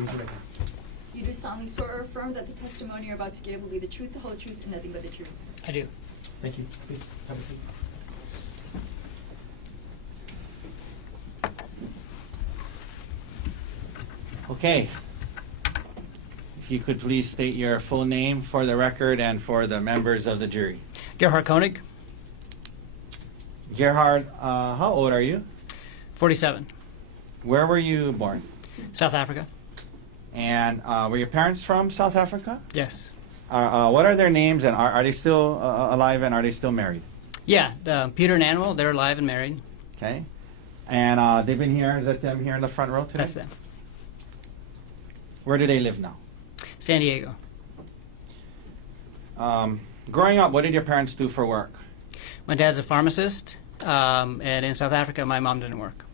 raise your right hand. You do solemnly swear or affirm that the testimony you're about to give will be the truth, the whole truth, and nothing but the truth. I do. Thank you. Please have a seat. Okay. If you could please state your full name for the record and for the members of the jury. Gerhardt Konig, Gerhard, how old are you? 47, Where were you born? South Africa. And were your parents from South Africa? Yes. What are their names, and are they still alive, and are they still married? Yeah, Peter and Ariel, they're alive and married. Okay. And they've been here, is that them here in the front row today? That's them. Where do they live now? San Diego. Growing up, what did your parents do for work? My dad's a pharmacist, and in South Africa, my mom didn't work.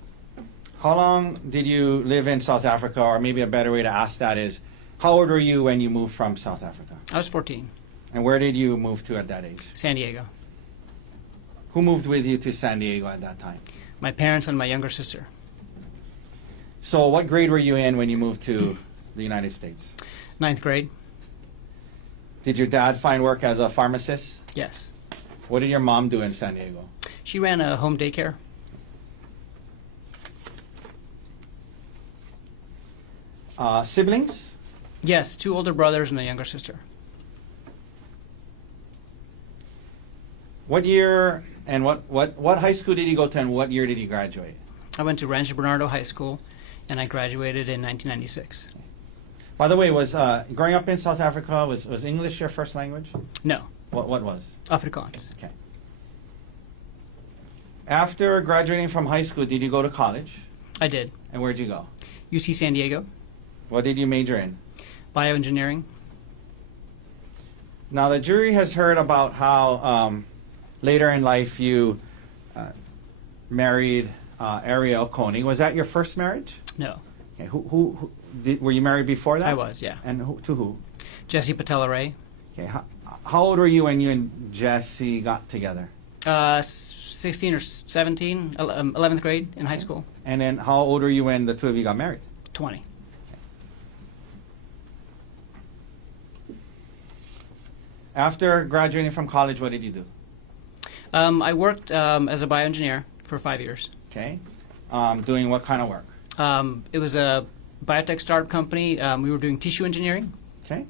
How long did you live in South Africa, or maybe a better way to ask that is, how old were you when you moved from South Africa? I was 14. And where did you move to at that age? San Diego. Who moved with you to San Diego at that time? My parents and my younger sister. So what grade were you in when you moved to the United States? 9th grade. Did your dad find work as a pharmacist? Yes. What did your mom do in San Diego? She ran a home daycare. Siblings? Yes, 2 older brothers and a younger sister. What year and what high school did you go to, and what year did you graduate? I went to Rancho Bernardo High School, and I graduated in 1996. By the way, was growing up in South Africa, was English your first language? No, What was? Afrikaans. Okay. After graduating from high school, did you go to college? I did. And where'd you go? UC San Diego, What did you major in? bioengineering. Now, the jury has heard about how later in life you married Arielle Konig. Was that your first marriage? No, Okay. Were you married before that? I was, yeah. And to who? Jesse Patella Ray. Okay. How old were you when you and Jesse got together? 16 or 17, 11th grade in high school. And then how old were you when the two of you got married? 20. After graduating from college, what did you do? I worked as a bioengineer for 5 years. Okay. Doing what kind of work? It was a biotech startup company. We were doing tissue engineering. Okay.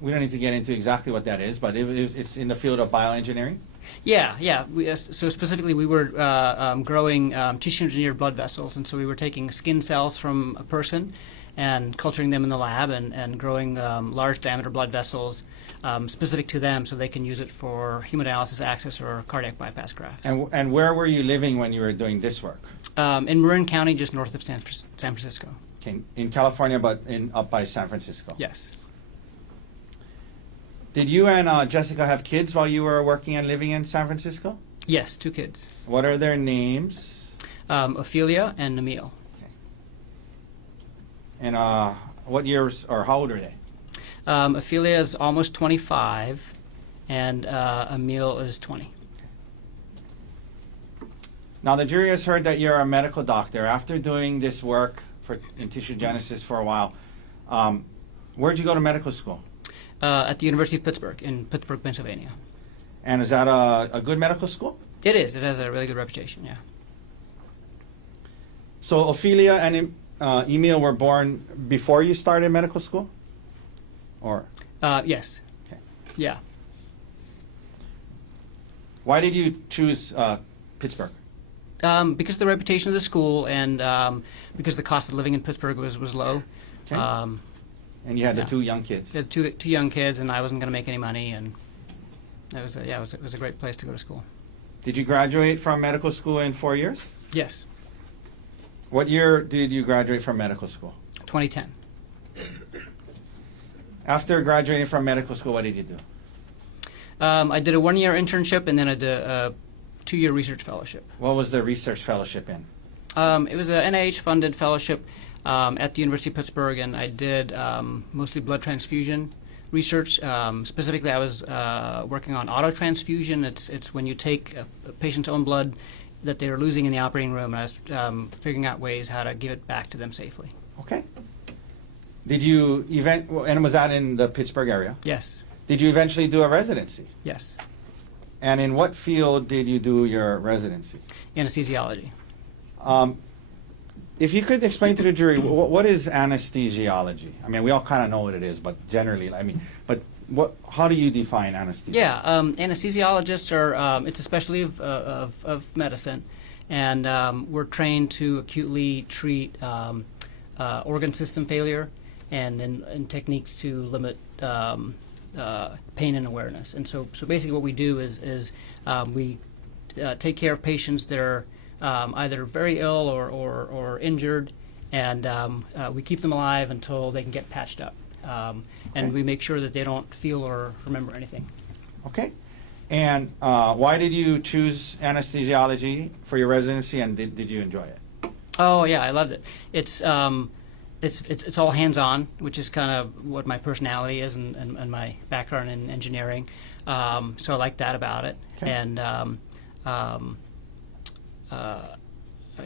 We don't need to get into exactly what that is, but it's in the field of bioengineering. Yeah. So specifically, we were growing tissue engineered blood vessels, and so we were taking skin cells from a person and culturing them in the lab and growing large diameter blood vessels specific to them, so they can use it for hemodialysis access or cardiac bypass grafts. And where were you living when you were doing this work? In Marin County, just north of San Francisco. Okay, in California, but up by San Francisco. Yes. Did you and Jessica have kids while you were working and living in San Francisco? Yes, 2 kids. What are their names? Ophelia and Emil. And what years or how old are they? Ophelia is almost 25, and Emil is 20. Now, the jury has heard that you're a medical doctor. After doing this work in tissue genesis for a while, where'd you go to medical school? At the University of Pittsburgh, in Pittsburgh, Pennsylvania. And is that a good medical school? It is. It has a really good reputation, yeah. So Ophelia and Emil were born before you started medical school? Or? Yes. Okay. Yeah. Why did you choose Pittsburgh? Because of the reputation of the school and because the cost of living in Pittsburgh was low. Okay. And you had yeah. the 2 young kids. The two young kids, and I wasn't going to make any money, and it was a great place to go to school. Did you graduate from medical school in 4 years? Yes. What year did you graduate from medical school? 2010. After graduating from medical school, what did you do? I did a 1-year internship, and then I did a 2-year research fellowship. What was the research fellowship in? It was an NIH-funded fellowship at the University of Pittsburgh, and I did mostly blood transfusion research. Specifically, I was working on autotransfusion. It's when you take a patient's own blood that they're losing in the operating room, and I was figuring out ways how to give it back to them safely. Okay. Did you and was that in the Pittsburgh area? Yes. Did you eventually do a residency? Yes. And in what field did you do your residency? Anesthesiology. If you could explain to the jury, what is anesthesiology? I mean, we all kind of know what it is, but generally, I mean, but how do you define anesthesia? Yeah, anesthesiologists are, it's a specialty of medicine, and we're trained to acutely treat organ system failure and techniques to limit pain and awareness. And so basically what we do is we take care of patients that are either very ill or injured, and we keep them alive until they can get patched up. And we make sure that they don't feel or remember anything. Okay. And why did you choose anesthesiology for your residency, and did you enjoy it? Oh yeah, I loved it. It's all hands-on, which is kind of what my personality is and my background in engineering. So I like that about it. Okay. And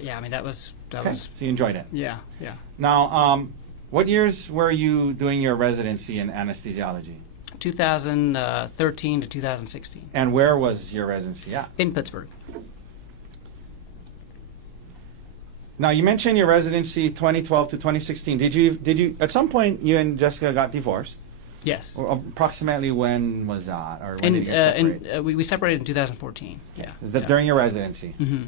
yeah, I mean that was So you enjoyed it. yeah. Now, what years were you doing your residency in anesthesiology? 2013 to 2016 And where was your residency at? in Pittsburgh. Now, you mentioned your residency 2012 to 2016. Did you at some point you and Jessica got divorced? Yes. Or approximately when was that, or when did you separate? We separated in 2014. Yeah. Is that during your residency? Mm-hmm.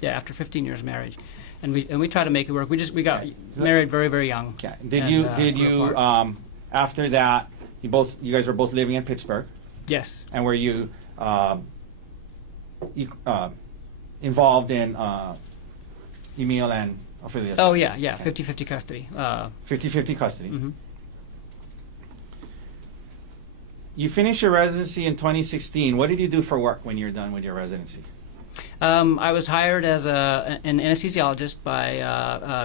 Yeah, after 15 years of marriage, and we tried to make it work. We got Okay. married very, very young. Okay. And, Did grew you apart. after that you guys were both living in Pittsburgh, Yes. and were you involved in Emil and Ophelia? Oh yeah, yeah. Okay. 50-50 custody. 50-50 custody. Mhm. You finished your residency in 2016. What did you do for work when you were done with your residency? I was hired as an anesthesiologist by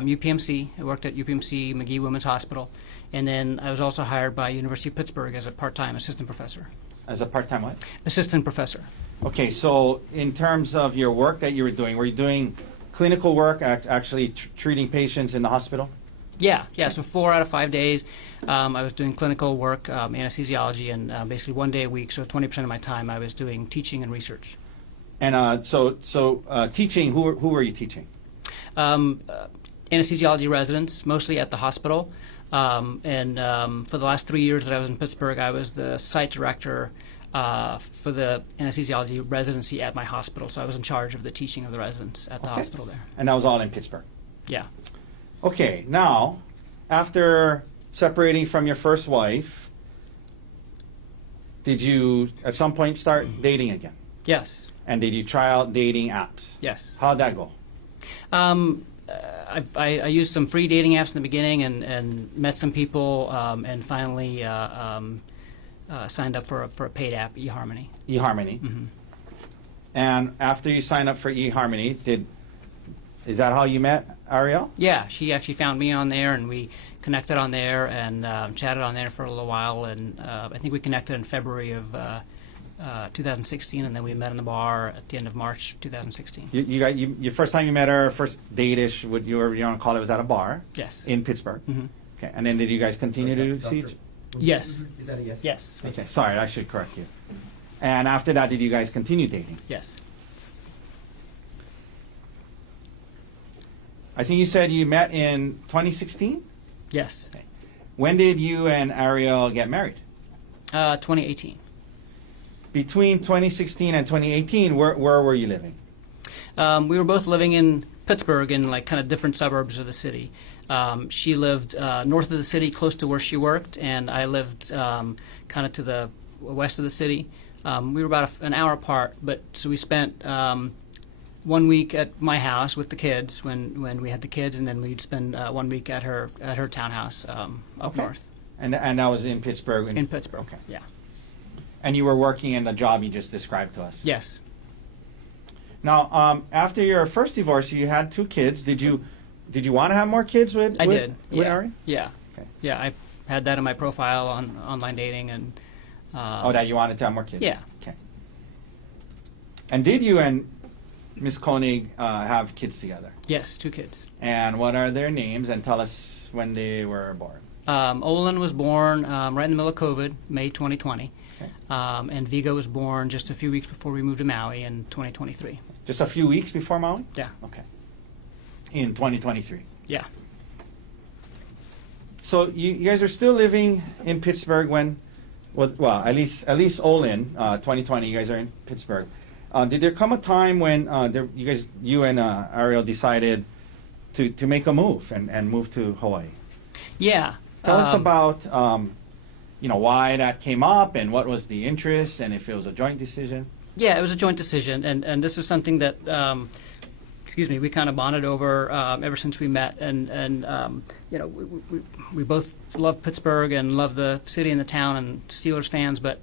UPMC. I worked at UPMC McGee Women's Hospital, and then I was also hired by University of Pittsburgh as a part-time assistant professor. As a part-time what? Assistant professor. Okay, so in terms of your work that you were you doing clinical work, actually treating patients in the hospital? Yeah. So 4 out of 5 days, I was doing clinical work, anesthesiology, and basically 1 day a week. So 20% of my time, I was doing teaching and research. And so teaching, who were you teaching? Anesthesiology residents, mostly at the hospital. And for the last 3 years that I was in Pittsburgh, I was the site director for the anesthesiology residency at my hospital. So I was in charge of the teaching of the residents at the hospital there. And that was all in Pittsburgh? Yeah. Okay, now, after separating from your first wife, did you at some point start dating again? Yes. And did you try out dating apps? Yes. How'd that go? I used some free dating apps in the beginning and met some people and finally signed up for a paid app, eHarmony. eHarmony. Mm-hmm. And after you signed up for eHarmony, is that how you met Ariel? Yeah, she actually found me on there, and we connected on there and chatted on there for a little while. And I think we connected in February of 2016, and then we met in the bar at the end of March 2016. Your first time you met her, first date-ish, what you want to call it, was at a bar? Yes. In Pittsburgh? Mm-hmm. Okay, and then did you guys continue to see Doctor, Yes. Is that a yes? Yes. Okay, sorry, I should correct you. And after that, did you guys continue dating? Yes. I think you said you met in 2016? Yes. Okay. When did you and Ariel get married? 2018. Between 2016 and 2018, where were you living? We were both living in Pittsburgh in like kind of different suburbs of the city. She lived north of the city, close to where she worked, and I lived kind of to the west of the city. We were about an hour apart, but so we spent 1 week at my house with the kids when we had the kids, and then we'd spend 1 week at her townhouse up Okay. north. And that was in Pittsburgh? In Pittsburgh. Okay. Yeah. And you were working in the job you just described to us? Yes. Now, after your first divorce, you had 2 kids. Did you want to have more kids with? I did. With Yeah. Ari? Yeah. Okay. Yeah. I had that in my profile on online dating and. That you wanted to have more kids? Yeah. Okay. And did you and Ms. Konig have kids together? Yes, 2 kids. And what are their names? And tell us when they were born. Olin was born right in the middle of COVID, May 2020. Okay. And Vigo was born just a few weeks before we moved to Maui in 2023. Just a few weeks before Maui? Yeah. Okay. In 2023. Yeah. So you guys are still living in Pittsburgh when, well, at least Olin, 2020, you guys are in Pittsburgh. Did there come a time when you and Ariel decided to make a move and move to Hawaii? Yeah. Tell us about why that came up and what was the interest and if it was a joint decision. Yeah, it was a joint decision, and this was something that we kind of bonded over ever since we met, and we both love Pittsburgh and love the city and the town and Steelers fans, but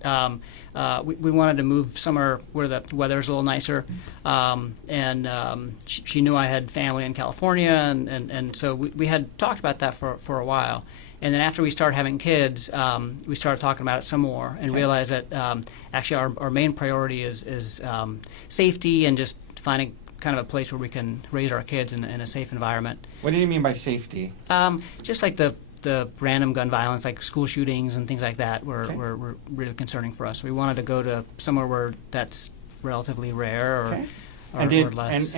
we wanted to move somewhere where the weather's a little nicer, and she knew I had family in California, and so we had talked about that for a while. And then after we started having kids, we started talking about it some more and realized that actually our main priority is safety and just finding kind of a place where we can raise our kids in a safe environment. What do you mean by safety? Just like the random gun violence, like school shootings and things like that, were really concerning for us. We wanted to go to somewhere where that's relatively rare or less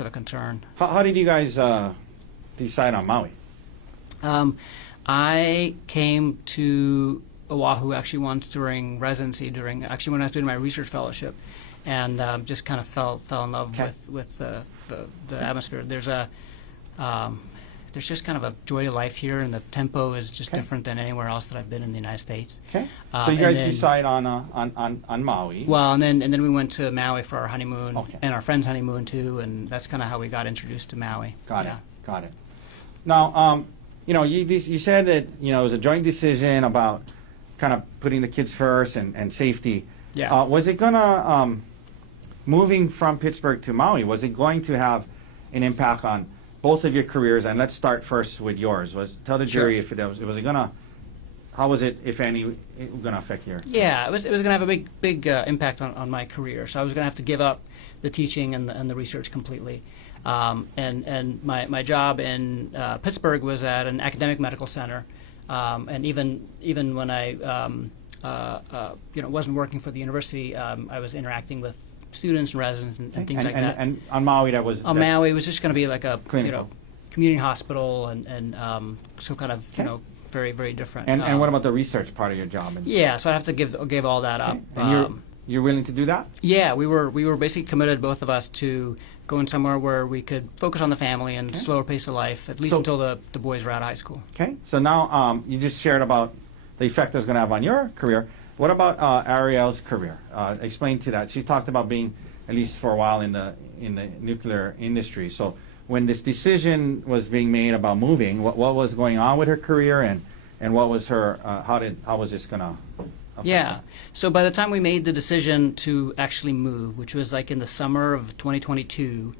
of a concern. How did you guys decide on Maui? I came to Oahu actually once during residency, when I was doing my research fellowship, and just kind of fell in love with the atmosphere. There's just kind of a joy to life here, and the tempo is just different than anywhere else that I've been in the United States. Okay. So you guys decide on Maui. Well, and then we went to Maui for our honeymoon, and our friend's honeymoon too, and that's kind of how we got introduced to Maui. Got it. Now, you said that it was a joint decision about kind of putting the kids first and safety. Yeah. Was it gonna moving from Pittsburgh to Maui? Was it going to have an impact on both of your careers? And let's start first with yours. Tell the jury if it was it gonna. How was it, if any, gonna affect your? Yeah, it was gonna have a big impact on my career. So I was gonna have to give up the teaching and the research completely. And my job in Pittsburgh was at an academic medical center, and even when I wasn't working for the university, I was interacting with students and residents and things like that. And on Maui, Maui, it was just going to be like a clinical. Community hospital, and so kind of very, very different. And what about the research part of your job? Yeah, so I have to give all that up. And you're willing to do that? Yeah, we were basically committed, both of us, to going somewhere where we could focus on the family and slower pace of life, at least until the boys were out of high school. Okay, so now you just shared about the effect it was going to have on your career. What about Arielle's career? Explain to that. She talked about being, at least for a while, in the nuclear industry. So when this decision was being made about moving, what was going on with her career, and what was her how was this going to affect her? So by the time we made the decision to actually move, which was like in the summer of 2022,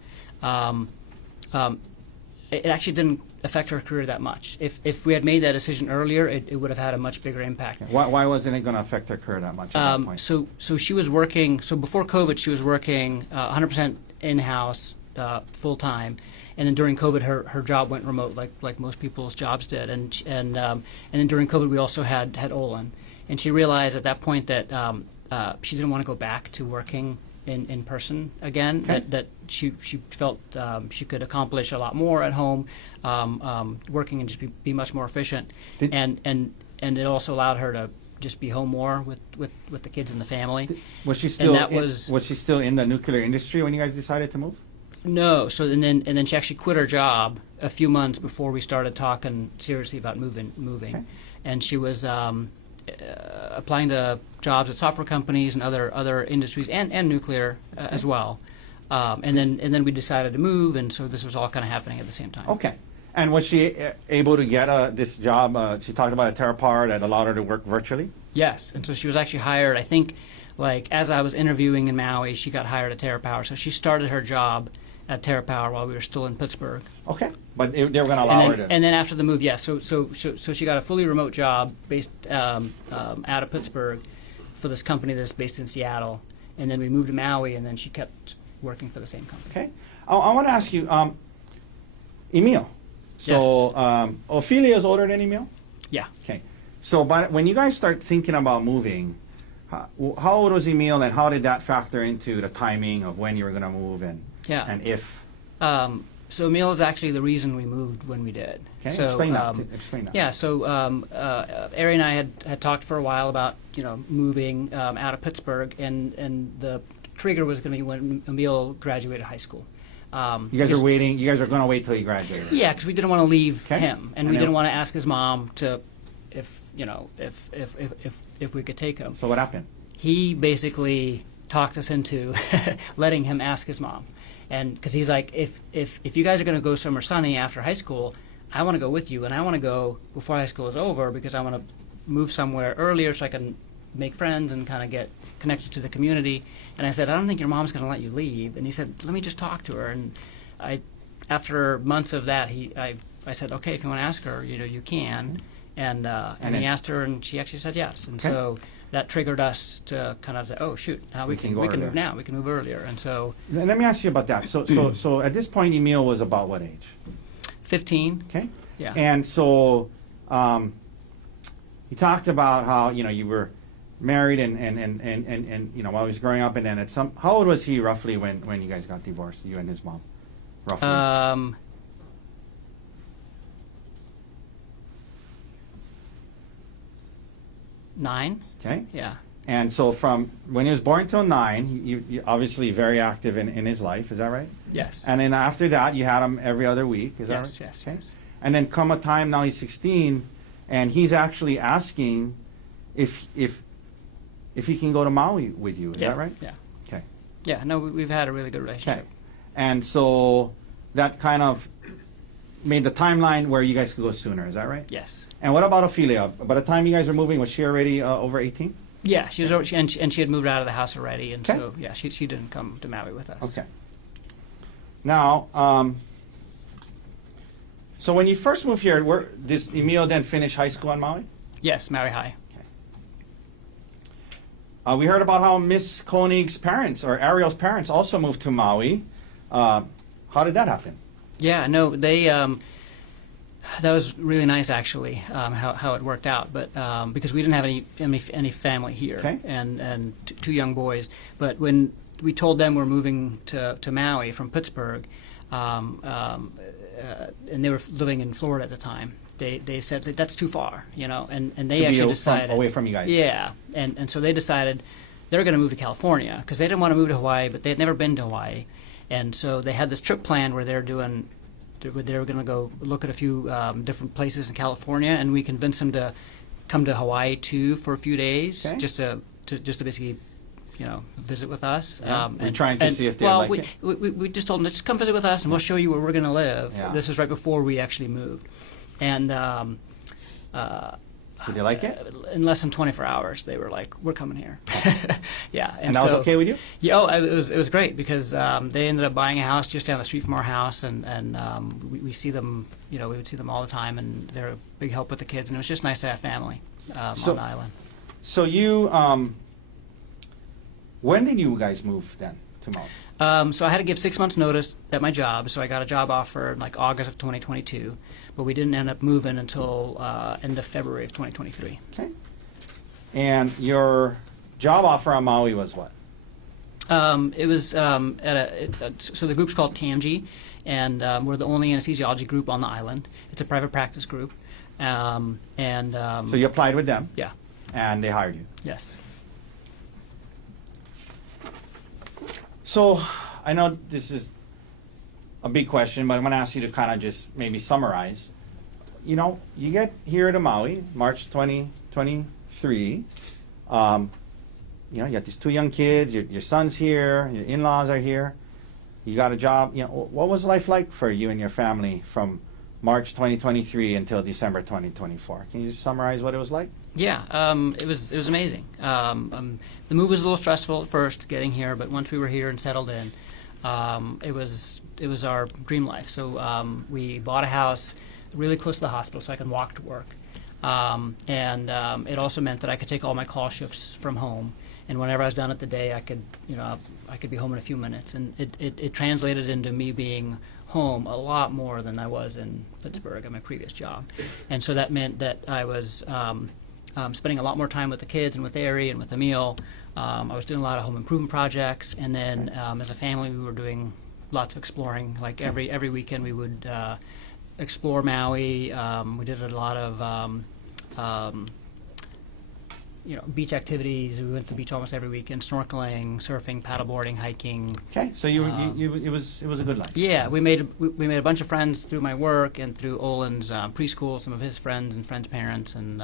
it actually didn't affect her career that much. If we had made that decision earlier, it would have had a much bigger impact. Why wasn't it going to affect her career that much at that point? So she was working. So before COVID, she was working 100% in-house, full time, and then during COVID, her job went remote, like most people's jobs did. And then during COVID, we also had Olin, and she realized at that point that she didn't want to go back to working in person again. That she felt she could accomplish a lot more at home, working and just be much more efficient. And it also allowed her to just be home more with the kids and the family. Was she still was she still in the nuclear industry when you guys decided to move? No. So and then she actually quit her job a few months before we started talking seriously about moving. Okay. And she was applying to jobs at software companies and other industries and nuclear as well. And then we decided to move, and so this was all kind of happening at the same time. Okay. And was she able to get this job? She talked about a TerraPower that allowed her to work virtually? Yes. And so she was actually hired, I think, like as I was interviewing in Maui, she got hired at TerraPower. So she started her job at TerraPower while we were still in Pittsburgh. Okay. But they were going to allow her to... And then after the move, yes. So she got a fully remote job based out of Pittsburgh for this company that's based in Seattle. And then we moved to Maui, and then she kept working for the same company. Okay. I want to ask you, Emil. So Yes. Ophelia is older than Emil? Yeah. Okay. So, but when you guys start thinking about moving, how old was Emil, and how did that factor into the timing of when you were going to move, and Yeah. and if? So Emil is actually the reason we moved when we did. Okay. So, Explain that. Explain that. Yeah. So Ari and I had talked for a while about moving out of Pittsburgh, and the trigger was going to be when Emil graduated high school. You guys are waiting. You guys are going to wait till he graduated. Yeah, because we didn't want to leave Okay. him, and we didn't want to ask his mom to, if we could take him. So what happened? He basically talked us into letting him ask his mom, and because he's like, if you guys are going to go somewhere sunny after high school, I want to go with you, and I want to go before high school is over because I want to move somewhere earlier so I can make friends and kind of get connected to the community. And I said, I don't think your mom's going to let you leave. And he said, let me just talk to her. And after months of that, I said, okay, if you want to ask her, you can. And he asked her, and she actually said yes. And Okay. so that triggered us to kind of say, oh shoot, now we can move now. We can move earlier. And so Let me ask you about that. So at this point, Emil was about what age? 15. Okay. Yeah. And so, you talked about how you were married and while he was growing up, and then how old was he roughly when you guys got divorced, you and his mom, roughly? 9. Okay. Yeah. And so from when he was born till 9, you obviously very active in his life. Is that right? Yes. And then after that, you had him every other week. Is that right? Yes. Yes. Okay. Yes. And then come a time now he's 16, and he's actually asking if he can go to Maui with you. Is Yeah. that right? Yeah. Okay. Yeah. No, we've had a really good Okay. relationship. And so that kind of made the timeline where you guys could go sooner. Is that right? Yes. And what about Ophelia? By the time you guys were moving, was she already over 18? Yeah, she was over, and she had moved out of the house already, and Okay. so yeah, she didn't come to Maui with us. Okay. Now, so when you first moved here, did Emil then finish high school on Maui? Yes, Maui High. We heard about how Miss Konig's parents, or Ariel's parents, also moved to Maui. How did that happen? Yeah, no, they that was really nice actually, how it worked out. But because we didn't have any family here, Okay. and two young boys. But when we told them we're moving to Maui from Pittsburgh, and they were living in Florida at the time, they said that that's too far, and they actually decided away from you guys. Yeah, and so they decided they're going to move to California because they didn't want to move to Hawaii, but they had never been to Hawaii, and so they had this trip planned where they were going to go look at a few different places in California, and we convinced them to come to Hawaii too for a few days, Okay. just to basically, visit with us. Yeah. We're trying to see if they like it. We just told them, just come visit with us, and we'll show you where we're going to live. Yeah. This was right before we actually moved, and Did they like it? in less than 24 hours, they were like, "We're coming here." Yeah, And that was okay with you? Yeah, it was great because they ended up buying a house just down the street from our house, and we see them, we would see them all the time, and they're a big help with the kids, and it was just nice to have family on the island. So you, when did you guys move then to Maui? So I had to give 6 months notice at my job, so I got a job offer in like August of 2022, but we didn't end up moving until end of February of 2023. Okay. And your job offer on Maui was what? It was so the group's called TMG, and we're the only anesthesiology group on the island. It's a private practice group, So you applied with them, yeah, and they hired you. yes. So I know this is a big question, but I'm going to ask you to kind of just maybe summarize. You get here to Maui, March 2023. You got these two young kids. Your son's here. Your in-laws are here. You got a job. What was life like for you and your family from March 2023 until December 2024? Can you just summarize what it was like? Yeah, it was amazing. The move was a little stressful at first getting here, but once we were here and settled in, it was our dream life. So we bought a house really close to the hospital, so I could walk to work, and it also meant that I could take all my call shifts from home. And whenever I was done at the day, I could be home in a few minutes, and it translated into me being home a lot more than I was in Pittsburgh at my previous job. And so that meant that I was spending a lot more time with the kids and with Ari and with Emil. I was doing a lot of home improvement projects, and then as a family we were doing lots of exploring. Like every weekend we would explore Maui. We did a lot of beach activities. We went to the beach almost every weekend, snorkeling, surfing, paddleboarding, hiking. Okay, so it was a good life. Yeah, we made a bunch of friends through my work and through Olin's preschool, some of his friends and friends' parents, and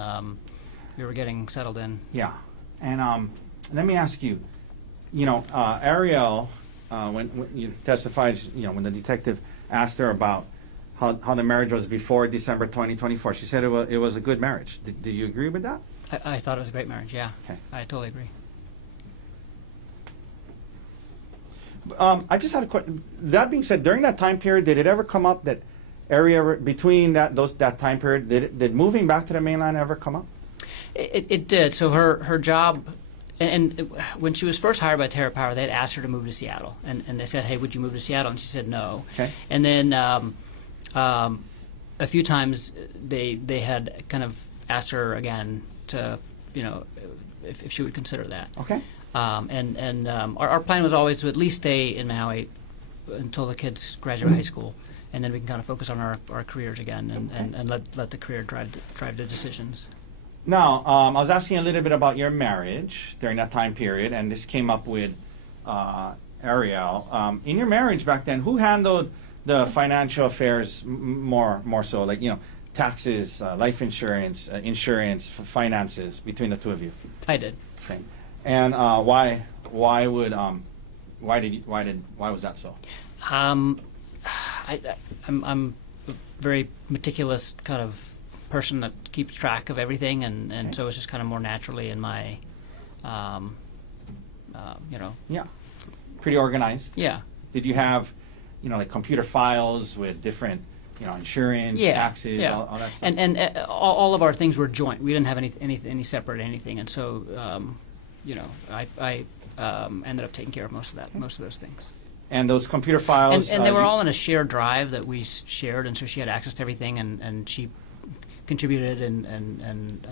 we were getting settled in. Yeah, and let me ask you, Ariel, when you testified, when the detective asked her about how the marriage was before December 2024, she said it was a good marriage. Do you agree with that? I thought it was a great marriage, yeah. Okay. I totally agree. I just had a question. That being said, during that time period, did it ever come up that area between that time period, did moving back to the mainland ever come up? It did. So her job, and when she was first hired by Terra Power, they had asked her to move to Seattle, and they said, "Hey, would you move to Seattle?" And she said no. Okay. And then a few times they had kind of asked her again to, if she would consider that. Okay. And our plan was always to at least stay in Maui until the kids graduate high school, and then we can kind of focus on our careers again and let the career drive the decisions. Now, I was asking a little bit about your marriage during that time period, and this came up with Ariel. In your marriage back then, who handled the financial affairs more so, like, taxes, life insurance, finances between the two of you? I did. Okay. And why was that so? I'm a very meticulous kind of person that keeps track of everything, and so it's just kind of more naturally in my, Yeah. Pretty organized. Yeah. Did you have, like computer files with different, insurance, taxes, yeah. all that stuff? And all of our things were joint. We didn't have any separate anything, and so I ended up taking care of most of those things. And those computer files. And they were all in a shared drive that we shared, and so she had access to everything, and she contributed and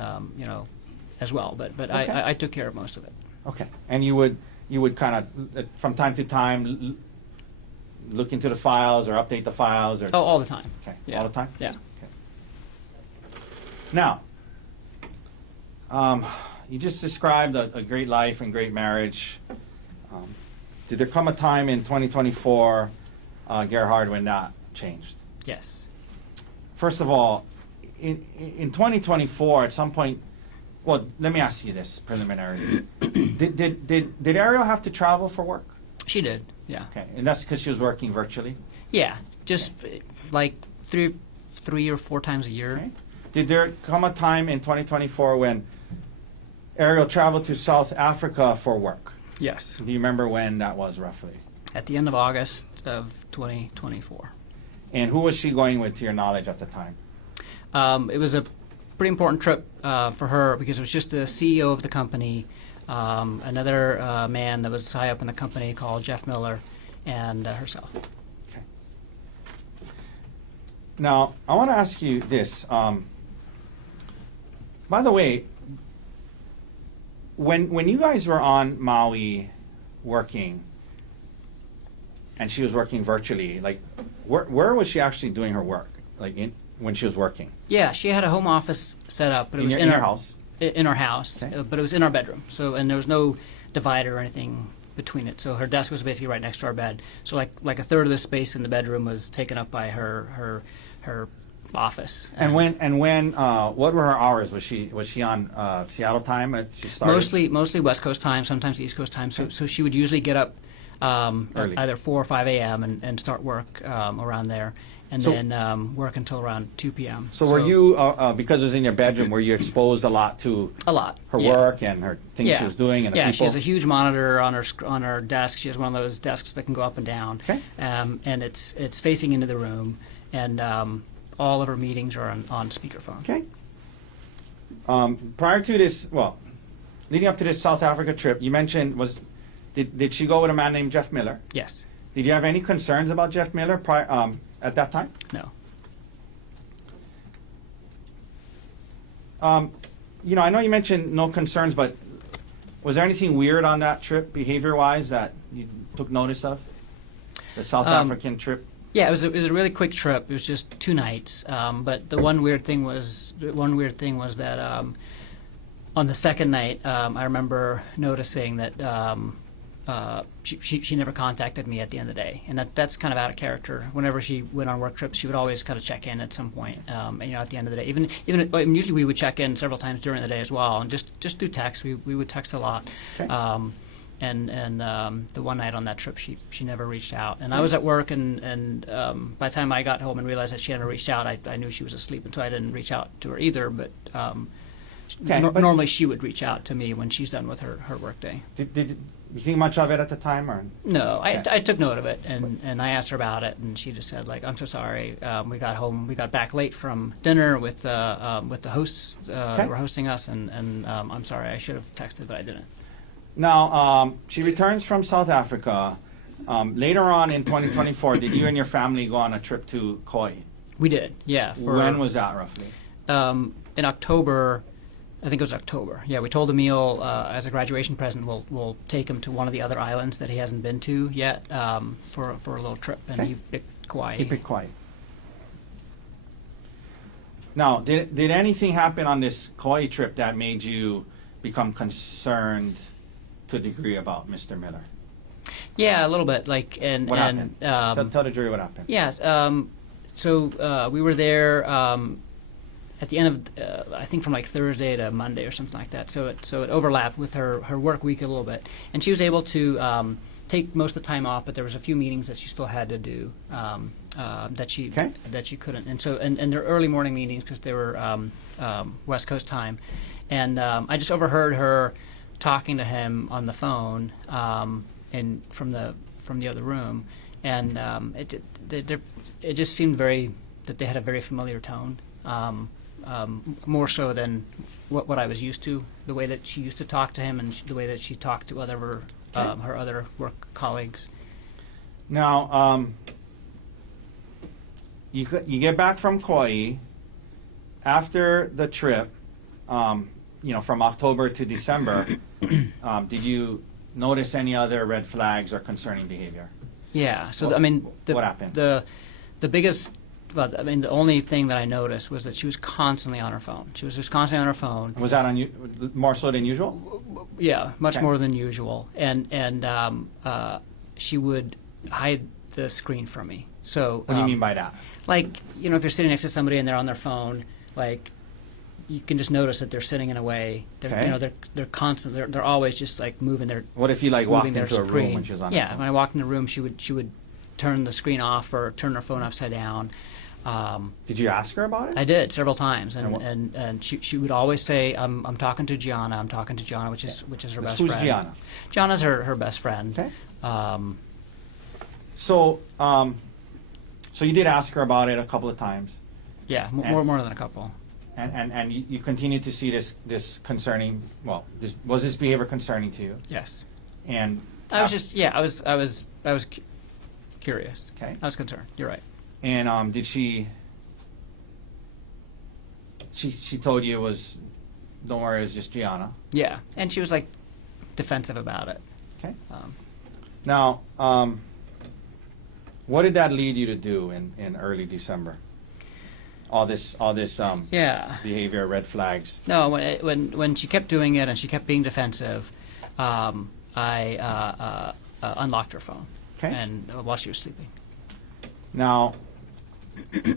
as well. But Okay. I took care of most of it. Okay. And you would kind of from time to time look into the files or update the files, or Oh, all the time. Okay. Yeah. All the time. Yeah. Okay. Now, you just described a great life and great marriage. Did there come a time in 2024, Gerhardt, when that changed? Yes. First of all, in 2024, at some point, well, let me ask you this preliminarily. Did Ariel have to travel for work? She did. Yeah. Okay, and that's because she was working virtually? Yeah. Just like three or four times a year. Okay. Did there come a time in 2024 when Ariel traveled to South Africa for work? Yes. Do you remember when that was roughly? At the end of August of 2024. And who was she going with, to your knowledge, at the time? It was a pretty important trip for her because it was just the CEO of the company, another man that was high up in the company called Jeff Miller, and herself. Okay. Now, I want to ask you this. By the way, when you guys were on Maui working, and she was working virtually, like, where was she actually doing her work? Like, when she was working? Yeah, she had a home office set up, but it was in her house. In our house, Okay. but it was in our bedroom. So, and there was no divider or anything between it. So her desk was basically right next to our bed. So like a third of the space in the bedroom was taken up by her office. And when what were her hours? Was she on Seattle time? She started? Mostly West Coast time, sometimes East Coast time. So she would usually get up Early. either 4 or 5 a.m. and start work around there, and then work until around 2 p.m. So were you, because it was in your bedroom, were you exposed a lot to A lot. her yeah. work and her things she was doing and the Yeah, people? she has a huge monitor on her desk. She has one of those desks that can go up and down. Okay. And it's facing into the room, and all of her meetings are on speakerphone. Okay. Prior to this, leading up to this South Africa trip, you mentioned did she go with a man named Jeff Miller? Yes. Did you have any concerns about Jeff Miller at that time? No. You know, I know you mentioned no concerns, but was there anything weird on that trip, behavior-wise, that you took notice of? The South African trip? Yeah, it was a really quick trip. It was just 2 nights. But the one weird thing was that on the second night, I remember noticing that she never contacted me at the end of the day, and that's kind of out of character. Whenever she went on work trips, she would always kind of check in at some point. And, you know, at the end of the day, even usually we would check in several times during the day as well, and just through text. We would text a lot. Okay. And the one night on that trip, she never reached out. And I was at work, and by the time I got home and realized that she never reached out, I knew she was asleep, and so I didn't reach out to her either. But but normally she would reach out to me when she's done with her work day. Did you think much of it at the time, or? No, Okay. I took note of it, and I asked her about it, and she just said, like, I'm so sorry. We got back late from dinner with the hosts that were hosting us, and I'm sorry, I should have texted, but I didn't. Now, she returns from South Africa. Later on in 2024, did you and your family go on a trip to Kauai? We did, yeah. When was that, roughly? In October. I think it was October. Yeah, we told Emil as a graduation present we'll take him to one of the other islands that he hasn't been to yet for a little trip, and Okay. he picked Kauai. Keep it quiet. Now, did anything happen on this Kauai trip that made you become concerned to a degree about Mr. Miller? Yeah, a little bit. Like What happened? Tell the jury what happened. Yeah. So we were there at the end of I think from like Thursday to Monday or something like that. So it overlapped with her work week a little bit, and she was able to take most of the time off. But there was a few meetings that she still had to do that she couldn't. And so and they're early morning meetings because they were West Coast time, and I just overheard her talking to him on the phone and from the other room, and it just seemed that they had a very familiar tone. More so than what I was used to, the way that she used to talk to him and the way that she talked to her other work colleagues. Now, you get back from Kauai after the trip. From October to December. Did you notice any other red flags or concerning behavior? Yeah. So what happened? The biggest. But the only thing that I noticed was that she was constantly on her phone. She was just constantly on her phone. Was that more so than usual? Yeah, much Okay. more than usual. And she would hide the screen from me. So What do you mean by that? Like, if you're sitting next to somebody and they're on their phone, like, you can just notice that they're sitting in a way. They're constant. They're always just like moving their. What if you walked moving their into a room screen. when she was on? Yeah, her phone? when I walked in the room, she would turn the screen off or turn her phone upside down. Did you ask her about it? I did several times, And what- and she would always say, "I'm talking to Gianna. I'm talking to Gianna," which is her best Who's friend. Gianna? Gianna's her best friend. Okay. So So you did ask her about it a couple of times, yeah, And- more than a couple. and you continue to see this concerning. Well, was this behavior concerning to you? Yes, And I was curious. Okay. I was concerned. You're right. And did she told you it was, don't worry, it was just Gianna. Yeah, and she was like defensive about it. Okay. Um, Now, what did that lead you to do in early December? All this yeah. behavior, red flags. No, when she kept doing it and she kept being defensive, I unlocked her phone. Okay. And while she was sleeping. Now, do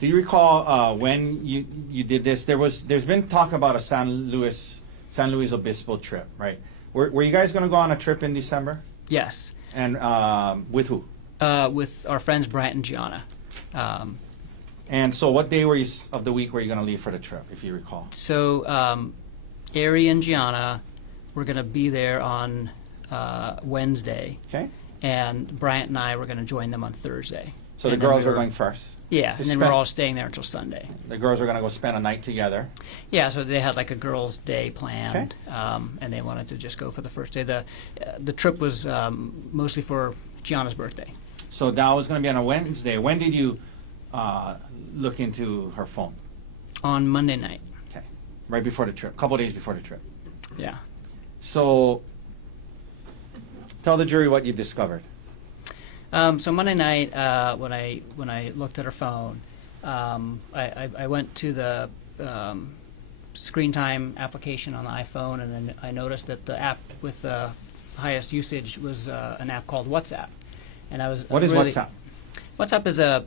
you recall when you did this? There's been talk about a San Luis Obispo trip, right? Were you guys going to go on a trip in December? Yes. And with who? With our friends Bryant and Gianna. And so, what day of the week were you going to leave for the trip, if you recall? So, Ari and Gianna were going to be there on Wednesday, Okay. and Bryant and I were going to join them on Thursday. So the And then girls we were going first. Yeah, Just and then we were spent- all staying there until Sunday. The girls were going to go spend a night together. Yeah, so they had like a girls' day planned, and they wanted to just go for the first day. The trip was mostly for Gianna's birthday. So that was going to be on a Wednesday. When did you look into her phone? On Monday night. Okay. Right before the trip, a couple days before the trip. Yeah. So tell the jury what you discovered. So Monday night, when I looked at her phone, I went to the screen time application on the iPhone, and then I noticed that the app with the highest usage was an app called WhatsApp. And I was What is really, WhatsApp? WhatsApp is a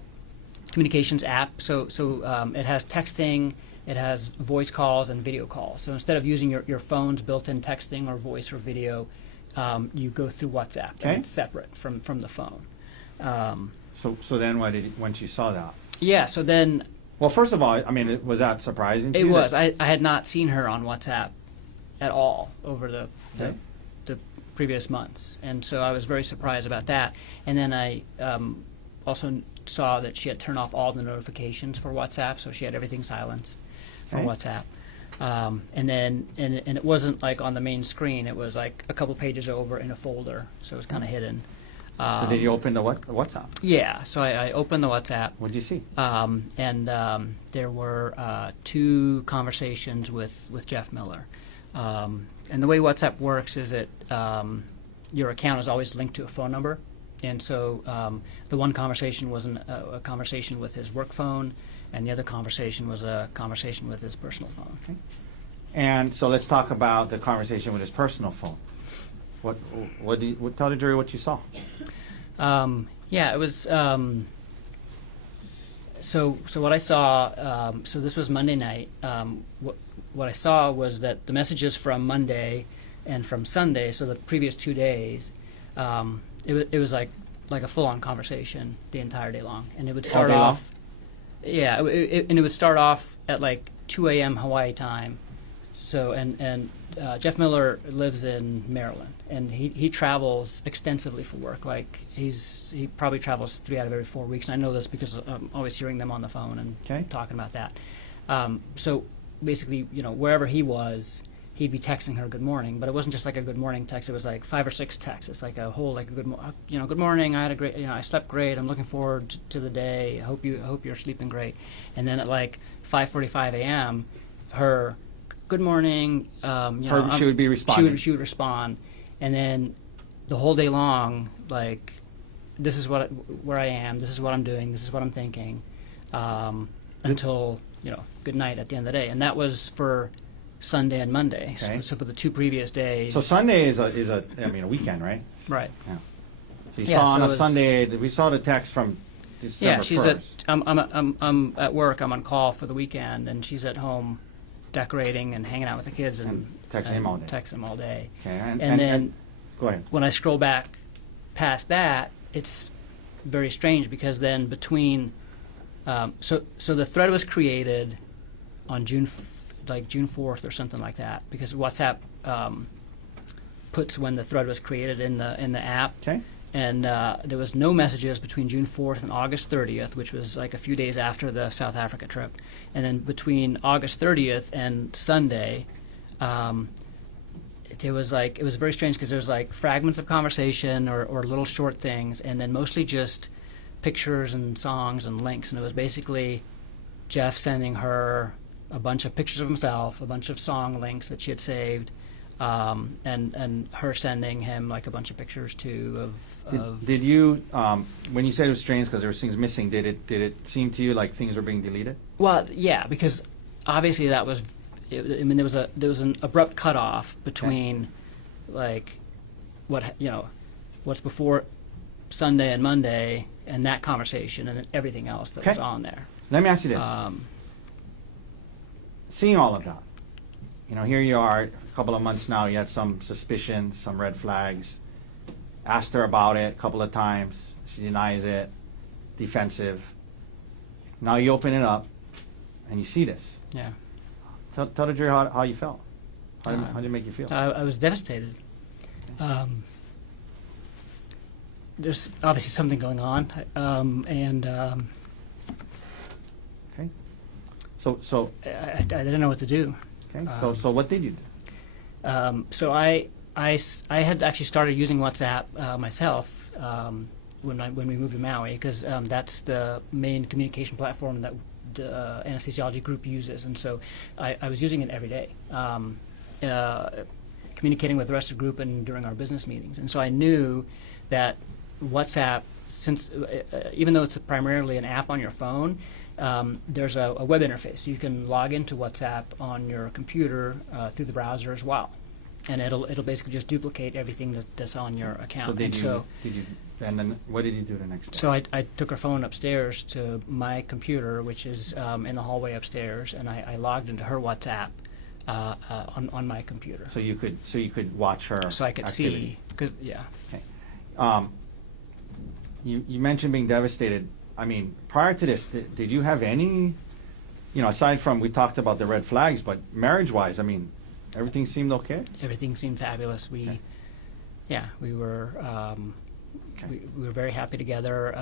communications app. So it has texting, it has voice calls and video calls. So instead of using your phone's built-in texting or voice or video, you go through WhatsApp, Okay. and it's separate from the phone. So then once you saw that? Yeah, so then Well, first of all, I mean, was that surprising to it you? was. I had not seen her on WhatsApp at all over the Okay. previous months, and so I was very surprised about that. And then I also saw that she had turned off all the notifications for WhatsApp, so she had everything silenced for Okay. WhatsApp. And it wasn't like on the main screen. It was like a couple pages over in a folder, so it was kind of hidden. So did you open the WhatsApp? Yeah, so I opened the WhatsApp. What did you see? And there were 2 conversations with Jeff Miller. And the way WhatsApp works is that your account is always linked to a phone number. And so the one conversation was a conversation with his work phone, and the other conversation was a conversation with his personal phone. Okay. And so let's talk about the conversation with his personal phone. Tell the jury what you saw. Yeah, it was. So what I saw. So this was Monday night. What I saw was that the messages from Monday and from Sunday, so the previous 2 days, it was like a full-on conversation the entire day long, and it would start All day long? off. Yeah, and it would start off at like 2 a.m. Hawaii time. So and Jeff Miller lives in Maryland, and he travels extensively for work. Like he probably travels 3 out of every 4 weeks, and I know this because I'm always hearing them on the phone and Okay. talking about that. So basically, wherever he was, he'd be texting her good morning, but it wasn't just like a good morning text. It was like 5 or 6 texts. It's like a whole good morning. I had a great, I slept great. I'm looking forward to the day. I hope you're sleeping great. And then at like 5:45 a.m., her good morning. She would be responding. She would respond, and then the whole day long, like, this is where I am. This is what I'm doing. This is what I'm thinking, until good night at the end of the day. And that was for Sunday and Monday. Okay. So for the 2 previous days. So Sunday is a weekend, right? Right. Yeah. So you Yeah, saw so on it a was- Sunday. We saw the text from December Yeah, she's 1st. I'm at work. I'm on call for the weekend, and she's at home decorating and hanging out with the kids and texting him all day. Texting him all day. Okay. And then go ahead. when I scroll back past that, it's very strange because then between so the thread was created on June 4th or something like that, because WhatsApp puts when the thread was created in the app. Okay. And there was no messages between June 4th and August 30th, which was like a few days after the South Africa trip. And then between August 30th and Sunday, it was very strange because there was like fragments of conversation or little short things, and then mostly just pictures and songs and links. And it was basically Jeff sending her a bunch of pictures of himself, a bunch of song links that she had saved, and her sending him like a bunch of pictures too of Did you, when you said it was strange because there was things missing, did it seem to you like things were being deleted? Well, yeah, because obviously that was, I mean, there was an abrupt cutoff between like what's before Sunday and Monday and that conversation and then everything else that was on there. Let me ask you this. Seeing all of that, here you are, a couple of months now, you had some suspicion, some red flags. Asked her about it a couple of times. She denies it, defensive. Now you open it up and you see this. Yeah. Tell the jury how you felt. How did it make you feel? I was devastated. There's obviously something going on, and Okay. So I didn't know what to do. okay. So what did you do? So I had actually started using WhatsApp myself when we moved to Maui, because that's the main communication platform that the anesthesiology group uses, and so I was using it every day, communicating with the rest of the group and during our business meetings. And so I knew that WhatsApp, since even though it's primarily an app on your phone, there's a web interface. You can log into WhatsApp on your computer through the browser as well, and it'll basically just duplicate everything that's on your account. And then what did you do the next day? So I took her phone upstairs to my computer, which is in the hallway upstairs, and I logged into her WhatsApp on my computer. So you could watch her. So I could activity. see, because yeah. Okay. You mentioned being devastated. I mean, prior to this, did you have any, aside from we talked about the red flags, but marriage-wise, I mean, everything seemed okay? Everything seemed fabulous. We were. Okay. We were very happy together.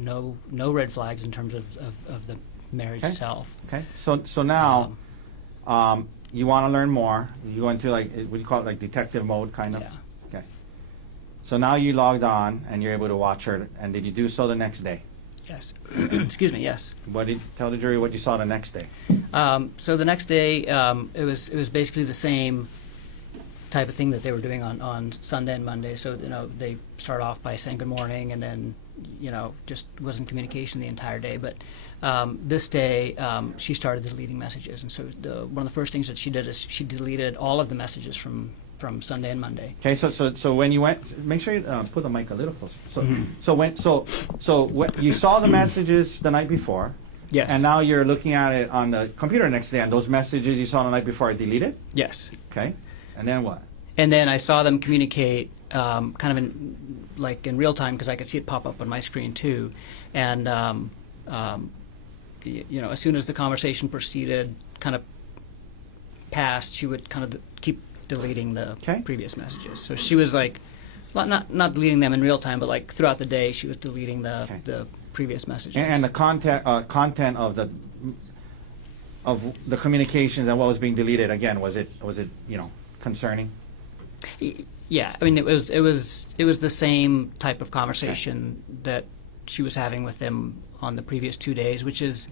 No red flags in terms of the marriage itself. Okay. So now, you want to learn more. You go into what do you call it, like detective mode, kind of? Yeah. Okay. So now you logged on and you're able to watch her. And did you do so the next day? Yes. Excuse me. Yes. Tell the jury what you saw the next day? So the next day, it was basically the same type of thing that they were doing on Sunday and Monday. So they start off by saying good morning, and then just wasn't communication the entire day. But this day, she started deleting messages, and so one of the first things that she did is she deleted all of the messages from Sunday and Monday. Okay, so when you went, make sure you put the mic a little closer. So when you saw the messages the night before. Yes. And now you're looking at it on the computer next day, and those messages you saw the night before are deleted. Yes. Okay. And then what? And then I saw them communicate kind of in real time, because I could see it pop up on my screen too. And as soon as the conversation proceeded, kind of past, she would kind of keep deleting the previous messages. So she was like, not deleting them in real time, but like throughout the day, she was deleting the previous messages. And the content of the communications and what was being deleted, again, was it concerning? Yeah, I mean, it was the same type of conversation that she was having with them on the previous 2 days, which is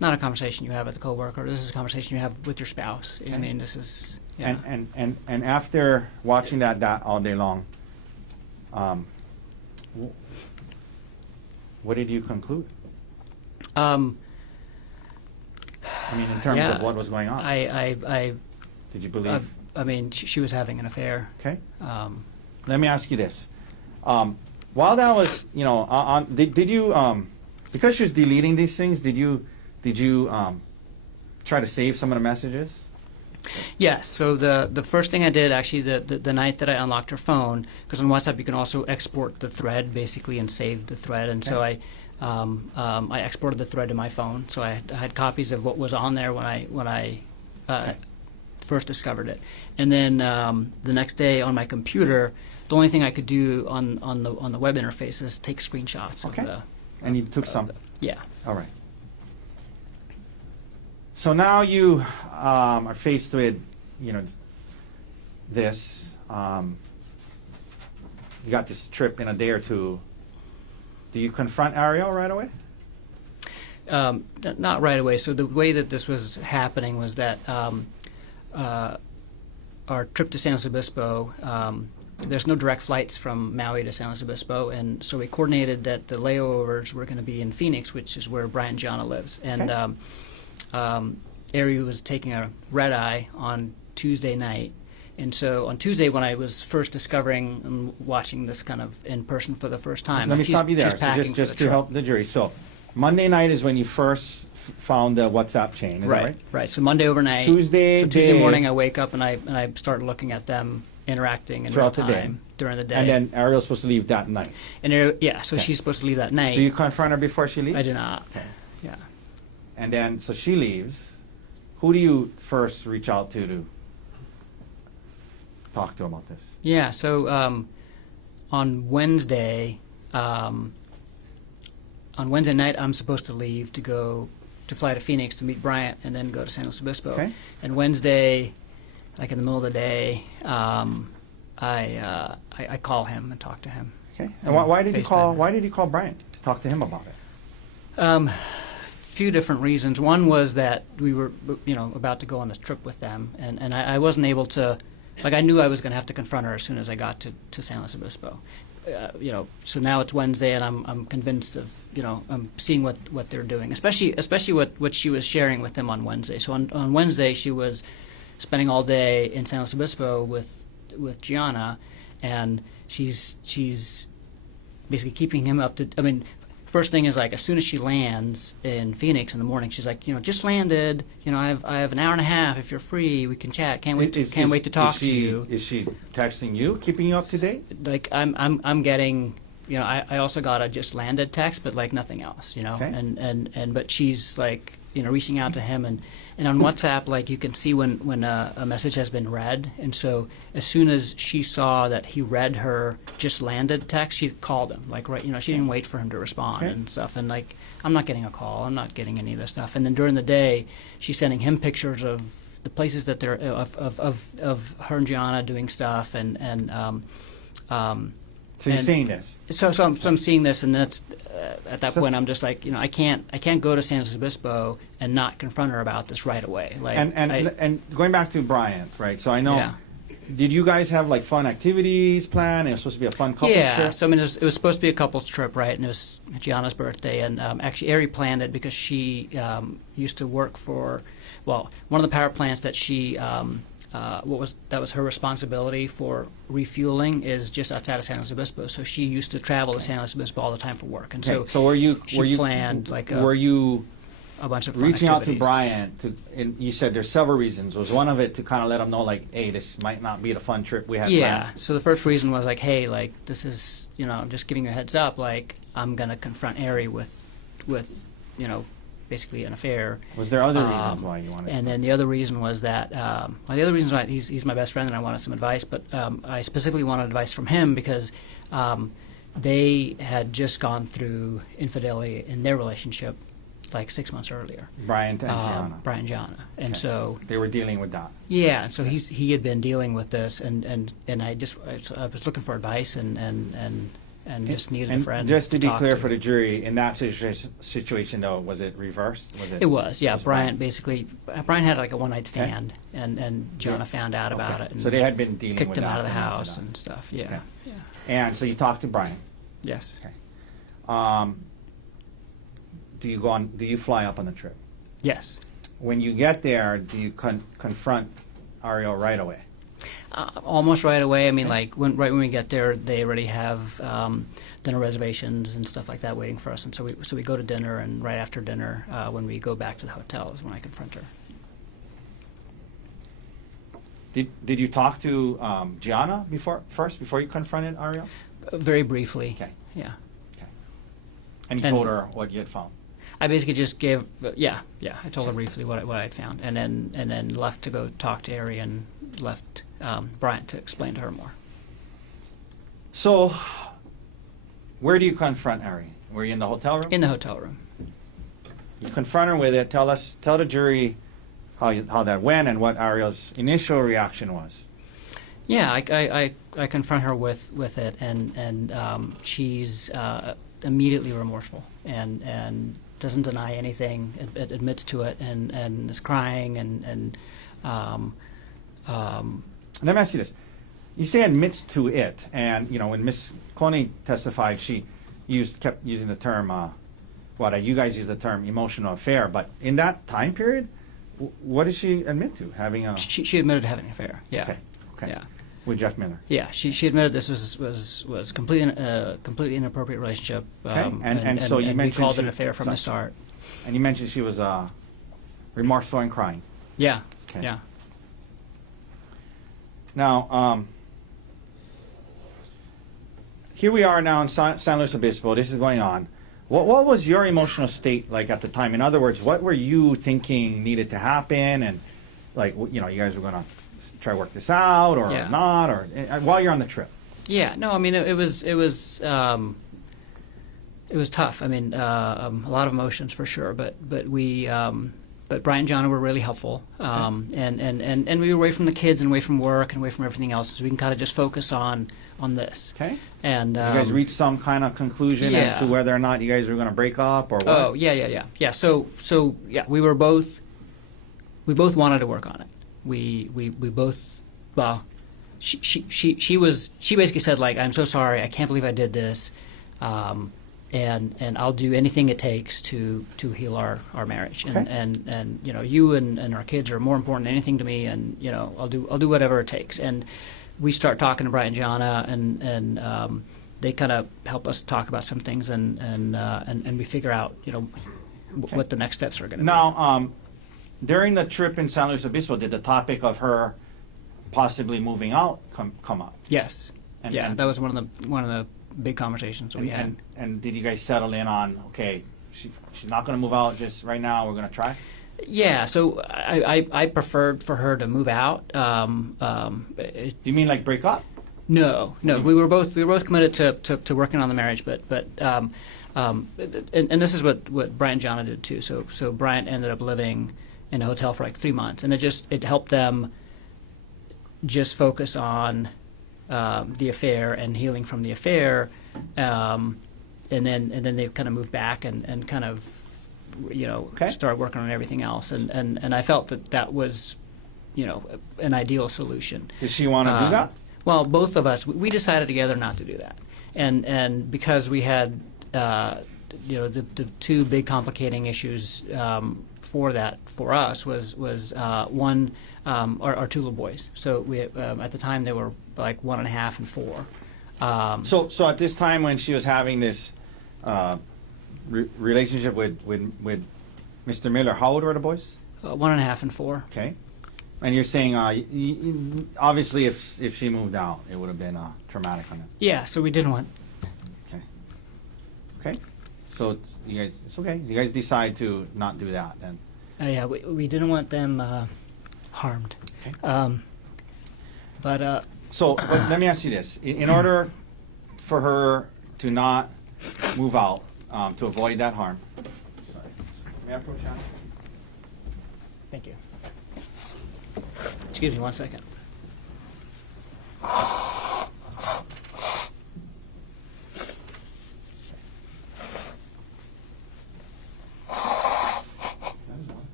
not a conversation you have with a coworker. This is a conversation you have with your spouse. I mean, this is And after watching that all day long, what did you conclude? I mean, in terms of what was going on. Did you believe? I mean, she was having an affair. Okay. Let me ask you this: while that was, did you, because she was deleting these things, did you try to save some of the messages? Yes. So the first thing I did, actually, the night that I unlocked her phone, because on WhatsApp you can also export the thread basically and save the thread, and so I exported the thread to my phone. So I had copies of what was on there when I first discovered it, and then the next day on my computer, the only thing I could do on the web interface is take screenshots of the. And you took some. Yeah. All right. So now you are faced with, this. You got this trip in a day or two. Do you confront Ariel right away? Not right away. So the way that this was happening was that our trip to San Luis Obispo, there's no direct flights from Maui to San Luis Obispo, and so we coordinated that the layovers were going to be in Phoenix, which is where Brian Gianna lives. And Ariel was taking a red eye on Tuesday night. And so on Tuesday, when I was first discovering and watching this kind of in person for the first time, let me stop you there. She's packing just for the to trip. help the jury. So Monday night is when you first found the WhatsApp chain. Is that right? Right. So Monday overnight. Tuesday Tuesday morning, I wake up and I start looking at them interacting in real Throughout the day. time during the day. And then Ariel's supposed to leave that night. And so she's supposed to leave that night. Do you confront her before she leaves? I do not. Okay. Yeah. And then, so she leaves. Who do you first reach out to talk to about this? Yeah. So on Wednesday night, I'm supposed to leave to go to fly to Phoenix to meet Bryant and then go to San Luis Obispo. Okay. And Wednesday, like in the middle of the day, I call him and talk to him. Okay. And why did you call? FaceTime. Why did you call Brian? Talk to him about it. Few different reasons. One was that we were, about to go on this trip with them, and I wasn't able to, I knew I was going to have to confront her as soon as I got to San Luis Obispo. So now it's Wednesday, and I'm convinced of, I'm seeing what they're doing, especially what she was sharing with them on Wednesday. So on Wednesday, she was spending all day in San Luis Obispo with Gianna, and she's basically keeping him up to. I mean, first thing is as soon as she lands in Phoenix in the morning, she's like, just landed. I have an hour and a half. If you're free, we can chat. Can't wait to talk to you. Is she texting you, keeping you up to date? I'm getting. I also got a just landed text, but nothing else. Okay. But she's reaching out to him, and on WhatsApp, you can see when a message has been read, and so as soon as she saw that he read her just landed text, she called him. She didn't wait for him to respond and stuff, and I'm not getting a call, I'm not getting any of this stuff, and then during the day, she's sending him pictures of the places that they're of her and Gianna doing stuff, So you're seeing this. So I'm seeing this, and that's at that point I'm just I can't go to San Luis Obispo and not confront her about this right away. And going back to Bryant, right? So I know. Yeah. Did you guys have fun activities planned? It was supposed to be a fun couples yeah. trip. So it was supposed to be a couples trip, right? And it was Gianna's birthday, and actually Ari planned it because she used to work for, one of the power plants that she. That was her responsibility for refueling is just outside of San Luis Obispo. So she used to travel to San Luis Obispo all the time for work, and so were you planned were you a bunch of fun reaching out to activities. Brian and you said there's several reasons. Was one of it to kind of let him know hey, this might not be the fun trip we had Yeah. planned? So the first reason was hey, this is I'm just giving you a heads up. I'm gonna confront Ari with basically an affair. Was there other reasons why you wanted? And then the other reason was that the other reason why he's my best friend and I wanted some advice, but I specifically wanted advice from him because they had just gone through infidelity in their relationship 6 months earlier. Brian and Gianna. Brian and Gianna, and so they were dealing with that. Yeah, and so he had been dealing with this, and I was looking for advice and just needed a friend. Just to be talk clear to. for the jury, in that situation though, was it reversed? It was, yeah. Brian Brian had a one-night stand, and Gianna found out about it. And so they had been dealing kicked with him that out of the and house after that. and stuff. Yeah, Okay. yeah. And so you talked to Brian. Yes. Okay. Do you fly up on the trip? Yes. When you get there, do you confront Ariel right away? Almost right away. I mean, when we get there, they already have dinner reservations and stuff like that waiting for us. And so we go to dinner, and right after dinner, when we go back to the hotel, is when I confront her. Did you talk to Gianna before you confronted Ariel? Very briefly. Okay. Yeah. Okay. And you And- told her what you had found. I basically just gave, I told her briefly what I had found, and then left to go talk to Ari and left Bryant to explain to her more. So, where do you confront Ari? Were you in the hotel room? In the hotel room. You confront her with it. Tell the jury how that went and what Ariel's initial reaction was. Yeah, I confront her with it, and she's immediately remorseful and doesn't deny anything, admits to it, and is crying and Let me ask you this: you say admits to it, and when Miss Konig testified, she kept using the term. You guys use the term emotional affair, but in that time period, what did she admit to? Having a she admitted to having an affair. Yeah. Okay. Yeah. With Jeff Miller. Yeah, she admitted this was completely inappropriate relationship. Okay. And so you we mentioned called it she- an affair from the start. And you mentioned she was remorseful and crying. Yeah. Okay. Yeah. Now, here we are now in San Luis Obispo. This is going on. What was your emotional state like at the time? In other words, what were you thinking needed to happen? And you guys were going to try to work this out or Yeah. not, or while you're on the trip. Yeah. No, I mean it was It was tough. I mean, a lot of emotions for sure. But Brian and John were really helpful, and we were away from the kids and away from work and away from everything else, so we can kind of just focus on this. Okay. And you guys reached some kind of conclusion as to whether or not you guys were going to break up or what? Oh yeah. So yeah, we both wanted to work on it. We both, well, she basically said, like, I'm so sorry, I can't believe I did this, and I'll do anything it takes to heal our marriage. Okay. And you know, you and our kids are more important than anything to me, and you know, I'll do whatever it takes. And we start talking to Brian and Jana, and they kind of help us talk about some things, and we figure out, you know, what the next steps are going to be. Now, during the trip in San Luis Obispo, did the topic of her possibly moving out come up? Yes. And- Yeah, and- that was one of the big conversations we had. And did you guys settle in on, okay, she's not going to move out just right now, we're going to try? Yeah, so I preferred for her to move out. Do you mean like break up? No, we were both committed to working on the marriage, but and this is what Brian and Jana did too. So Brian ended up living in a hotel for like 3 months, and it helped them just focus on the affair and healing from the affair, and then they kind of moved back and kind of, you know, Okay. started working on everything else, and I felt that was, you know, an ideal solution. Did she want to do that? Well, both of us, we decided together not to do that, and because we had, you know, the two big complicating issues for us was one, our two little boys. So we at the time they were like 1.5 and 4. So at this time when she was having this relationship with Mr. Miller, how old were the boys? 1.5 and 4. Okay. And you're saying, obviously, if she moved out, it would have been traumatic on them. Yeah, so we didn't want. Okay. So it's okay. You guys decide to not do that then. Yeah, we didn't want them harmed. Okay. But So let me ask you this: in order for her to not move out, to avoid that harm. Sorry. May I approach Anna? thank you. Excuse me 1 second.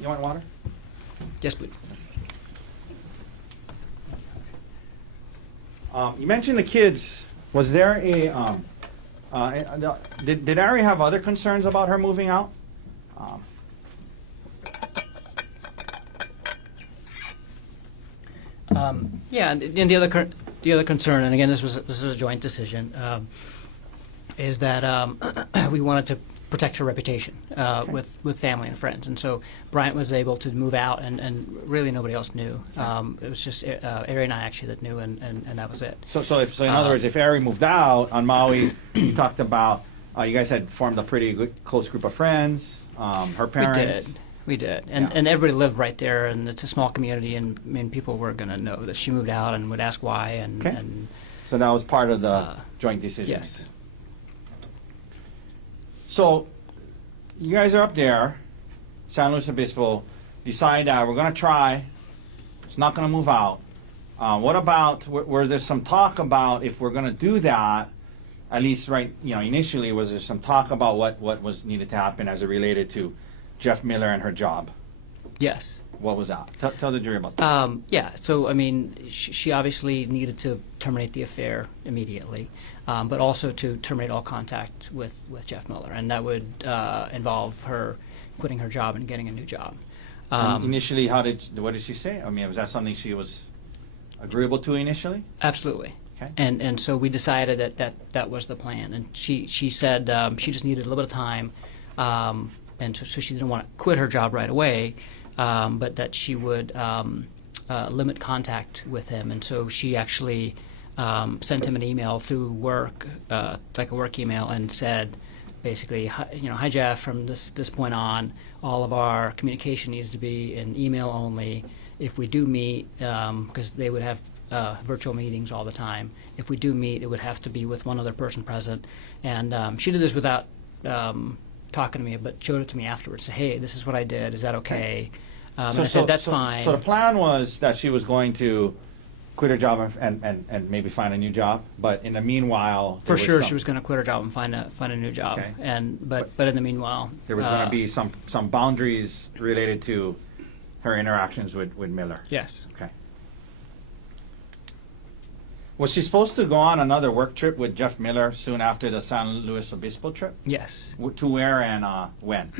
You want water? Yes, please. You mentioned the kids. Was there did Ari have other concerns about her moving out? Yeah, and the other concern, and again, this was a joint decision, is that we wanted to protect her reputation with family and friends, and so Bryant was able to move out, and really nobody else knew. It was just Ari and I actually that knew, and that was it. So in other words, if Ari moved out on Maui, you talked about you guys had formed a pretty good, close group of friends. Her parents. We did, and everybody lived right there, and it's a small community, and I mean, people were going to know that she moved out and would ask why, and So that was part of the joint decision. yes. So you guys are up there, San Luis Obispo, decide that we're going to try. It's not going to move out. What about were there some talk about if we're going to do that? At least, right, initially, was there some talk about what was needed to happen as it related to Jeff Miller and her job? Yes. What was that? Tell the jury about that. Yeah, so I mean, she obviously needed to terminate the affair immediately, but also to terminate all contact with Jeff Miller, and that would involve her quitting her job and getting a new job. Initially, what did she say? I mean, was that something she was agreeable to initially? Absolutely. Okay. And so we decided that was the plan, and she said she just needed a little bit of time, and so she didn't want to quit her job right away. But that she would limit contact with him, and so she actually sent him an email through work, like a work email, and said, basically, hi Jeff. From this point on, all of our communication needs to be in email only. If we do meet, because they would have virtual meetings all the time. If we do meet, it would have to be with one other person present. And she did this without talking to me, but showed it to me afterwards. Said, hey, this is what I did. Is that okay? And I said, that's fine. So the plan was that she was going to quit her job and maybe find a new job, but in the meanwhile, For sure, she was going to quit her job and find a new job. Okay. But in the meanwhile, there was going to be some boundaries related to her interactions with Miller. yes. Okay. Was she supposed to go on another work trip with Jeff Miller soon after the San Luis Obispo trip? Yes. To where and when?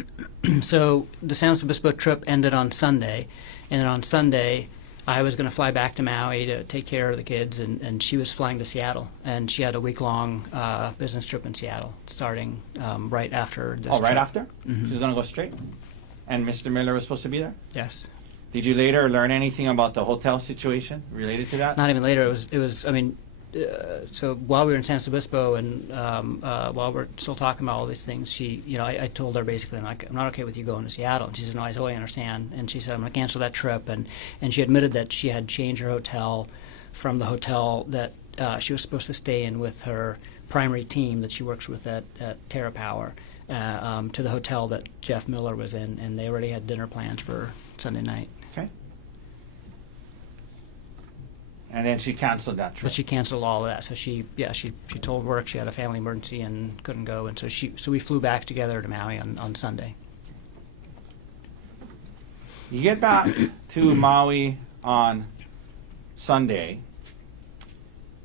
So the San Luis Obispo trip ended on Sunday, and then on Sunday, I was going to fly back to Maui to take care of the kids, and she was flying to Seattle, and she had a week-long business trip in Seattle, starting right after this Oh, right trip. after? Mhm. She was going to go straight? And Mr. Miller was supposed to be there? Yes. Did you later learn anything about the hotel situation related to that? Not even later. It was. I mean, so while we were in San Luis Obispo and while we're still talking about all these things, she, I told her basically, I'm not okay with you going to Seattle. And she said, no, I totally understand. And she said, I'm going to cancel that trip. And she admitted that she had changed her hotel from the hotel that she was supposed to stay in with her primary team that she works with at Terra Power to the hotel that Jeff Miller was in, and they already had dinner plans for Sunday night. Okay. And then she canceled that trip. But she canceled all of that. So she told work she had a family emergency and couldn't go, and so we flew back together to Maui on Sunday. You get back to Maui on Sunday,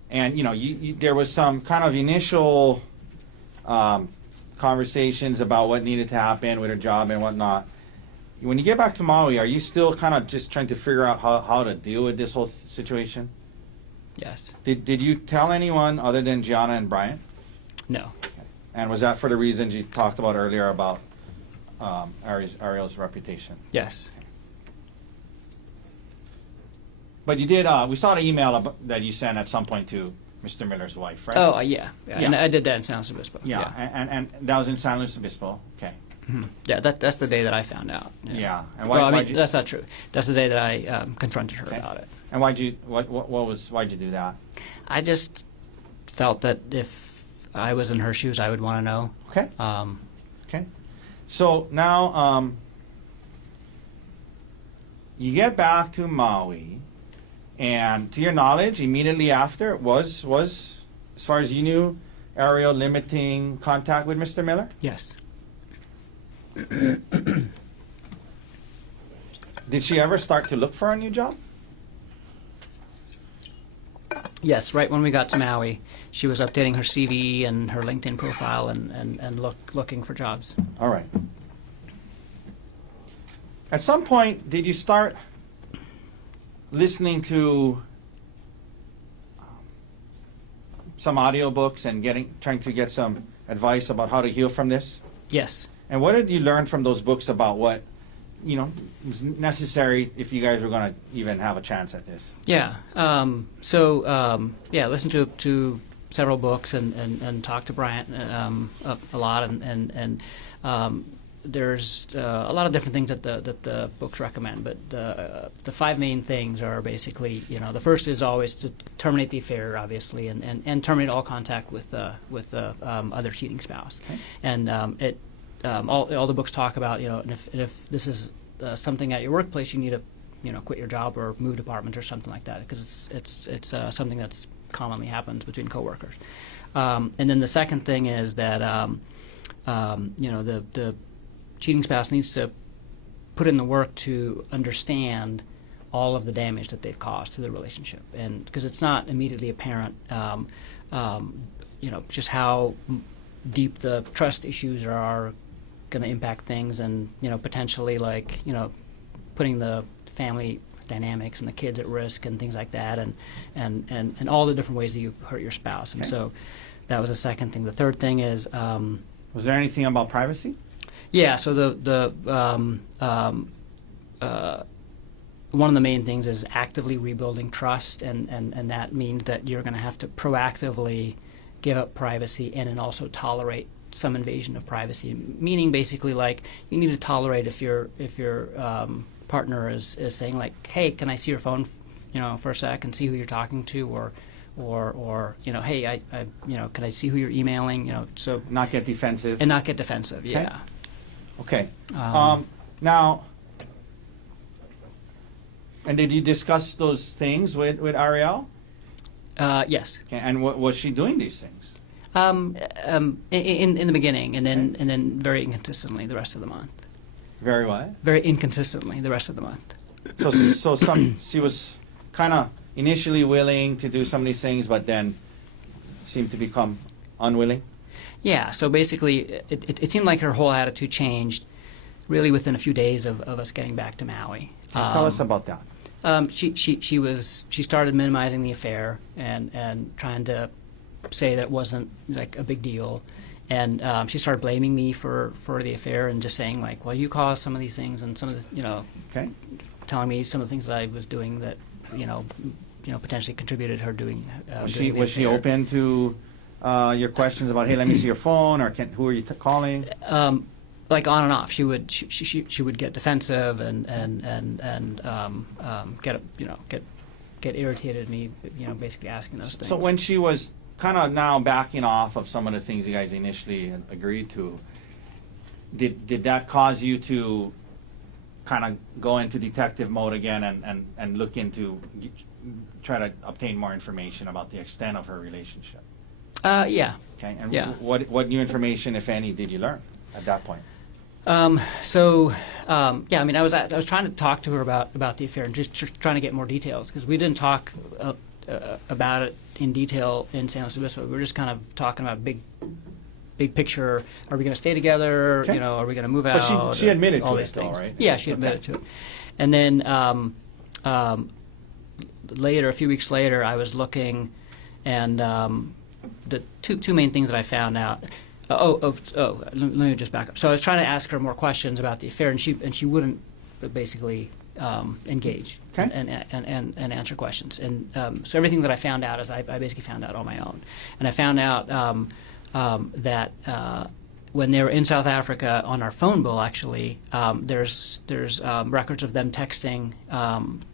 and you there was some kind of initial conversations about what needed to happen with her job and whatnot. When you get back to Maui, are you still kind of just trying to figure out how to deal with this whole situation? Yes. Did you tell anyone other than Gianna and Brian? No. And was that for the reasons you talked about earlier about Ariel's reputation? Yes. But you did. We saw the email that you sent at some point to Mr. Miller's wife, right? Oh, yeah. And Yeah. I did that in San Luis Obispo. Yeah, and that was in San Luis Obispo. Okay. Mhm. Yeah, that's the day that I found out. Yeah. And Well, I why'd mean, you, that's not true. That's the day that I confronted her Okay. about it. and why'd you why'd you do that? I just felt that if I was in her shoes, I would want to know. Okay. Okay. So now you get back to Maui, and to your knowledge, immediately after was as far as you knew, Ariel limiting contact with Mr. Miller? Yes. Did she ever start to look for a new job? Yes, right when we got to Maui, she was updating her CV and her LinkedIn profile and looking for jobs. All right. At some point, did you start listening to some audiobooks and trying to get some advice about how to heal from this? Yes. And what did you learn from those books about what, was necessary if you guys were going to even have a chance at this? Yeah. Listen to several books and talk to Bryant a lot, and there's a lot of different things that the books recommend. But the five main things are basically, the first is always to terminate the affair, obviously, and terminate all contact with other cheating spouse. Okay. And all the books talk about, and if this is something at your workplace, you need to quit your job or move departments or something like that, because it's something that's commonly happens between coworkers. And then the second thing is that the cheating spouse needs to put in the work to understand all of the damage that they've caused to the relationship, and because it's not immediately apparent, just how deep the trust issues are going to impact things, and potentially putting the family dynamics and the kids at risk and things like that, and all the different ways that you hurt your spouse. And Okay. so that was the second thing. The third thing is Was there anything about privacy? yeah. So one of the main things is actively rebuilding trust, and that means that you're going to have to proactively give up privacy and then also tolerate some invasion of privacy. Meaning, basically, like you need to tolerate if your partner is saying like, "Hey, can I see your phone for a sec and see who you're talking to, or hey, I can I see who you're emailing, so Not get defensive. and not get defensive. Yeah. Okay. Um, Now, and did you discuss those things with Arielle? Yes. Okay, and was she doing these things? In the beginning, and then very inconsistently the rest of the month. Very well. Very inconsistently the rest of the month. So she was kind of initially willing to do some of these things, but then seemed to become unwilling. Yeah. So basically, it seemed like her whole attitude changed really within a few days of us getting back to Maui. Tell us about that. She started minimizing the affair and trying to say that it wasn't like a big deal, and she started blaming me for the affair and just saying like, well, you caused some of these things, and some of the Okay. telling me some of the things that I was doing that potentially contributed her doing. Was doing the she affair. open to your questions about, hey, let me see your phone, or who are you calling? Like on and off, she would get defensive and get irritated at me, basically asking those things. So when she was kind of now backing off of some of the things you guys initially had agreed to, did that cause you to kind of go into detective mode again and look into, try to obtain more information about the extent of her relationship? Yeah. Okay, and Yeah. what new information, if any, did you learn at that point? I was trying to talk to her about the affair and just trying to get more details, because we didn't talk about it in detail in San Luis Obispo. We were just kind of talking about big picture. Are we going to stay together? Okay. Are we going to move But out? she admitted all to these it, though, things. right? Yeah, she admitted to it. And then later, a few weeks later, I was looking, and the two main things that I found out. Let me just back up. So I was trying to ask her more questions about the affair, and she wouldn't basically engage Okay. and answer questions. And so everything that I found out is I basically found out on my own. And I found out that when they were in South Africa on our phone bill, actually, there's records of them texting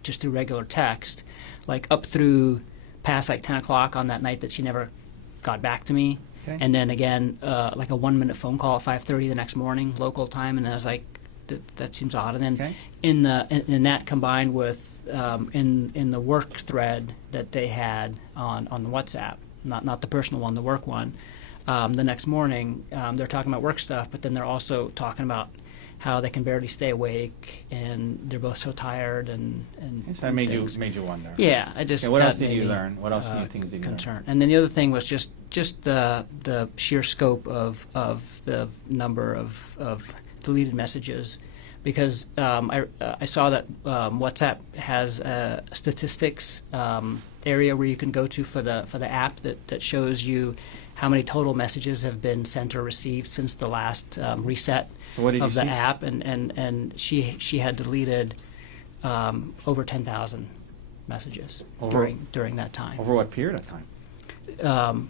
just through regular text, like up through past like 10 o'clock on that night that she never got back to me. Okay. And then again, like a 1-minute phone call at 5:30 the next morning, local time, and I was like, that seems odd. And then Okay. in that combined with in the work thread that they had on the WhatsApp, not the personal one, the work one, the next morning they're talking about work stuff, but then they're also talking about how they can barely stay awake and they're both so tired and So that made things. you wonder. Yeah, I just. Okay, what that else did made you me, learn? What else new things did you learn? concerned. And then the other thing was just the sheer scope of the number of deleted messages, because I saw that WhatsApp has a statistics area where you can go to for the app that shows you how many total messages have been sent or received since the last reset So what did of you the see? app, and she had deleted over 10,000 messages Over- during that time. Over what period of time? I'm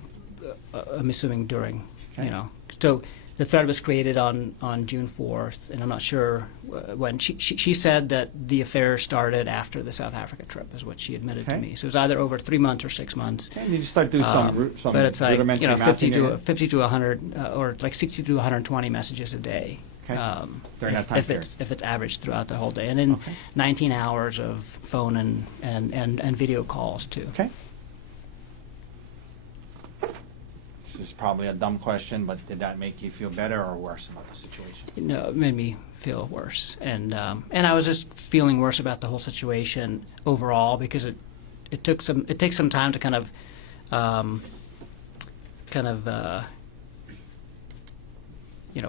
assuming during, Okay. So the thread was created on June 4th, and I'm not sure when. She said that the affair started after the South Africa trip, is what she admitted to Okay. me. So it was either over 3 months or 6 months. Okay, did you start doing some But it's like, rudimentary math 50 in your to head? 100, or like 60 to 120 messages a day. Okay. During that time if it's averaged throughout the whole day, and then Okay. 19 hours of phone and video calls too. Okay. This is probably a dumb question, but did that make you feel better or worse about the situation? It made me feel worse, and I was just feeling worse about the whole situation overall, because it takes some time to kind of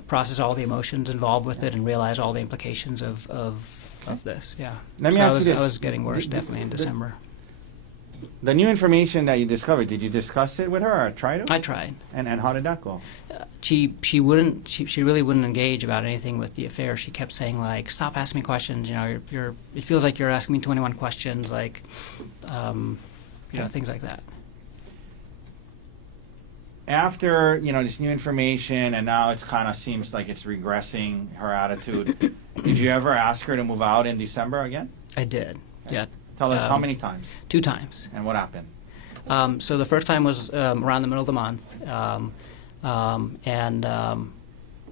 process all the emotions involved with it and realize all the implications of this. Yeah. Let me So ask you this. I was getting worse The- definitely in the- December. The new information that you discovered, did you discuss it with her or try to? I tried. And how did that go? She really wouldn't engage about anything with the affair. She kept saying like, "Stop asking me questions. You're it feels like you're asking me 21 questions, like, things like that." After this new information, and now it's kind of seems like it's regressing her attitude. Did you ever ask her to move out in December again? I did. Yeah. Tell us how many times 2 times. and what happened. So the first time was around the middle of the month,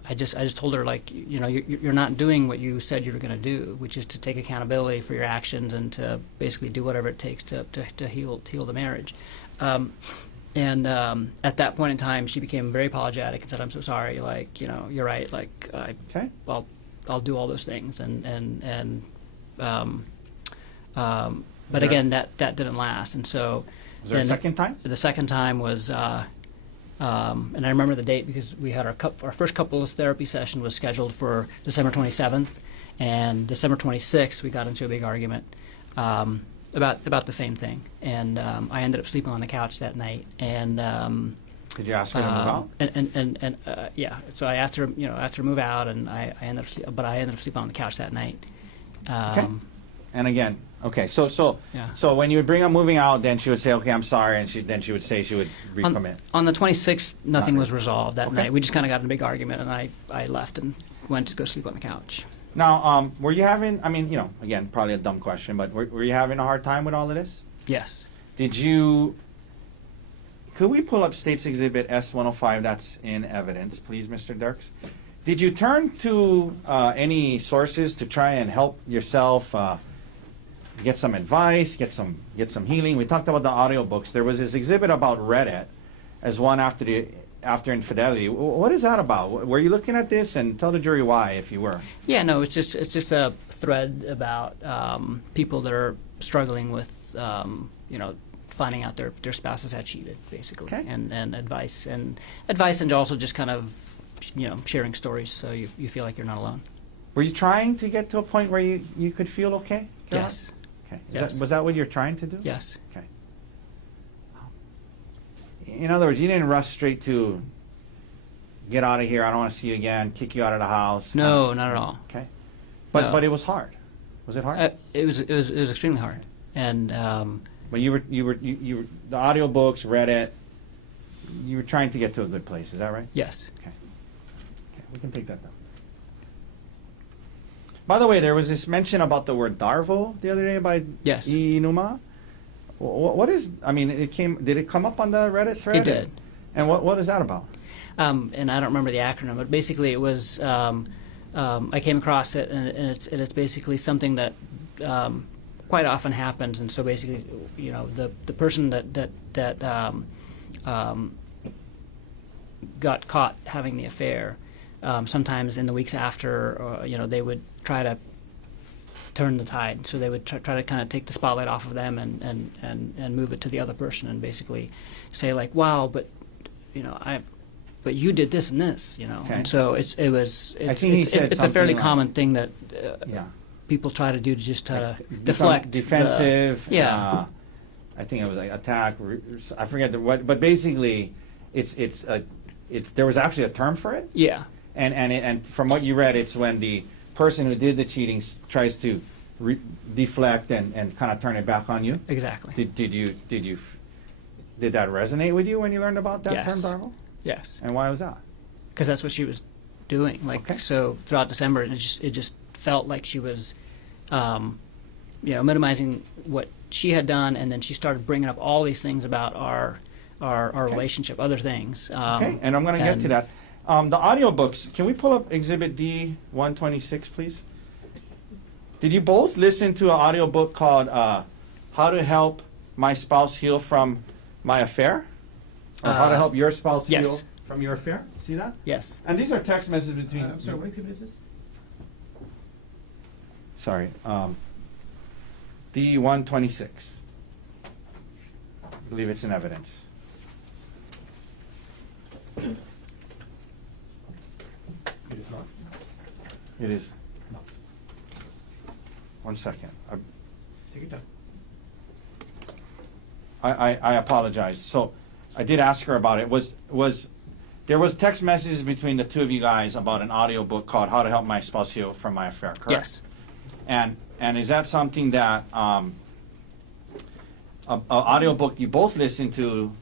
I just told her, like, you know, you're not doing what you said you were going to do, which is to take accountability for your actions and to basically do whatever it takes to heal the marriage. At that point in time, she became very apologetic and said, "I'm so sorry. Like, you know, you're right. Like, Okay. I'll do all those things." But there- again, that didn't last, and so. Was there a then second time? The second time was, and I remember the date because we had our first couples therapy session was scheduled for December 27th, and December 26th we got into a big argument about the same thing, and I ended up sleeping on the couch that night, and Did you ask her to move out? yeah, so I asked her to move out, and I ended up sleeping on the couch that night. Okay. And again, okay, so Yeah. so when you would bring up moving out, then she would say, "Okay, I'm sorry," and then she would say she would recommit. On the 26th, nothing was resolved that Okay. night. We just kind of got in a big argument, and I left and went to go sleep on the couch. Now, were you having? I mean, you know, again, probably a dumb question, but were you having a hard time with all of this? Yes. Did you? Could we pull up State's Exhibit S-105? That's in evidence, please, Mr. Dirks. Did you turn to any sources to try and help yourself? Get some advice, get some healing. We talked about the audiobooks. There was this exhibit about Reddit as one after infidelity. What is that about? Were you looking at this? And tell the jury why, if you were. Yeah, no, it's just a thread about people that are struggling with finding out their spouses had cheated, basically, Okay. and advice and also just kind of sharing stories so you feel like you're not alone. Were you trying to get to a point where you could feel okay? Gerhardt? Yes. Okay. Yes. Was that what you're trying to do? Yes. Okay. In other words, you didn't rush straight to get out of here. I don't want to see you again. Kick you out of the house. No, not at all. Okay. No. But it was hard. Was it hard? It was extremely hard, and But you were the audiobooks, Reddit. You were trying to get to a good place. Is that right? yes. Okay, we can take that down. By the way, there was this mention about the word Darvo the other day by Yes. Inuma. What is? I mean, Did it come up on the Reddit thread? It did. And what is that about? And I don't remember the acronym, but basically it was I came across it, and it's basically something that quite often happens, and so basically, the person that got caught having the affair, sometimes in the weeks after, they would try to turn the tide. So they would try to kind of take the spotlight off of them and move it to the other person, and basically say, like, "Wow, but but you did this and this," Okay. And so it's I think he said a something fairly like- common thing that Yeah. people try to do to just try to Become deflect. defensive. Yeah. I think it was like attack. I forget what, but basically, it's there was actually a term for it. Yeah. And from what you read, it's when the person who did the cheating tries to deflect and kind of turn it back on you. Exactly. Did that resonate with you when you learned about that Yes. term, Darvo? Yes. And why was that? Because that's what she was doing. Like, Okay. so throughout December, it just felt like she was, minimizing what she had done, and then she started bringing up all these things about our relationship, other things. Okay, and I'm going to get to that. The audiobooks, can we pull up Exhibit D 126, please? Did you both listen to an audiobook called How to Help My Spouse Heal from My Affair? Or How to Help Your Spouse yes. Heal from Your Affair? See that? Yes. And these are text messages between... I'm sorry, what exhibit is this? Sorry. D 126. I believe it's in evidence. It is not. It is... Not. 1 second. Take it down. I apologize. So I did ask her about it. There was text messages between the two of you guys about an audiobook called How to Help My Spouse Heal from My Affair, correct? Yes. And is that something that a audiobook you both listen to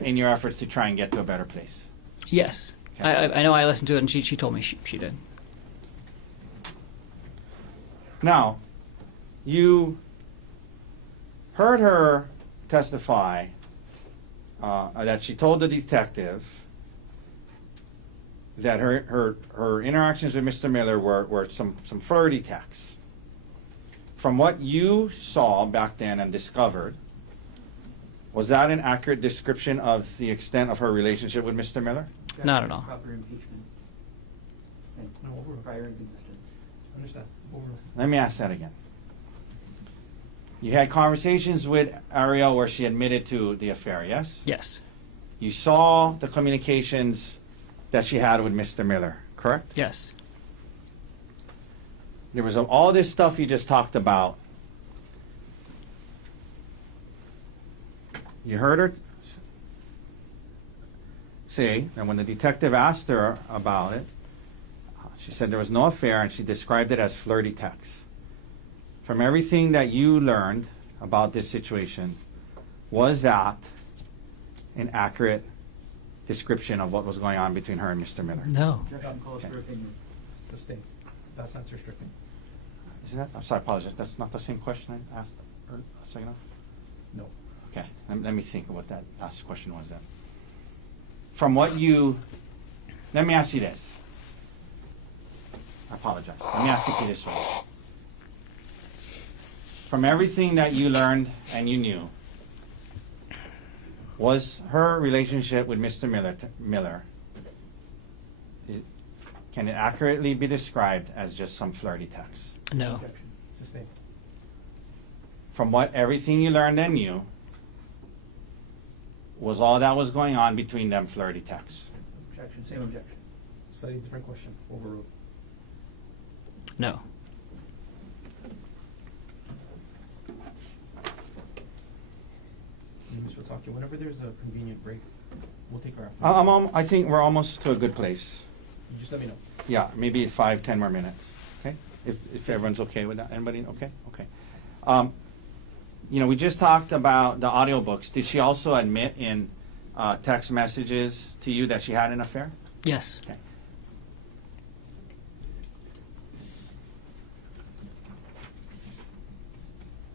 in your efforts to try and get to a better place? Yes. Okay. I know I listened to it, and she told me she did. Now, you heard her testify that she told the detective that her interactions with Mr. Miller were some flirty texts. From what you saw back then and discovered, was that an accurate description of the extent of her relationship with Mr. Miller? Not at all. Proper impeachment. And No, overruled. prior inconsistent. Understand. Overruled. Let me ask that again. You had conversations with Ariel where she admitted to the affair, yes? Yes. You saw the communications that she had with Mr. Miller, correct? Yes. There was all this stuff you just talked about. You heard her say that when the detective asked her about it, she said there was no affair and she described it as flirty texts. From everything that you learned about this situation, was that an accurate description of what was going on between her and Mr. Miller? No. Objection calls for opinion. Sustained. That's answer stricken. Isn't that? I'm sorry, I apologize. That's not the same question I asked a second ago? No. Okay, let me think of what that last question was then. From what you, let me ask you this. I apologize. Let me ask it this way. From everything that you learned and you knew, was her relationship with Mr. Miller, can it accurately be described as just some flirty text? No. Objection. Sustained. From what everything you learned and knew, was all that was going on between them flirty texts? Objection. Same objection. Slightly different question. Overruled. No. Ms. Watake, whenever there's a convenient break, we'll take our I think we're almost to a good place. You just let me know. Yeah, maybe 5-10 more minutes. Okay, if everyone's okay with that. Anybody okay? Okay. You know, we just talked about the audiobooks. Did she also admit in text messages to you that she had an affair? Yes. Okay.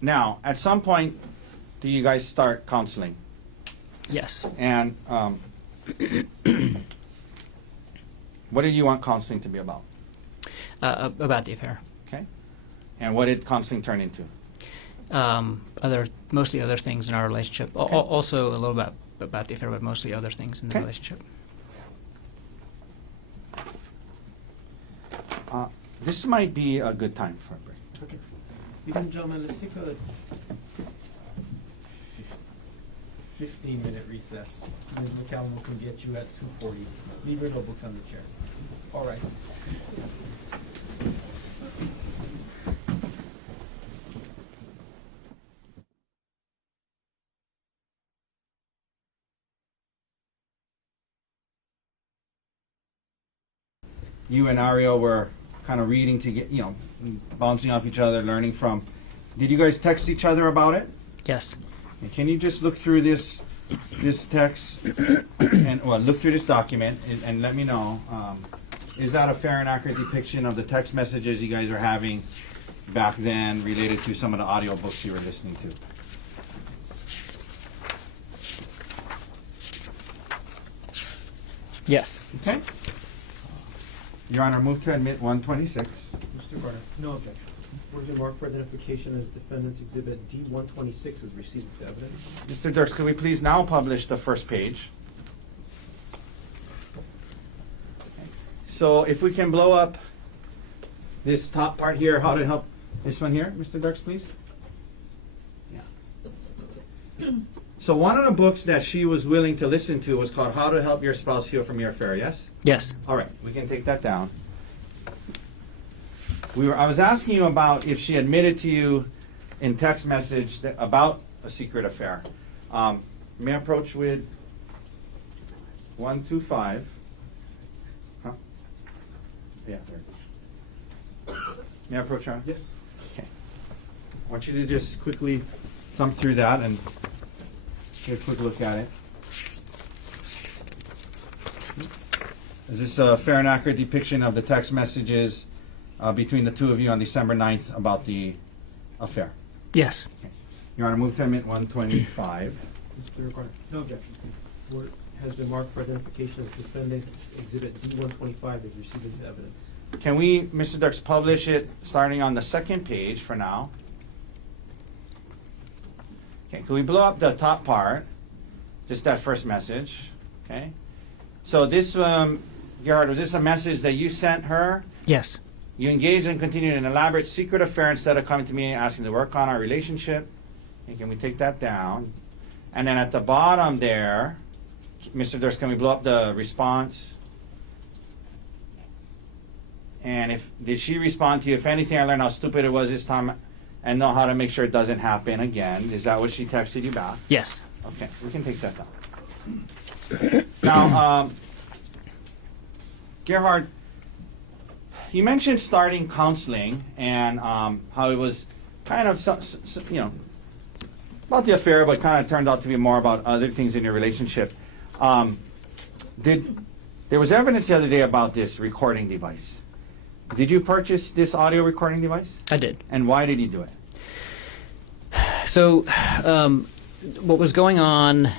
Now, at some point, do you guys start counseling? Yes. And what did you want counseling to be about? About the affair. Okay. And what did counseling turn into? Mostly other things in our relationship. Okay. Also a little bit about the affair, but mostly other things in the Okay. relationship. This might be a good time for a break. Okay. Ladies and gentlemen, let's take a 15-minute recess. Ms. McCallum can get you at 2:40. Leave your notebooks on the chair. All right. You and Ariel were kind of reading to get, bouncing off each other, learning from. Did you guys text each other about it? Yes. And can you just look through this text and look through this document and let me know, is that a fair and accurate depiction of the text messages you guys are having back then related to some of the audiobooks you were listening to? Yes. Okay. Your Honor, move to admit 126. Mr. Garner. No objection. What is your mark for identification as defendant's exhibit D-126 is received as evidence? Mr. Dirks, could we please now publish the first page? So if we can blow up this top part here, how to help this one here, Mr. Dirks, please? Yeah. So one of the books that she was willing to listen to was called How to Help Your Spouse Heal from Your Affair, yes? Yes. All right, we can take that down. I was asking you about if she admitted to you in text message about a secret affair. May I approach with 125? Huh? Yeah, there. May I approach her? Yes. Okay. I want you to just quickly thumb through that and get a quick look at it. Is this a fair and accurate depiction of the text messages between the two of you on December 9th about the affair? Yes. Okay. You want to move to amendment 125? Mr. Carter, No objection. what has been marked for identification as defendant's exhibit D-125 is received into evidence. Can we, Mr. Dirks, publish it starting on the second page for now? Okay, can we blow up the top part? Just that first message, okay? So this, Gerhardt, was this a message that you sent her? Yes. You engaged and continued an elaborate secret affair instead of coming to me and asking to work on our relationship. And can we take that down? And then at the bottom there, Mr. Durst, can we blow up the response? And did she respond to you? If anything, I learned how stupid it was this time and know how to make sure it doesn't happen again. Is that what she texted you back? Yes. Okay, we can take that down. Now, Gerhardt, you mentioned starting counseling and how it was kind of, about the affair, but kind of turned out to be more about other things in your relationship. There was evidence the other day about this recording device. Did you purchase this audio recording device? I did. And why did you do it? So, what was going on?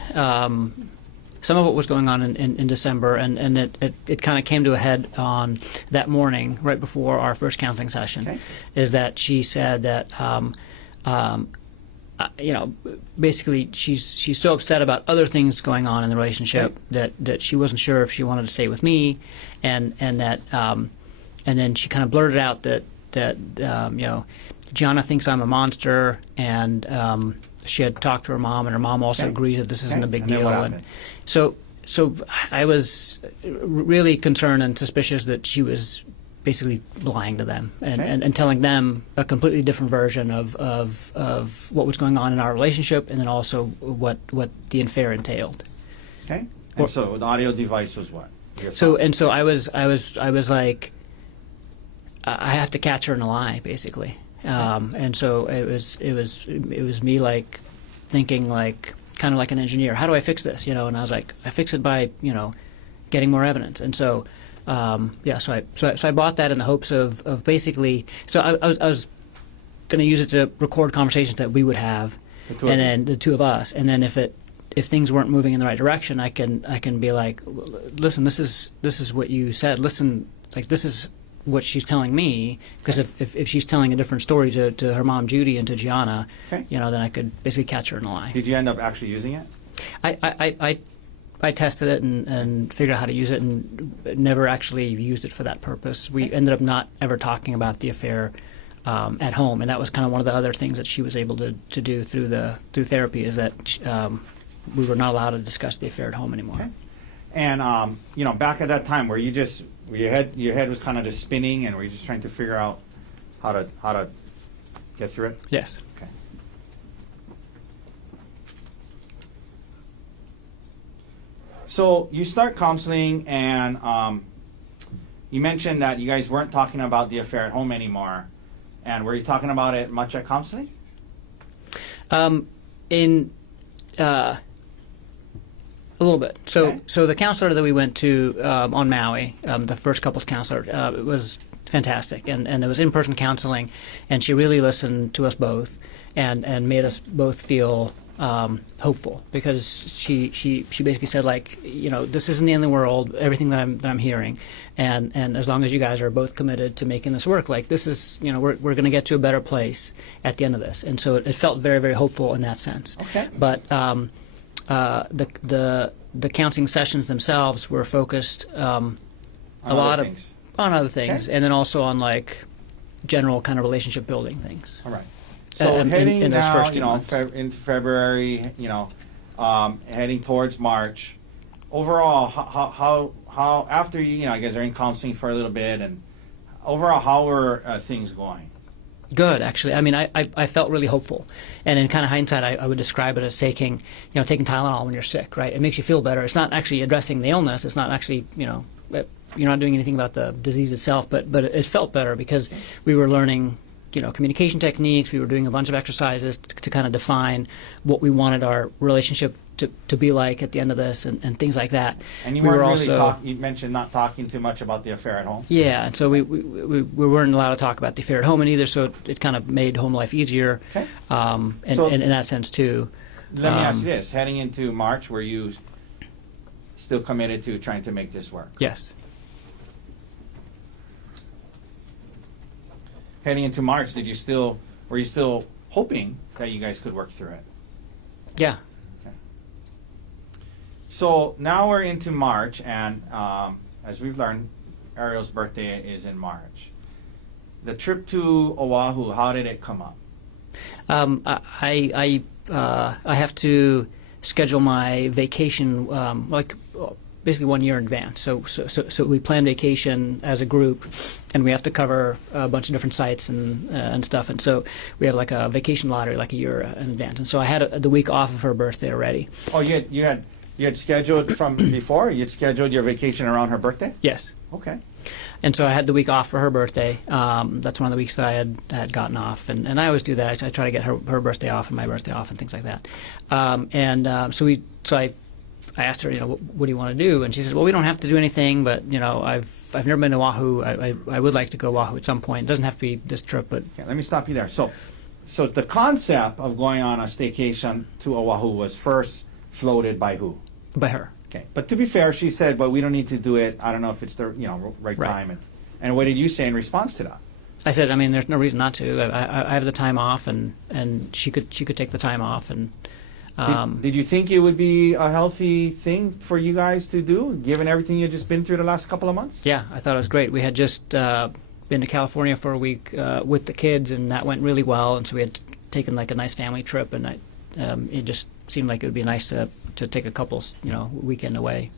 Some of what was going on in December, and it kind of came to a head on that morning, right before our first counseling session. Okay. Is that she said that, basically she's so upset about other things going on in the relationship that she wasn't sure if she wanted to stay with me, and that. And then she kind of blurted out that Gianna thinks I'm a monster, and she had talked to her mom, and her mom also agrees that this isn't a big And then deal. what And happened? so I was really concerned and suspicious that she was basically lying to them and telling them a completely different version of what was going on in our relationship, and then also what the affair entailed. Okay. And so the audio device was what? So I was like, I have to catch her in a lie, basically. And so it was me like thinking like kind of like an engineer. How do I fix this? And I was like, I fix it by getting more evidence. And so so I bought that in the hopes of basically. So I was going to use it to record conversations that we would have, and then the two of us. And then if things weren't moving in the right direction, I can be like, listen, this is what you said. Listen, like this is what she's telling me, because if she's telling a different story to her mom Judy and to Gianna, then I could basically catch her in a lie. Did you end up actually using it? I tested it and figured out how to use it, and never actually used it for that purpose. We ended up not ever talking about the affair at home, and that was kind of one of the other things that she was able to do through therapy, is that we were not allowed to discuss the affair at home anymore. Okay. And back at that time, were you just your head was kind of just spinning, and were you just trying to figure out how to get through it? Yes. Okay. So you start counseling, and you mentioned that you guys weren't talking about the affair at home anymore. And were you talking about it much at counseling? A little bit. So the counselor that we went to on Maui, the first couples counselor, it was fantastic, and it was in-person counseling, and she really listened to us both, and made us both feel hopeful, because she basically said, like, this isn't the end of the world, everything that I'm hearing, and as long as you guys are both committed to making this work, like, this is, we're going to get to a better place at the end of this. And so it felt very, very hopeful in that sense. Okay. But the counseling sessions themselves were focused on other things, Okay. and then also on like general kind of relationship building things. All right. So heading in those now, first few months. in February, heading towards March. Overall, how after you guys are in counseling for a little bit, and overall, how were things going? Good, actually. I mean, I felt really hopeful, and in kind of hindsight, I would describe it as taking Tylenol when you're sick, right? It makes you feel better. It's not actually addressing the illness. It's not actually, you're not doing anything about the disease itself, but it felt better because we were learning, communication techniques. We were doing a bunch of exercises to kind of define what we wanted our relationship to be like at the end of this and things like that. And you We weren't were really also- you mentioned not talking too much about the affair at home. Yeah, and so we weren't allowed to talk about the affair at home either, so it kind of made home life easier Okay. in that sense too. Let me ask you this: heading into March, were you still committed to trying to make this work? Yes. Heading into March, were you still hoping that you guys could work through it? Yeah. So now we're into March, and as we've learned, Ariel's birthday is in March. The trip to Oahu, how did it come up? I have to schedule my vacation basically 1 year in advance. So we plan vacation as a group, and we have to cover a bunch of different sites and stuff. And so we have like a vacation lottery like a year in advance. And so I had the week off of her birthday already. Oh, you had scheduled from before? You'd scheduled your vacation around her birthday? Yes. Okay. And so I had the week off for her birthday. That's one of the weeks that I had gotten off, and I always do that. I try to get her birthday off and my birthday off and things like that. So I asked her, what do you want to do? And she said, well, we don't have to do anything, but I've never been to Oahu. I would like to go Oahu at some point. It doesn't have to be this trip, but Okay, let me stop you there. So the concept of going on a staycation to Oahu was first floated by who? by her. Okay. But to be fair, she said, but we don't need to do it. I don't know if it's the right Right. time. And what did you say in response to that? I said, there's no reason not to. I have the time off, and she could take the time off, and Did you think it would be a healthy thing for you guys to do, given everything you've just been through the last couple of months? yeah, I thought it was great. We had just been to California for a week with the kids, and that went really well. And so we had taken like a nice family trip, and it just seemed like it would be nice to take a couple's weekend away.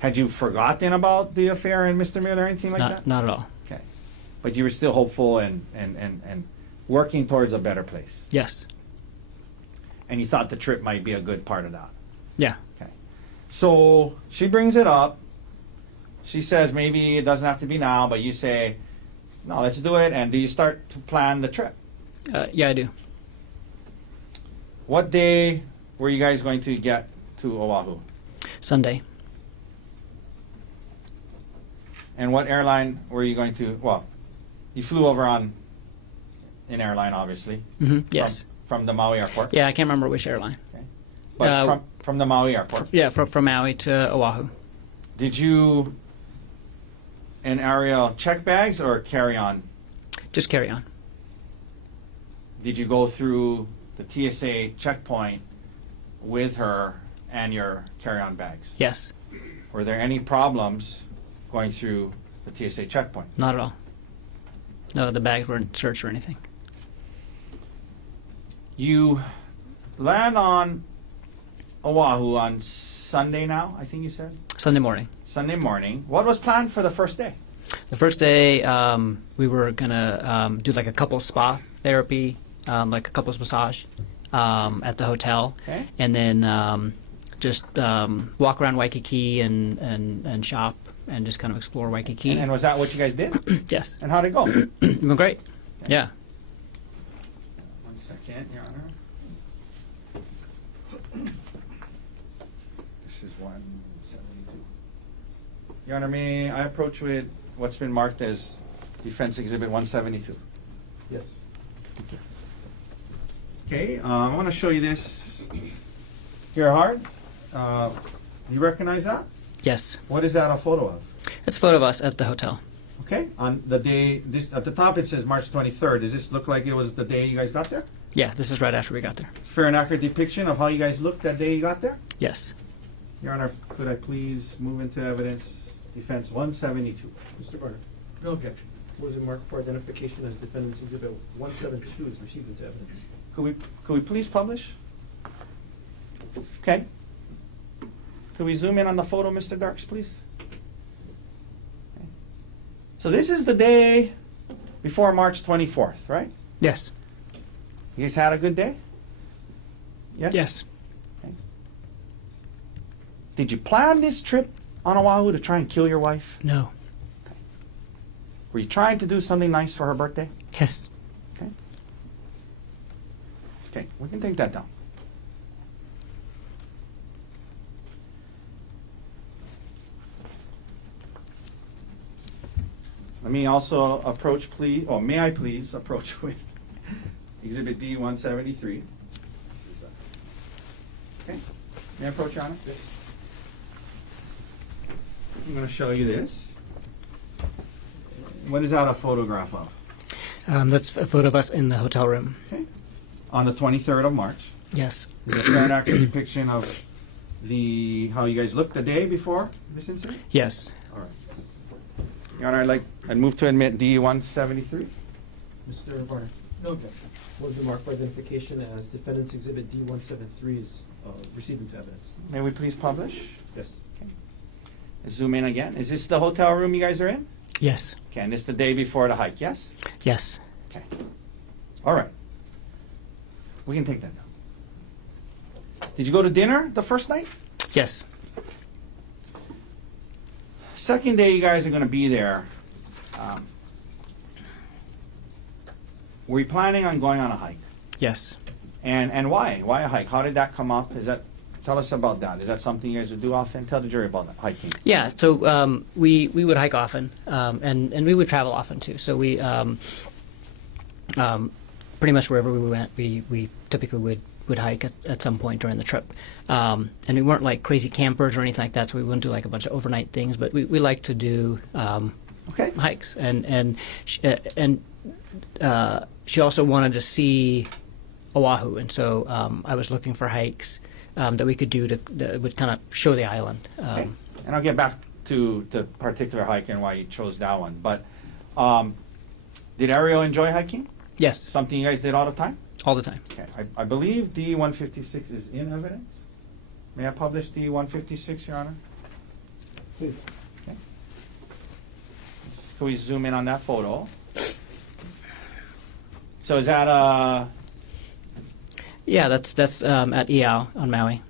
Had you forgotten about the affair and Mr. Miller or anything like that? Not at all. Okay. But you were still hopeful and working towards a better place. Yes. And you thought the trip might be a good part of that. Yeah. Okay. So she brings it up. She says maybe it doesn't have to be now, but you say, no, let's do it. And do you start to plan the trip? Yeah, I do. What day were you guys going to get to Oahu? Sunday. And what airline were you going to? Well, you flew over on an airline, obviously. Mm-hmm. Yes. From the Maui airport. Yeah, I can't remember which airline. But from the Maui airport. Yeah, from Maui to Oahu. Did you and Ariel check bags or carry on? Just carry on. Did you go through the TSA checkpoint with her and your carry-on bags? Yes. Were there any problems going through the TSA checkpoint? Not at all. No, the bags weren't searched or anything. You land on Oahu on Sunday now, I think you said? Sunday morning. Sunday morning. What was planned for the first day? The first day, we were gonna do like a couples spa therapy, like a couples massage, at the hotel, Okay. and then just walk around Waikiki and shop and just kind of explore Waikiki. And was that what you guys did? Yes, And how'd it go? it went great. Yeah. 1 second, Your Honor. This is 172. Your Honor, may I approach with what's been marked as Defense Exhibit 172? Yes. Okay, I want to show you this. Gerhardt, you recognize that? Yes, What is that a photo of? it's a photo of us at the hotel. Okay, on the day, at the top it says March 23rd. Does this look like it was the day you guys got there? Yeah, this is right after we got there. Fair and accurate depiction of how you guys looked that day you got there? Yes. Your Honor, could I please move into evidence Defense 172? Mr. Barner, No objection. was it marked for identification as defendant's exhibit 172 is received into evidence? Could we please publish? Okay. Could we zoom in on the photo, Mr. Darks, please? Okay. So this is the day before March 24th, right? Yes. You guys had a good day? Yes? Yes. Okay. Did you plan this trip on Oahu to try and kill your wife? No. Were you trying to do something nice for her birthday? Yes. Okay. Okay, we can take that down. Let me also approach, please, or may I please approach with Exhibit D-173. Okay, may I approach, Your Honor? Yes. I'm going to show you this. What is that a photograph of? That's a photo of us in the hotel room. Okay. On the 23rd of March. Yes. Is a fair and accurate depiction of how you guys looked the day before this incident? Yes. All right. Your Honor, I'd move to admit D-173. Mr. Varner, No objection. would be marked for identification as defendant's exhibit D-173 is received into evidence. May we please publish? Yes. Zoom in again. Is this the hotel room you guys are in? Yes. Okay, and it's the day before the hike, yes? Yes. Okay. All right. We can take that now. Did you go to dinner the first night? Yes. Second day you guys are going to be there. Were you planning on going on a hike? Yes. And why? Why a hike? How did that come up? Tell us about that. Is that something you guys would do often? Tell the jury about that, hiking. Yeah. So we would hike often, and we would travel often too. So we pretty much wherever we went, we typically would hike at some point during the trip. And we weren't like crazy campers or anything like that. So we wouldn't do like a bunch of overnight things, but we like to do Okay. hikes. And she also wanted to see Oahu, and so I was looking for hikes that we could do that would kind of show the island. Okay. And I'll get back to the particular hike and why you chose that one. But did Ariel enjoy hiking? Yes, Something you guys did all the time? all the time. Okay. I believe D-156 is in evidence. May I publish D-156, Your Honor? Please. Okay. Can we zoom in on that photo? So is that Yeah, that's at Iao on Maui.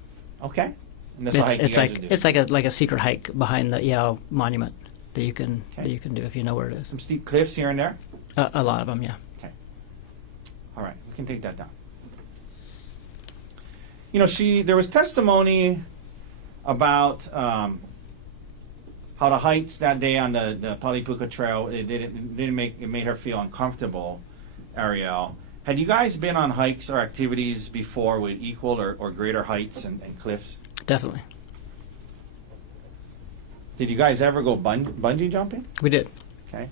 okay? And that's a hike It's you guys like would do. it's like a secret hike behind the Iao monument that you can Okay. do if you know where it is. Some steep cliffs here and there. A lot of them, yeah. Okay. All right, we can take that down. You know, there was testimony about how the hikes that day on the Palipuka Trail, it made her feel uncomfortable, Ariel. Had you guys been on hikes or activities before with equal or greater heights and cliffs? Definitely, Did you guys ever go bungee jumping? we did. Okay.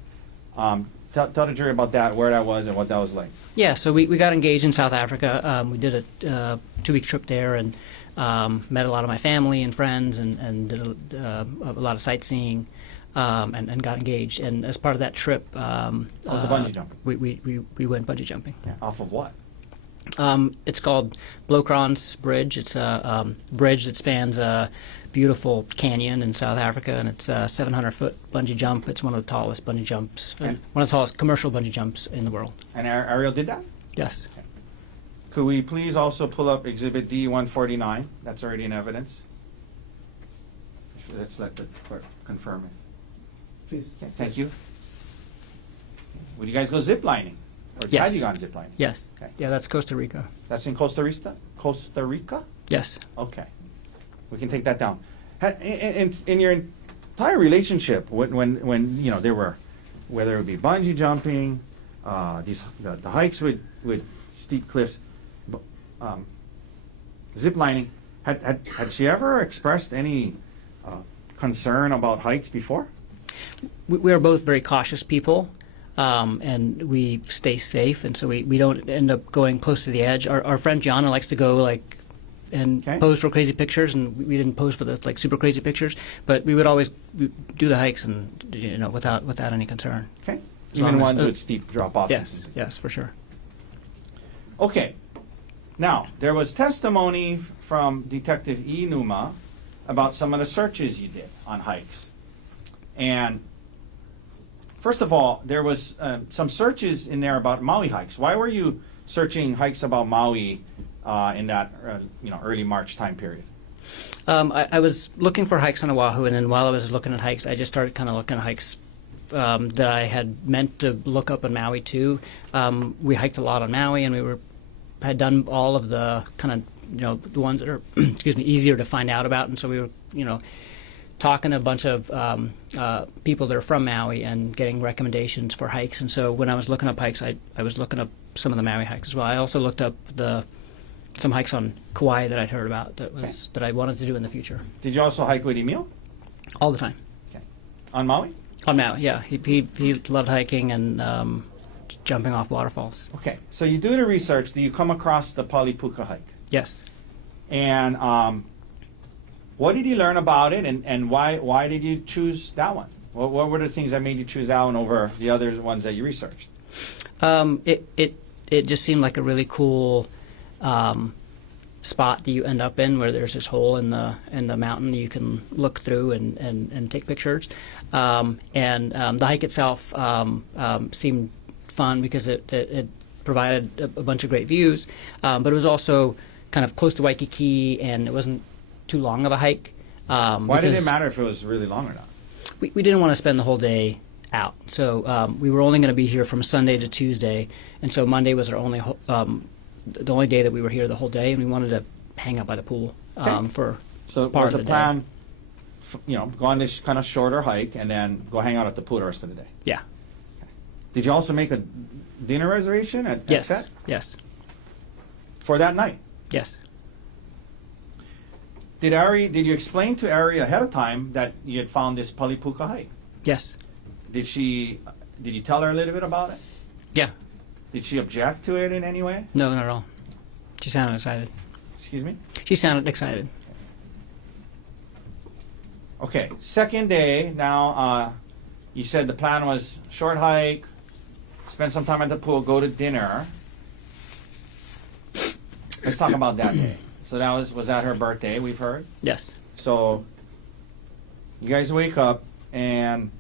Tell the jury about that, where that was and what that was like. Yeah, so we got engaged in South Africa. We did a 2-week trip there and met a lot of my family and friends and did a lot of sightseeing and got engaged. And as part of that trip, was the bungee jumping? we went bungee jumping. Yeah. Off of what? It's called Blokran's Bridge. It's a bridge that spans a beautiful canyon in South Africa, and it's a 700-foot bungee jump. It's one of the tallest bungee jumps, And- one of the tallest commercial bungee jumps in the world. And Ariel did that? Yes. Could we please also pull up Exhibit D-149? That's already in evidence. Let's let the clerk confirm it. Please. Okay, thank you. Would you guys go zip lining? Or Yes. have you gone zip lining? Yes. Okay. Yeah, that's Costa Rica. That's in Costa Rica? Costa Rica? Yes. Okay. We can take that down. In your entire relationship, when you know there were, whether it would be bungee jumping, the hikes with steep cliffs, zip lining, had she ever expressed any concern about hikes before? We are both very cautious people, and we stay safe, and so we don't end up going close to the edge. Our friend Gianna likes to go and Okay. pose for crazy pictures, and we didn't pose for the super crazy pictures, but we would always do the hikes and without any concern. Okay. As long Even as- ones with steep drop offs. Yes, for sure. Okay. Now, there was testimony from Detective E. Numa about some of the searches you did on hikes. And first of all, there was some searches in there about Maui hikes. Why were you searching hikes about Maui in that early March time period? I was looking for hikes on Oahu, and then while I was looking at hikes, I just started kind of looking at hikes that I had meant to look up in Maui too. We hiked a lot on Maui, and we had done all of the kind of the ones that are easier to find out about, and so we were talking to a bunch of people that are from Maui and getting recommendations for hikes. And so when I was looking up hikes, I was looking up some of the Maui hikes as well. I also looked up some hikes on Kauai that I'd heard about that I wanted to do in the future. Did you also hike with Emil? All the time. Okay. On Maui? On Maui, yeah. He loved hiking and jumping off waterfalls. Okay. So you do the research. Do you come across the Palipuka hike? Yes. And what did you learn about it, and why did you choose that one? What were the things that made you choose that one over the other ones that you researched? It just seemed like a really cool spot that you end up in, where there's this hole in the mountain you can look through and take pictures. The hike itself seemed fun because it provided a bunch of great views, but it was also kind of close to Waikiki, and it wasn't too long of a hike. Why did it matter if it was really long or not? We didn't want to spend the whole day out, so we were only going to be here from Sunday to Tuesday, and so Monday was our only the only day that we were here the whole day, and we wanted to hang out by the pool for So part was of the the plan, go on this kind of shorter hike and then go hang out at the pool the rest of the day? Yeah. Did you also make a dinner reservation at Yes. Set Yes. for that night? Yes. Did you explain to Ari ahead of time that you had found this Palipuka hike? Yes. Did you tell her a little bit about it? Yeah. Did she object to it in any way? No, not at all. She sounded excited. Excuse me? She sounded excited. Okay, second day. Now, you said the plan was short hike, spend some time at the pool, go to dinner. Let's talk about that day. So that was that her birthday, we've heard? Yes. So you guys wake up, and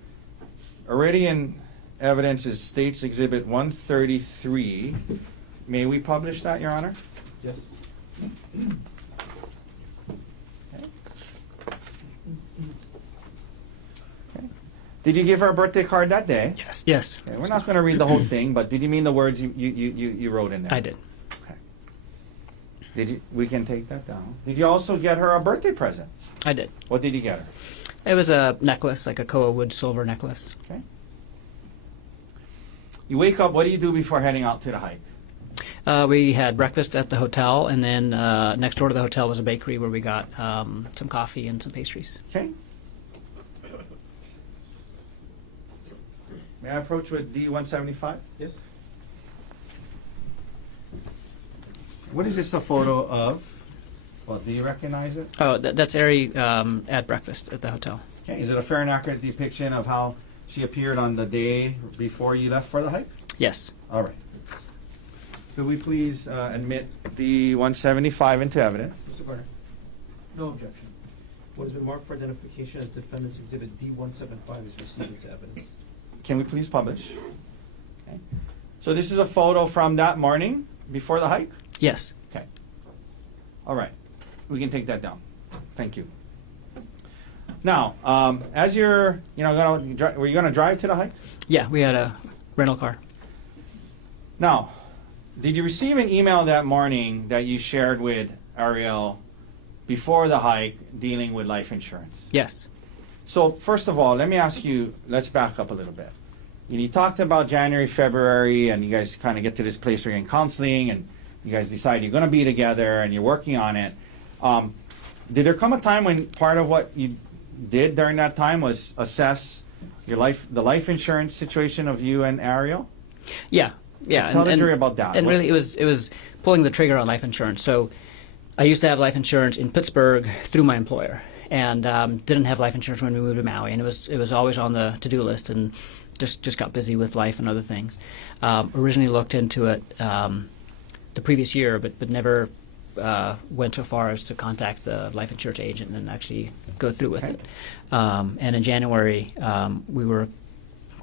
already in evidence is States Exhibit 133. May we publish that, Your Honor? Yes. Okay. Did you give her a birthday card that day? Yes. Yes. Okay, we're not going to read the whole thing, but did you mean the words you wrote in there? I did. Okay. Did you? We can take that down. Did you also get her a birthday present? I did. What did you get her? It was a necklace, like a koa wood silver necklace. Okay. You wake up. What do you do before heading out to the hike? We had breakfast at the hotel, and then next door to the hotel was a bakery where we got some coffee and some pastries. Okay. May I approach with D175? Yes. What is this a photo of? Well, do you recognize it? Oh, that's Ari at breakfast at the hotel. Okay. Is it a fair and accurate depiction of how she appeared on the day before you left for the hike? Yes. All right. Could we please admit D175 into evidence? Mr. Garner, No objection. what has been marked for identification as Defendant's Exhibit D175 is received into evidence. Can we please publish? Okay. So this is a photo from that morning before the hike? Yes. Okay. All right. We can take that down. Thank you. Now, as you're, were you going to drive to the hike? Yeah, we had a rental car. Now, did you receive an email that morning that you shared with Ariel before the hike dealing with life insurance? Yes. So, first of all, let me ask you, let's back up a little bit. You talked about January, February, and you guys kind of get to this place where you're in counseling, and you guys decide you're going to be together, and you're working on it. Did there come a time when part of what you did during that time was assess the life insurance situation of you and Ariel? Yeah. Yeah. Tell the jury about that. And really, it was pulling the trigger on life insurance. So I used to have life insurance in Pittsburgh through my employer, and didn't have life insurance when we moved to Maui, and it was always on the to-do list, and just got busy with life and other things. Originally looked into it the previous year, but never went so far as to contact the life insurance agent and actually go through with it. And in January, we were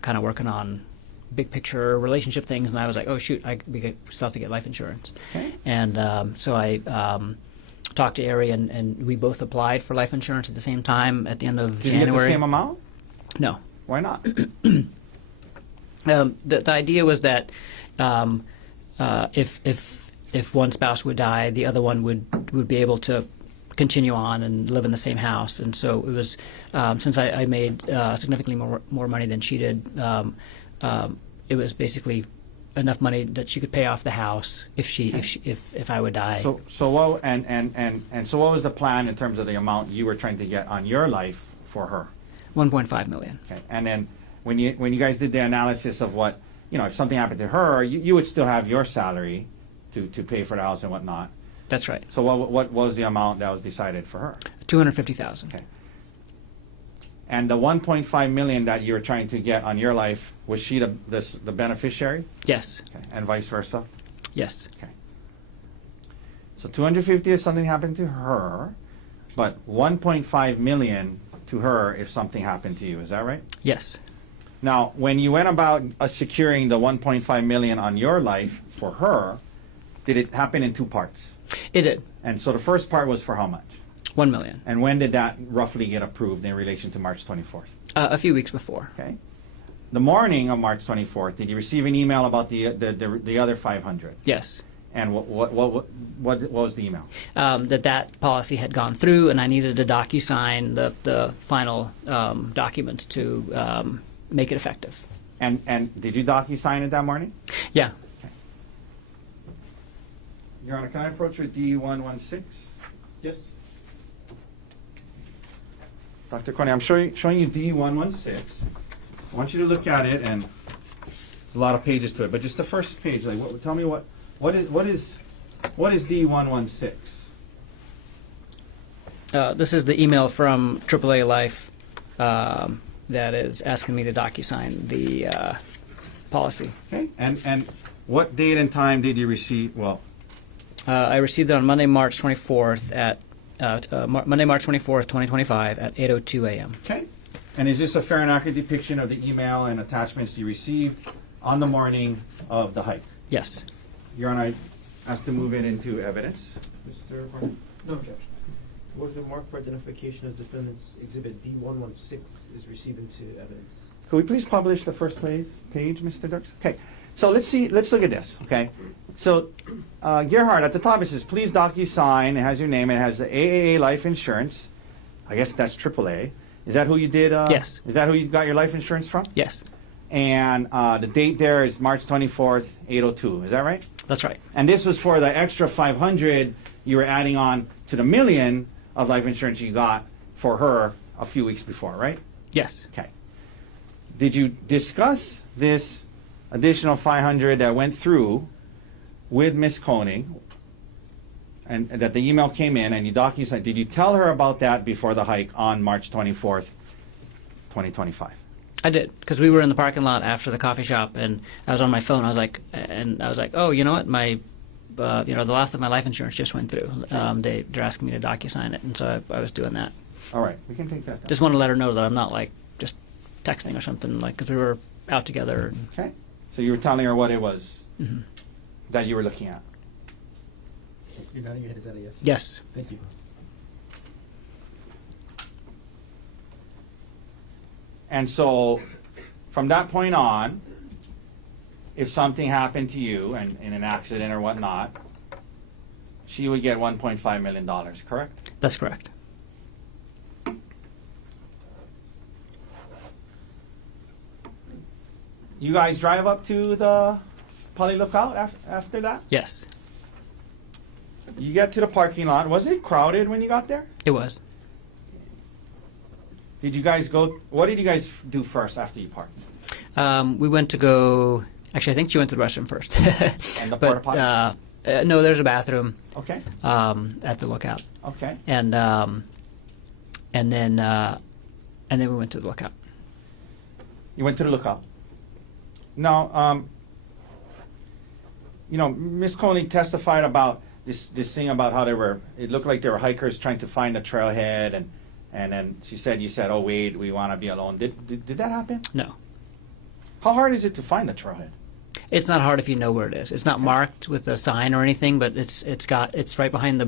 kind of working on big picture relationship things, and I was like, oh shoot, we still have to get life insurance. Okay. And so I talked to Ari, and we both applied for life insurance at the same time at the end of Did January. you get the same amount? No. Why not? The idea was that if one spouse would die, the other one would be able to continue on and live in the same house. And so it was, since I made significantly more money than she did, it was basically enough money that she could pay off the house if I would die. So what so what was the plan in terms of the amount you were trying to get on your life for her? 1.5 million. Okay. And then when you guys did the analysis of what, if something happened to her, you would still have your salary to pay for the house and whatnot. That's right. So what was the amount that was decided for her? 250,000. Okay. And the 1.5 million that you were trying to get on your life, was she the beneficiary? Yes. Okay. And vice versa? Yes. Okay. So 250 if something happened to her, but 1.5 million to her if something happened to you. Is that right? Yes. Now, when you went about securing the 1.5 million on your life for her, did it happen in two parts? It did. And so the first part was for how much? 1 million. And when did that roughly get approved in relation to March 24th? A few weeks before. Okay. The morning of March 24th, did you receive an email about the other 500? Yes. And what was the email? That policy had gone through, and I needed to DocuSign the final documents to make it effective. And did you DocuSign it that morning? Yeah. Your Honor, can I approach with D116? Yes. Dr. Konig, I'm showing you D116. I want you to look at it, and there's a lot of pages to it, but just the first page. Tell me what is D116? This is the email from AAA Life that is asking me to DocuSign the policy. Okay, and what date and time did you receive? Well, I received it on Monday, March 24th Monday, March 24th, 2025 at 8:02 a.m. okay. And is this a fair and accurate depiction of the email and attachments you received on the morning of the hike? Yes. Your Honor, I ask to move it into evidence. Mr. Konig, No objection. motion marked for identification as defendant's exhibit D116 is received into evidence. Could we please publish the first page, Mr. Dirks? Okay, so let's look at this, okay? So, Gerhardt, at the top it says, please DocuSign, it has your name, it has the AAA life insurance. I guess that's AAA. Is that who you did? Yes. Is that who you got your life insurance from? Yes. And the date there is March 24th, 8:02, is that right? That's right. And this was for the extra 500 you were adding on to the million of life insurance you got for her a few weeks before, right? Yes. Okay. Did you discuss this additional 500 that went through with Ms. Konig, and that the email came in and you DocuSigned? Did you tell her about that before the hike on March 24th, 2025? I did, because we were in the parking lot after the coffee shop, and I was on my phone. I was like, oh, you know what, my, the last of my life insurance just went through. They're asking me to DocuSign it, and so I was doing that. All right, we can take that down. Just want to let her know that I'm not like just texting or something, like, because we were out together. And, Okay. So you were telling her what it was that you were looking at. You're nodding your head. Is that a yes? yes. Thank you. And so, from that point on, if something happened to you and in an accident or whatnot, she would get $1.5 million, correct? That's correct. You guys drive up to the Poly Lookout after that? Yes. You get to the parking lot. Was it crowded when you got there? It was. Did you guys go? What did you guys do first after you parked? We went to go. Actually, I think she went to the restroom first. And the porta potty? No, there's a bathroom Okay. at the lookout, Okay. and then we went to the lookout. You went to the lookout. Now, Ms. Konig testified about this thing about how it looked like they were hikers trying to find a trailhead, and then you said, oh wait, we want to be alone. Did that happen? No. How hard is it to find a trailhead? It's not hard if you know where it is. It's not marked with a sign or anything, but it's right behind the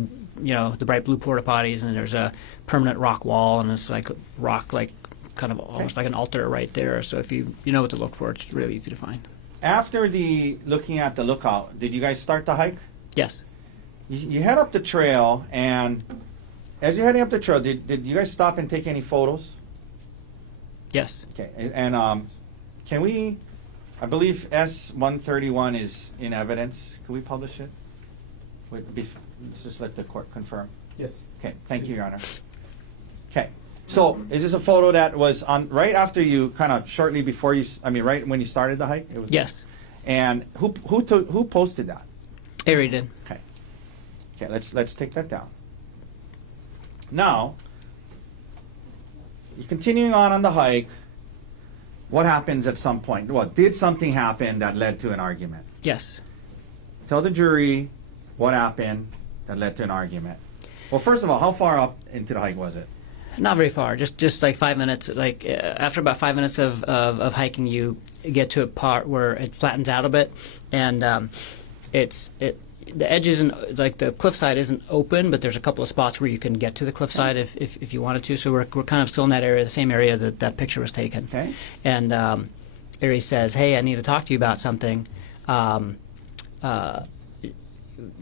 bright blue porta potties, and there's a permanent rock wall, and it's like rock, like kind of almost like an altar right there. So if you know what to look for, it's really easy to find. After looking at the lookout, did you guys start the hike? Yes. You head up the trail, and as you're heading up the trail, did you guys stop and take any photos? Yes. Okay, and can we, I believe S-131 is in evidence. Can we publish it? Let's just let the court confirm. Yes. Okay, thank you, Your Honor. Okay, so is this a photo that was on right after you, kind of shortly before you, right when you started the hike? It was. Yes. And who posted that? Ari did. Okay. Okay, let's take that down. Now, you're continuing on the hike. What happens at some point? Well, did something happen that led to an argument? Yes. Tell the jury what happened that led to an argument. Well, first of all, how far up into the hike was it? Not very far. Just like 5 minutes. Like after about 5 minutes of hiking, you get to a part where it flattens out a bit, and the edge isn't, like, the cliffside isn't open, but there's a couple of spots where you can get to the cliffside if you wanted to. So we're kind of still in that area, the same area that picture was taken. Okay. And Ari says, "Hey, I need to talk to you about something. I'm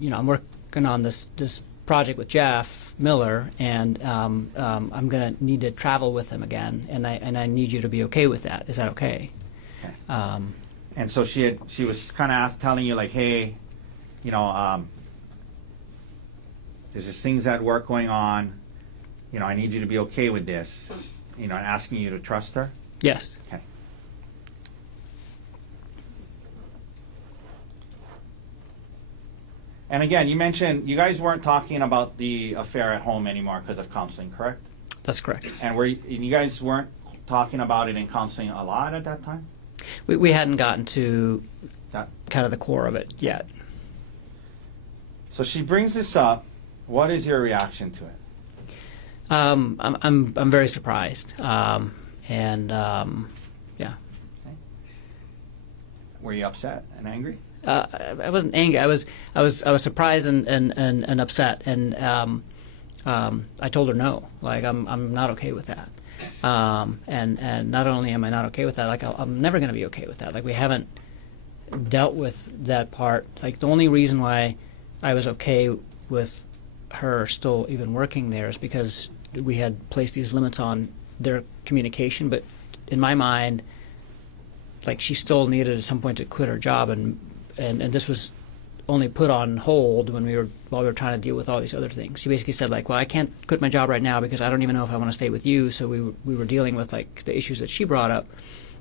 working on this project with Jeff Miller, and I'm gonna need to travel with him again, and I need you to be okay with that. Is that okay?" Okay. And so she was kind of telling you, like, hey, there's just things at work going on. I need you to be okay with this. And asking you to trust her. Yes. Okay. And again, you mentioned you guys weren't talking about the affair at home anymore because of counseling, correct? That's correct. And you guys weren't talking about it in counseling a lot at that time? We hadn't gotten to That. kind of the core of it yet. So she brings this up. What is your reaction to it? I'm very surprised, yeah. Were you upset and angry? I wasn't angry. I was surprised and upset, and I told her no. Like, I'm not okay with that. And not only am I not okay with that, like, I'm never going to be okay with that. Like, we haven't dealt with that part. Like, the only reason why I was okay with her still even working there is because we had placed these limits on their communication. But in my mind, like, she still needed at some point to quit her job, and this was only put on hold while we were trying to deal with all these other things. She basically said, like, well, I can't quit my job right now because I don't even know if I want to stay with you. So we were dealing with, like, the issues that she brought up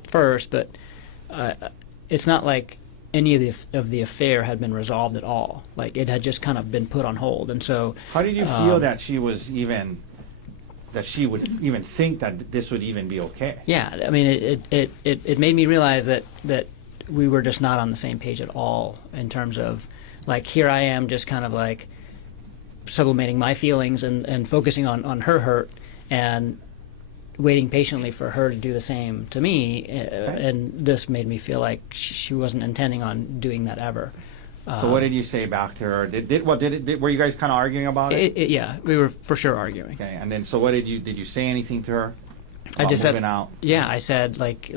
first, but it's not like any of the affair had been resolved at all. Like, it had just kind of been put on hold. And so how did you feel that she would even think that this would even be okay? Yeah, I mean, it made me realize that we were just not on the same page at all in terms of, like, here I am just kind of like sublimating my feelings and focusing on her hurt and waiting patiently for her to do the same to me. And this made me feel like she wasn't intending on doing that ever. So what did you say back to her? Were you guys kind of arguing about it? Yeah, we were for sure arguing. Okay, and then so what did you say anything to her? I just said, out? Yeah, I said, like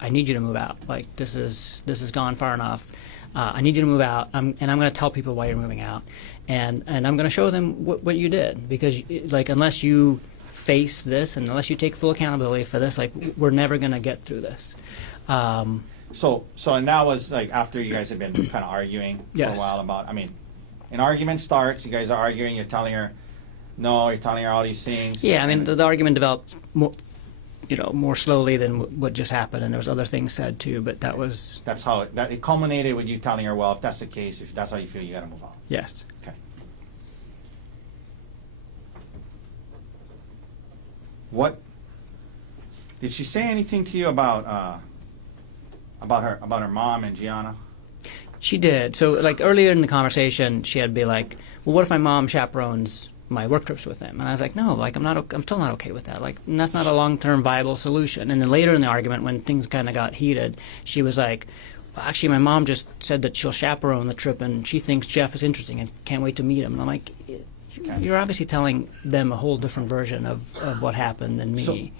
I need you to move out. Like, this has gone far enough. I need you to move out, and I'm going to tell people why you're moving out, and I'm going to show them what you did, because, like, unless you face this and unless you take full accountability for this, like, we're never going to get through this. So and that was, like, after you guys had been kind of arguing for Yes. a while about. I mean, an argument starts. You guys are arguing. You're telling her no. You're telling her all these things. Yeah, I mean, the argument developed more slowly than what just happened, and there was other things said too. But that's how it culminated with you telling her, well, if that's the case, if that's how you feel, you got to move on. Yes. Okay. What did she say anything to you about her mom and Gianna? She did. So, like, earlier in the conversation, she had be like, "Well, what if my mom chaperones my work trips with him?" And I was like, "No, like, I'm still not okay with that. Like, and that's not a long-term viable solution." And then later in the argument, when things kind of got heated, she was like, "Well, actually, my mom just said that she'll chaperone the trip, and she thinks Jeff is interesting and can't wait to meet him." And I'm like, "You're obviously telling them a whole different version of what happened than me."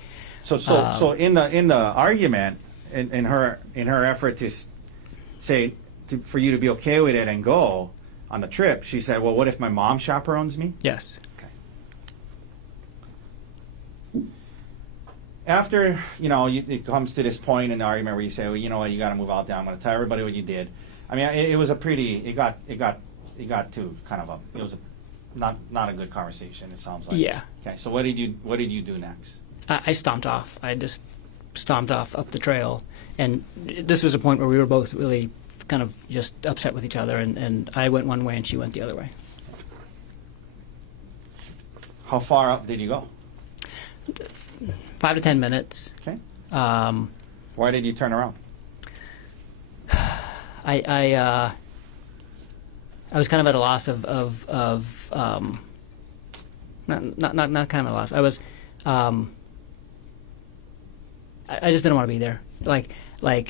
So in the argument, in her effort to say for you to be okay with it and go on the trip, she said, "Well, what if my mom chaperones me?" Yes. Okay. after, it comes to this point in the argument where you say, well, you know what, you got to move out there. I'm going to tell everybody what you did. I mean, it was a pretty, it got to kind of it was not a good conversation, it sounds like. Yeah. Okay, so what did you do next? I stomped off. I just stomped off up the trail. And this was a point where we were both really kind of just upset with each other. And I went one way and she went the other way. How far up did you go? 5 to 10 minutes. Okay. Why did you turn around? I was kind of at a loss of not kind of a loss. I was I just didn't want to be there. Like.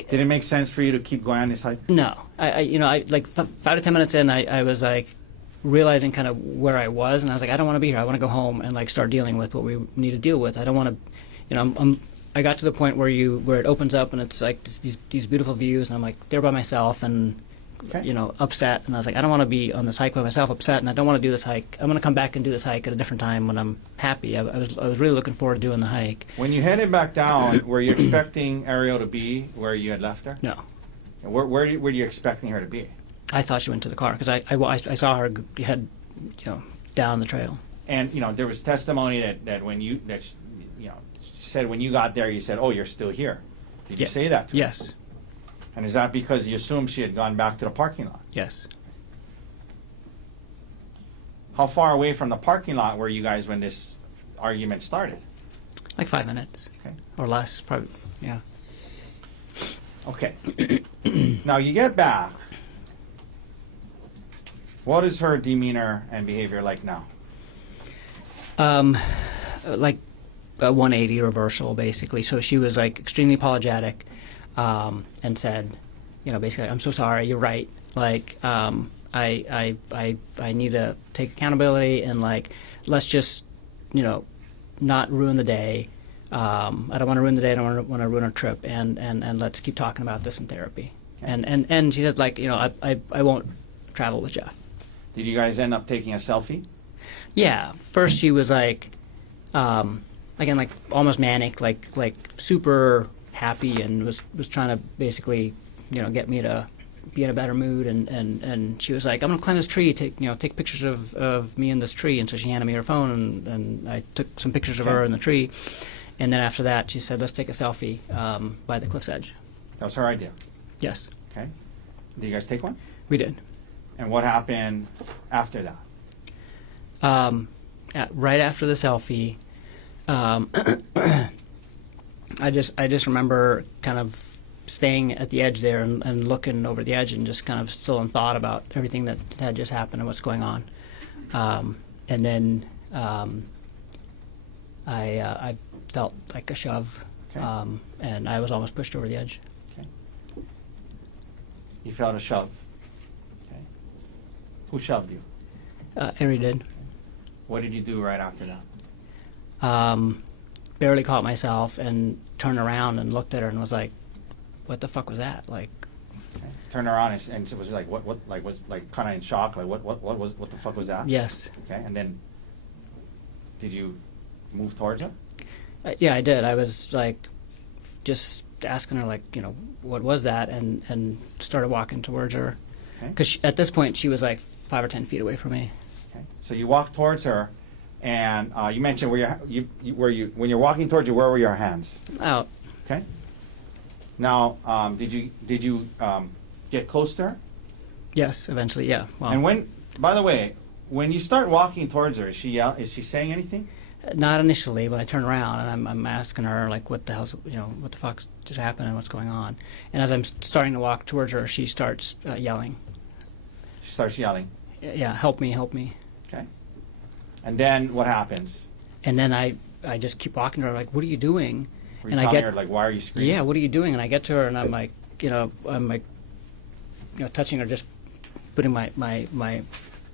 Did it make sense for you to keep going on this hike? No. I like 5 to 10 minutes in, I was like realizing kind of where I was, and I was like, I don't want to be here. I want to go home and like start dealing with what we need to deal with. I don't want to, I got to the point where it opens up and it's like these beautiful views, and I'm like there by myself and upset, and I was like, I don't want to be on this hike by myself, upset, and I don't want to do this hike. I'm going to come back and do this hike at a different time when I'm happy. I was really looking forward to doing the hike. When you headed back down, were you expecting Ariel to be where you had left her? No. Where were you expecting her to be? I thought she went to the car because I saw her head down the trail. And there was testimony that when she said when you got there, you said, "Oh, you're still here." Did you say that to her? Yes. And is that because you assumed she had gone back to the parking lot? Yes. How far away from the parking lot were you guys when this argument started? Like 5 minutes. Okay. Or less, probably. Yeah. Okay. Now you get back. What is her demeanor and behavior like now? Like a 180 reversal, basically. So she was like extremely apologetic, and said, basically, I'm so sorry. You're right. Like, I need to take accountability and like, let's just, not ruin the day. I don't want to ruin the day. I don't want to ruin our trip. And let's keep talking about this in therapy. Okay. And she said like, I won't travel with Jeff. Did you guys end up taking a selfie? Yeah. First she was like, again, like almost manic, like super happy, and was trying to basically, get me to be in a better mood. And she was like, I'm gonna climb this tree, take pictures of me in this tree. And so she handed me her phone, and I took some pictures of her in the tree. And then after that, she said, let's take a selfie by the cliff's edge. That was her idea. Yes. Okay. Did you guys take one? We did. And what happened after that? Right after the selfie, I just remember kind of staying at the edge there and looking over the edge and just kind of still in thought about everything that had just happened and what's going on. And then I felt like a shove, Okay. and I was almost pushed over the edge. Okay. You felt a shove. Okay. Who shoved you? Ari did. What did you do right after that? Barely caught myself and turned around and looked at her and was like, what the fuck was that? Like, Okay. Turned around and it was like what like was like kind of in shock, like what the fuck was that? yes. Okay. And then did you move towards her? Yeah, I did. I was like just asking her like, what was that? And started walking towards her. Okay. Because at this point she was like 5 or 10 feet away from me. Okay. So you walk towards her, and you mentioned when you're walking towards her, where were your hands? Out. Okay. Now, did you get close to her? Yes, eventually, yeah. Well, And by the way, when you start walking towards her, is she saying anything? not initially, but I turn around and I'm asking her like, what the hell's, what the fuck just happened and what's going on? And as I'm starting to walk towards her, she starts yelling. She starts yelling. Yeah, help me, help me. Okay. And then what happens? And then I just keep walking to her like, what are you doing? Were you And I telling get- her like, why are you screaming? Yeah, what are you doing? And I get to her and I'm like, touching her, just putting my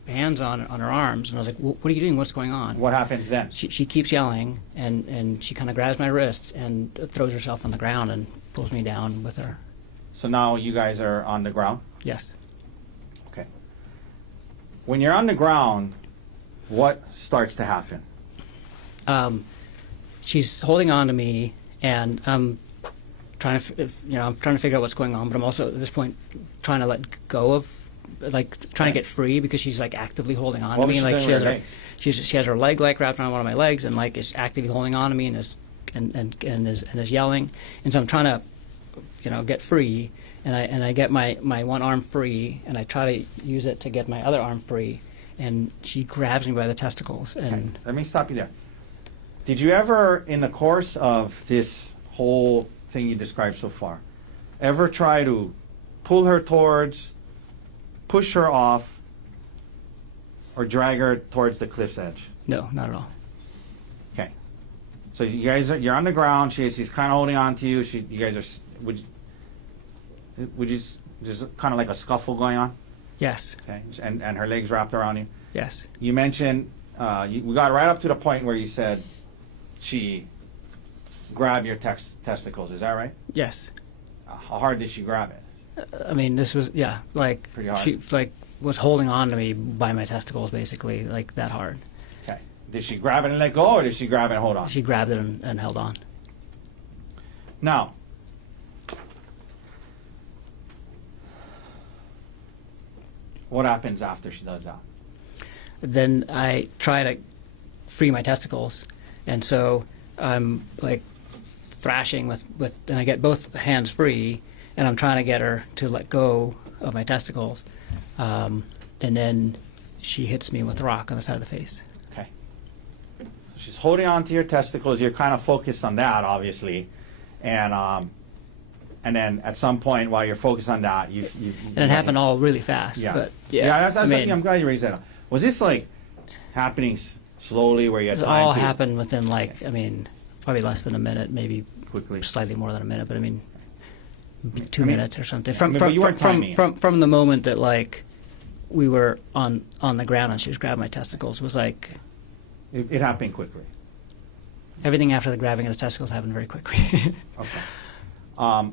hands on her arms, and I was like, what are you doing? What's going on? What happens then? She keeps yelling, and she kind of grabs my wrists and throws herself on the ground and pulls me down with her. So now you guys are on the ground? Yes. Okay. When you're on the ground, what starts to happen? She's holding on to me, and I'm trying to I'm trying to figure out what's going on, but I'm also at this point trying to let go of, like, trying to get free because she's like actively holding on What to me. was she Like doing she with has her her, legs? she has her leg like wrapped around one of my legs and like is actively holding on to me and is yelling, and so I'm trying to get free, and I get my one arm free, and I try to use it to get my other arm free, and she grabs me by the testicles, and Okay, let me stop you there. Did you ever, in the course of this whole thing you described so far, ever try to pull her towards, push her off, or drag her towards the cliff's edge? no, not at all. Okay. So you guys you're on the ground. She's kind of holding on to you. You guys are. Would you just kind of like a scuffle going on? Yes, Okay. And her legs wrapped around you. yes, You mentioned we got right up to the point where you said she grabbed your testicles. Is that right? yes. How hard did she grab it? I mean, this was like Pretty hard. she like was holding on to me by my testicles, basically, like that hard. Okay. Did she grab it and let go, or did she grab it and hold on? She grabbed it and held on. Now, what happens after she does that? Then I try to free my testicles, and so I'm like thrashing with and I get both hands free, and I'm trying to get her to let go of my testicles, and then she hits me with a rock on the side of the face. Okay. So she's holding on to your testicles. You're kind of focused on that, obviously, and then at some point while you're focused on that, you And it happened all really fast. Yeah. But yeah, That's I mean, I'm glad you raised that up. Was this like happening slowly, where you had it time all to happened within probably less than a minute, maybe quickly? slightly more than a minute, but I mean, 2 I mean, minutes or something. yeah, but you weren't timing it. From the moment that like we were on the ground and she was grabbing my testicles was like It happened quickly. everything after the grabbing of the testicles happened very quickly. Okay.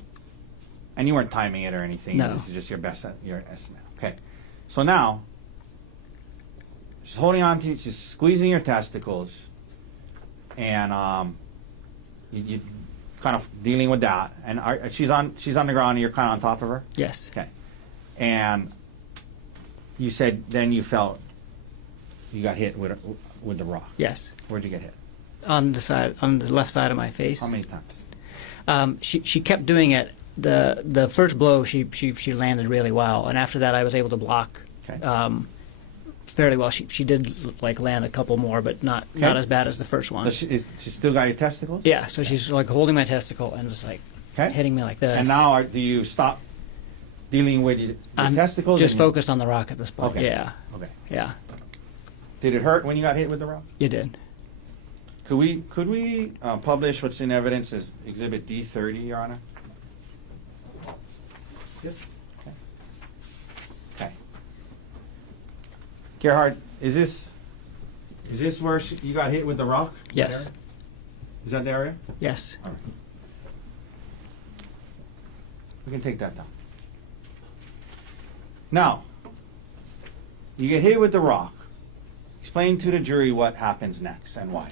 And you weren't timing it or anything. No. This is just your estimate. Okay. So now she's holding on to you. She's squeezing your testicles, and you kind of dealing with that. And she's on the ground, and you're kind of on top of her. Yes. Okay. And you said then you felt you got hit with the rock. Yes. Where'd you get hit? On the left side of my face. How many times? She kept doing it. The first blow she landed really well, and after that I was able to block Okay. fairly well. She did like land a couple more, but not Okay. as bad as the first one. So she still got your testicles? Yeah, so she's like holding my testicle and just like Okay. hitting me like this. And now do you stop dealing with your I'm testicles? just and you- focused on the rock at this point. Okay. Yeah, Okay. yeah, Did it hurt when you got hit with the rock? you did. Could we publish what's in evidence as Exhibit D30, Your Honor? Yes. Okay. Gerhardt, is this where you got hit with the rock? Yes. That area? Is that the area? Yes. All right. We can take that down. Now, you get hit with the rock. Explain to the jury what happens next and why.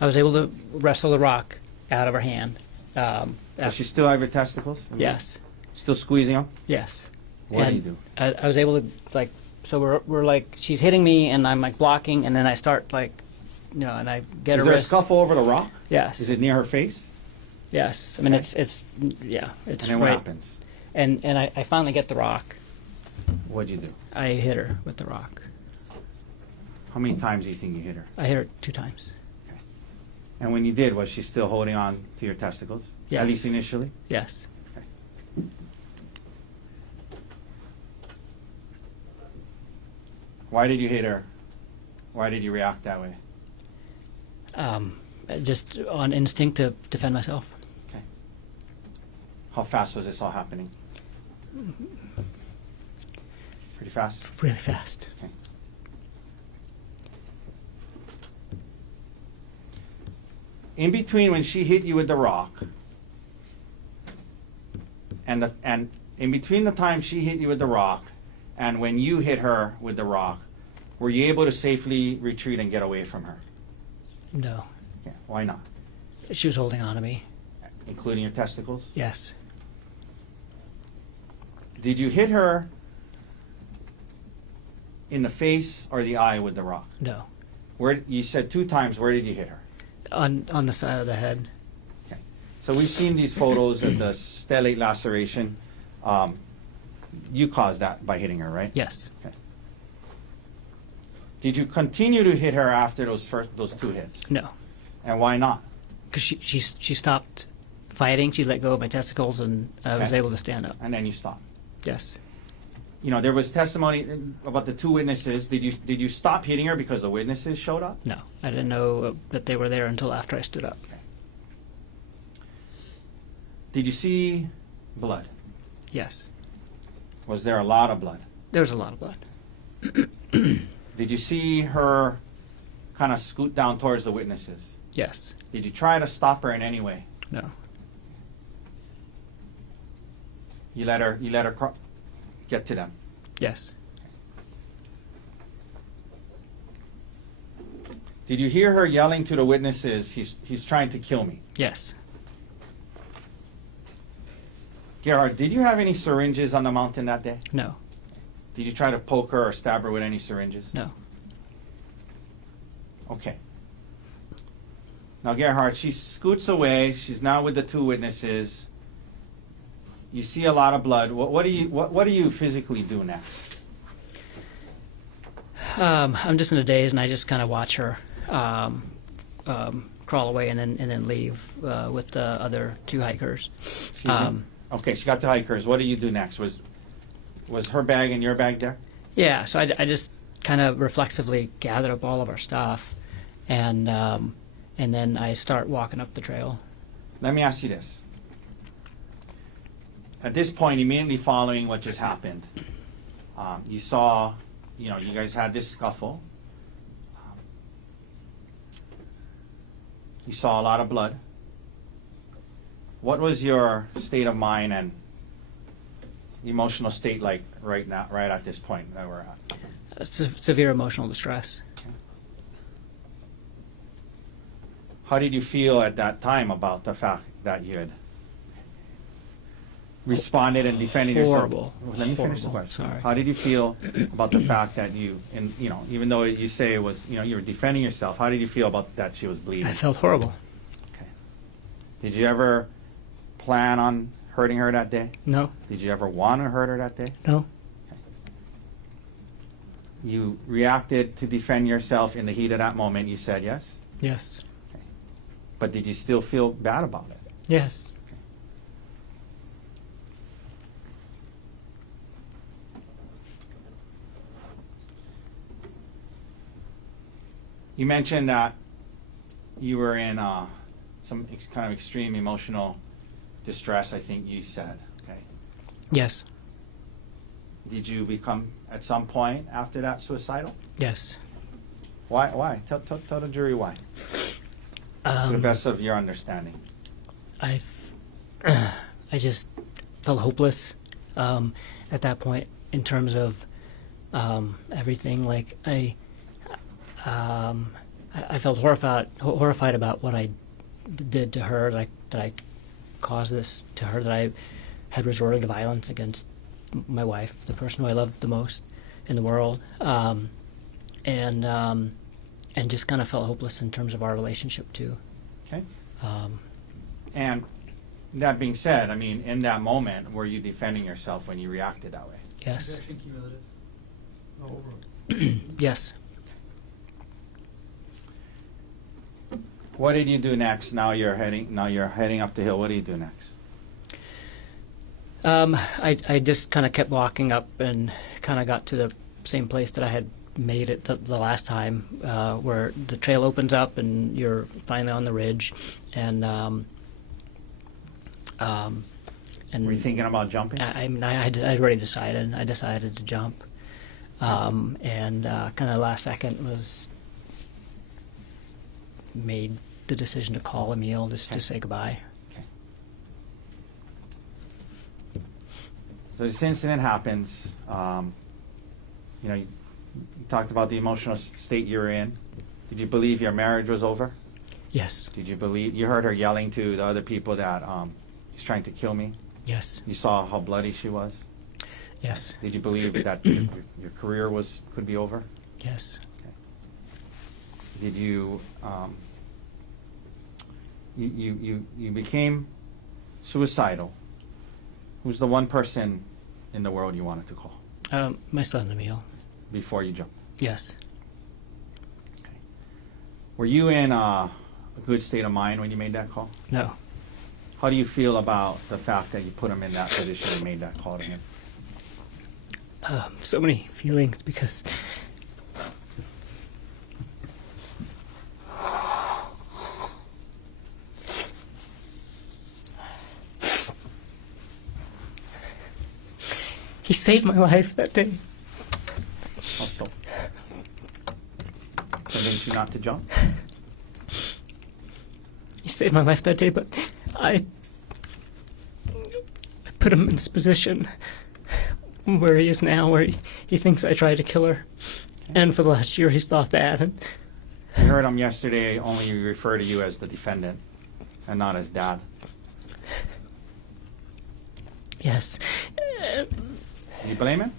I was able to wrestle the rock out of her hand. Does she still have your testicles? Yes. Still squeezing them? Yes. What do you And do? I was able to like. So we're like she's hitting me and I'm like blocking and then I start like, and I get Is her there a wrist. scuffle over the rock? Yes. Is it near her face? Yes. I mean Okay. it's yeah it's And then what right. happens? And I finally get the rock. What'd you do? I hit her with the rock. How many times do you think you hit her? I hit her 2 times. And when you did, was she still holding on to your testicles? Yes. At least initially? Yes. Why did you hit her? Why did you react that way? Just on instinct to defend myself. Okay. How fast was this all happening? Pretty fast? Really fast. Okay. In between when she hit you with the rock and in between the time she hit you with the rock and when you hit her with the rock, were you able to safely retreat and get away from her? No. Yeah. Why not? She was holding on to me. including your testicles? Yes. Did you hit her in the face or the eye with the rock? No. Where you said 2 times. Where did you hit her? On the side of the head. Okay. So we've seen these photos of the stellate laceration. You caused that by hitting her, right? Yes. Okay. Did you continue to hit her after those 2 hits? No. And why not? Because she stopped fighting. She let go of my testicles, and I was Okay. able to stand up. And then you stopped. Yes. You know, there was testimony about the 2 witnesses. Did you stop hitting her because the witnesses showed up? No. I didn't know that they were there until after I stood up. Okay. Did you see blood? Yes. Was there a lot of blood? There was a lot of blood. Did you see her kind of scoot down towards the witnesses? Yes. Did you try to stop her in any way? No. You let her get to them. Yes. Did you hear her yelling to the witnesses, he's trying to kill me? Yes. Gerhardt, did you have any syringes on the mountain that day? No. Did you try to poke her or stab her with any syringes? No. Okay. Now, Gerhardt, she scoots away. She's now with the 2 witnesses. You see a lot of blood. What do you physically do next? I'm just in a daze, and I just kind of watch her crawl away and then leave with the other 2 hikers. Excuse me? Okay, she got the hikers. What do you do next? Was her bag and your bag there? Yeah, so I just kind of reflexively gathered up all of our stuff, and then I start walking up the trail. Let me ask you this. At this point, immediately following what just happened, you saw, you guys had this scuffle. You saw a lot of blood. What was your state of mind and emotional state like right now, right at this point that we're at? Severe emotional distress. How did you feel at that time about the fact that you had responded and defended Horrible. yourself? Let me finish the Horrible. question. Sorry. How did you feel about the fact that even though you say it was, you were defending yourself, how did you feel about that she was bleeding? I felt horrible. Okay. Did you ever plan on hurting her that day? No. Did you ever want to hurt her that day? No. You reacted to defend yourself in the heat of that moment. You said yes? Yes. But did you still feel bad about it? Yes. You mentioned that you were in some kind of extreme emotional distress, I think you said. Okay. Yes. Did you become, at some point after that, suicidal? Yes. Why? Tell the jury why. To the best of your understanding. I just felt hopeless at that point in terms of everything. Like I felt horrified about what I did to her. Like that I caused this to her. That I had resorted to violence against my wife, the person who I loved the most in the world, and just kind of felt hopeless in terms of our relationship too. Okay. And that being said, I mean, in that moment, were you defending yourself when you reacted that way? Yes. Objection, cumulative. Yes. What did you do next? Now you're heading up the hill. What do you do next? I just kind of kept walking up and kind of got to the same place that I had made it the last time, where the trail opens up and you're finally on the ridge, and Were you thinking about jumping? I'd already decided. I decided to jump, and kind of last second was made the decision to call Emil just to say goodbye. Okay. So this incident happens. You talked about the emotional state you were in. Did you believe your marriage was over? Yes. Did you believe, you heard her yelling to the other people that he's trying to kill me? Yes. You saw how bloody she was? Yes. Did you believe that your career could be over? Yes. Did you, you became suicidal. Who's the one person in the world you wanted to call My son, Emil. before you jumped? Yes. Were you in a good state of mind when you made that call? No. How do you feel about the fact that you put him in that position and made that call to him? So many feelings because he saved my life that day. Also, convinced you not to jump? He saved my life that day, but I put him in this position where he is now, where he thinks I tried to kill her. And for the last year, he's thought that. And I heard him yesterday only refer to you as the defendant and not as dad. yes. Do you blame him?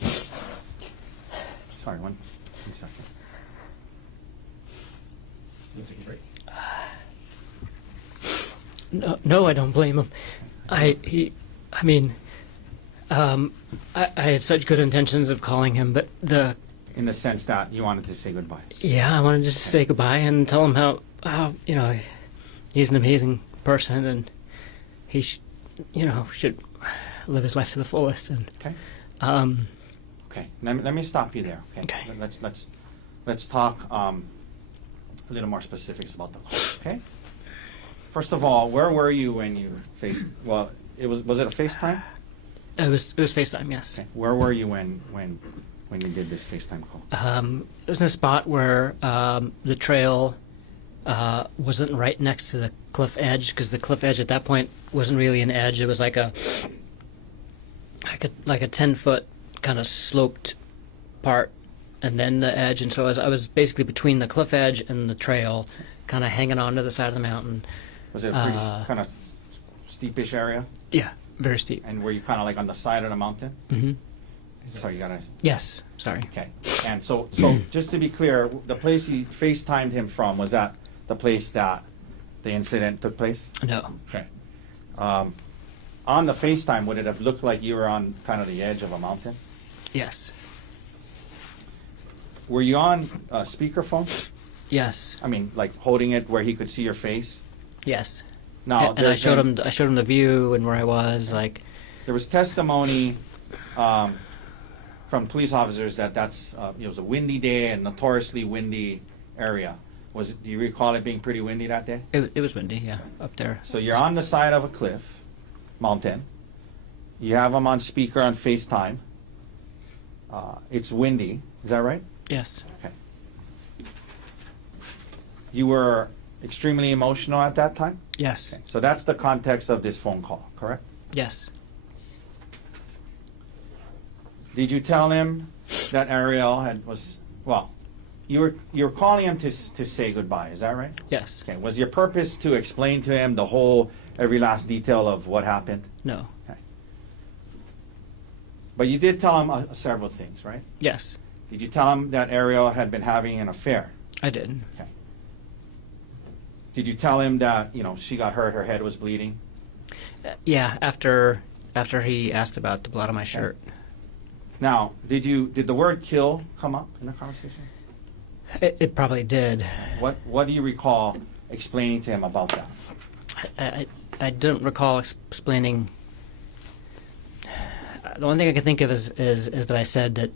Sorry, one second. We'll take a break. No, I don't blame him. I had such good intentions of calling him, but In the sense that you wanted to say goodbye. I wanted just to say goodbye and tell him how he's an amazing person and he should live his life to the fullest. And Okay. Okay. Let me stop you there. Okay. Okay. Let's talk a little more specifics about the call. Okay. First of all, where were you when you faced? Well, was it a FaceTime? it was FaceTime, yes. Okay. Where were you when you did this FaceTime call? It was in a spot where the trail wasn't right next to the cliff edge, because the cliff edge at that point wasn't really an edge. It was like a 10-foot kind of sloped part, and then the edge. And so I was basically between the cliff edge and the trail, kind of hanging on to the side of the mountain. Was it a pretty kind of steepish area? Yeah, very steep. And were you kind of like on the side of the mountain? Mm-hmm. So you gotta. Yes, sorry. Okay. And so just to be clear, the place you FaceTimed him from, was that the place that the incident took place? No. Okay. On the FaceTime, would it have looked like you were on kind of the edge of a mountain? Yes. Were you on speakerphone? Yes. I mean, like holding it where he could see your face? Yes. Now, And I showed him the view and where I was. Like, there was testimony from police officers that it was a windy day and notoriously windy area. Do you recall it being pretty windy that day? it was windy. Yeah, up there. So you're on the side of a mountain. You have him on speaker on FaceTime. It's windy. Is that right? Yes. Okay. You were extremely emotional at that time? Yes. Okay. So that's the context of this phone call, correct? Yes. Did you tell him that Ariel you were calling him to say goodbye, is that right? Yes. Okay. Was your purpose to explain to him every last detail of what happened? No. Okay. But you did tell him several things, right? Yes. Did you tell him that Ariel had been having an affair? I did. Okay. Did you tell him that, she got hurt, her head was bleeding? Yeah. After he asked about the blood on my shirt. Now, did the word kill come up in the conversation? It probably did. What do you recall explaining to him about that? I don't recall explaining. The one thing I can think of is that I said that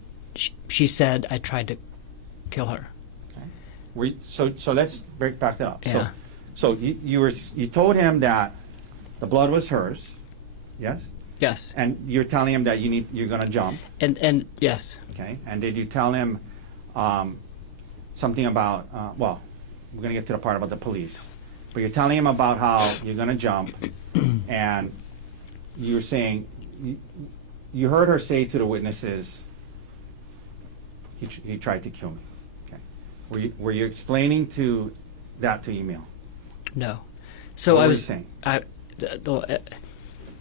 she said I tried to kill her. Okay. So let's break back that up. Yeah. So you told him that the blood was hers, yes? Yes. And you're telling him that you're going to jump. And yes. Okay. And did you tell him something about? We're going to get to the part about the police, but you're telling him about how you're going to jump, and you were saying you heard her say to the witnesses, he tried to kill me. Okay. Were you explaining to that to email? No. So What I were you was saying? I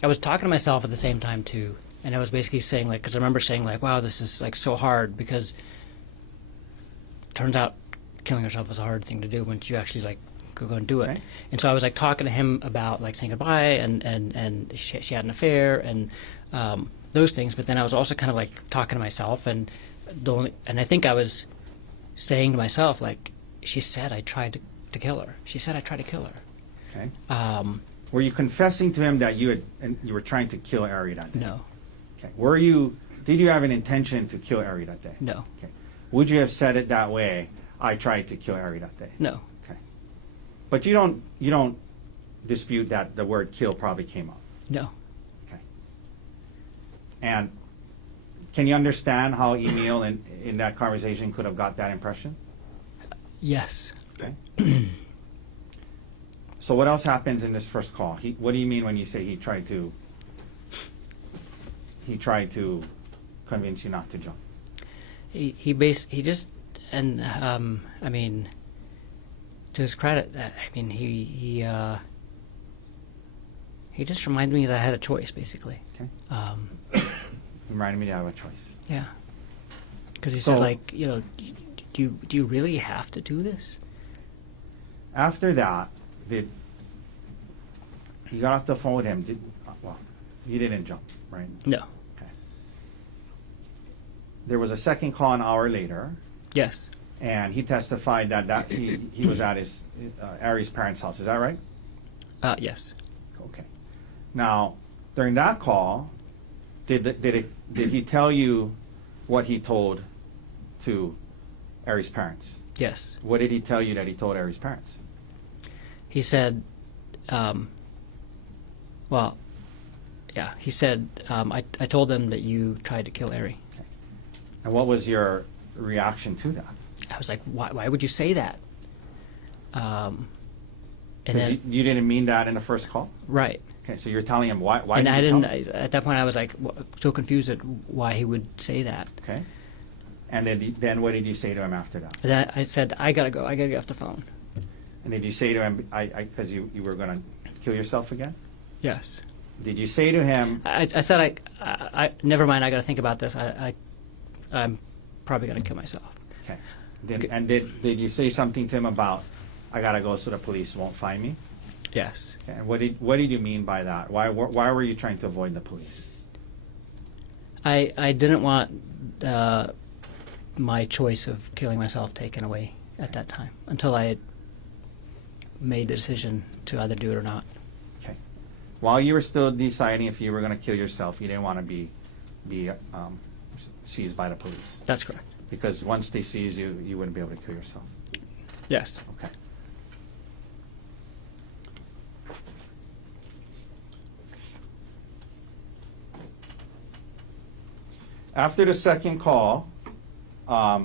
was talking to myself at the same time too, and I was basically saying like, because I remember saying like, wow, this is like so hard because turns out killing yourself is a hard thing to do once you actually like go and do it. Okay. And so I was like talking to him about like saying goodbye and she had an affair and those things, but then I was also kind of like talking to myself and I think I was saying to myself like, she said I tried to kill her. She said I tried to kill her. Okay. Were you confessing to him that you were trying to kill Ari that day? No, Okay. Did you have an intention to kill Ari that day? no, Okay. Would you have said it that way? I tried to kill Ari that day. no. Okay. But you don't dispute that the word kill probably came up. No. Okay. And can you understand how Emil in that conversation could have got that impression? Yes. Okay. So what else happens in this first call? What do you mean when you say he tried to convince you not to jump? He just and I mean, to his credit, I mean he just reminded me that I had a choice basically. Okay. Reminded me to have a choice. Yeah. Because he said So- like, you know, do you really have to do this? After that, he got off the phone with him? He didn't jump, right? No. Okay. There was a second call an hour later, Yes. and he testified that he was at his Ari's parents' house. Is that right? Yes. Okay. Now, during that call, did he tell you what he told to Ari's parents? Yes. What did he tell you that he told Ari's parents? He said, well, yeah, he said, I told them that you tried to kill Ari. And what was your reaction to that? I was like, why would you say that? And 'Cause then, you didn't mean that in the first call? right. Okay, so you're telling him why And did I you didn't, tell him? at that point I was like so confused at why he would say that. Okay. And then what did you say to him after that? And then I said, I gotta go, I gotta get off the phone. And did you say to him, because you were going to kill yourself again? Yes. Did you say to him, I said, I never mind, I gotta think about this. I'm probably gonna kill myself. okay. Did you say something to him about, I got to go so the police won't find me? Yes. Okay. And what did you mean by that? Why were you trying to avoid the police? I didn't want my choice of killing myself taken away at that time until I had made the decision to either do it or not. Okay. While you were still deciding if you were going to kill yourself, you didn't want to be seized by the police. That's correct. Because once they seize you, you wouldn't be able to kill yourself. Yes. Okay. After the second call, what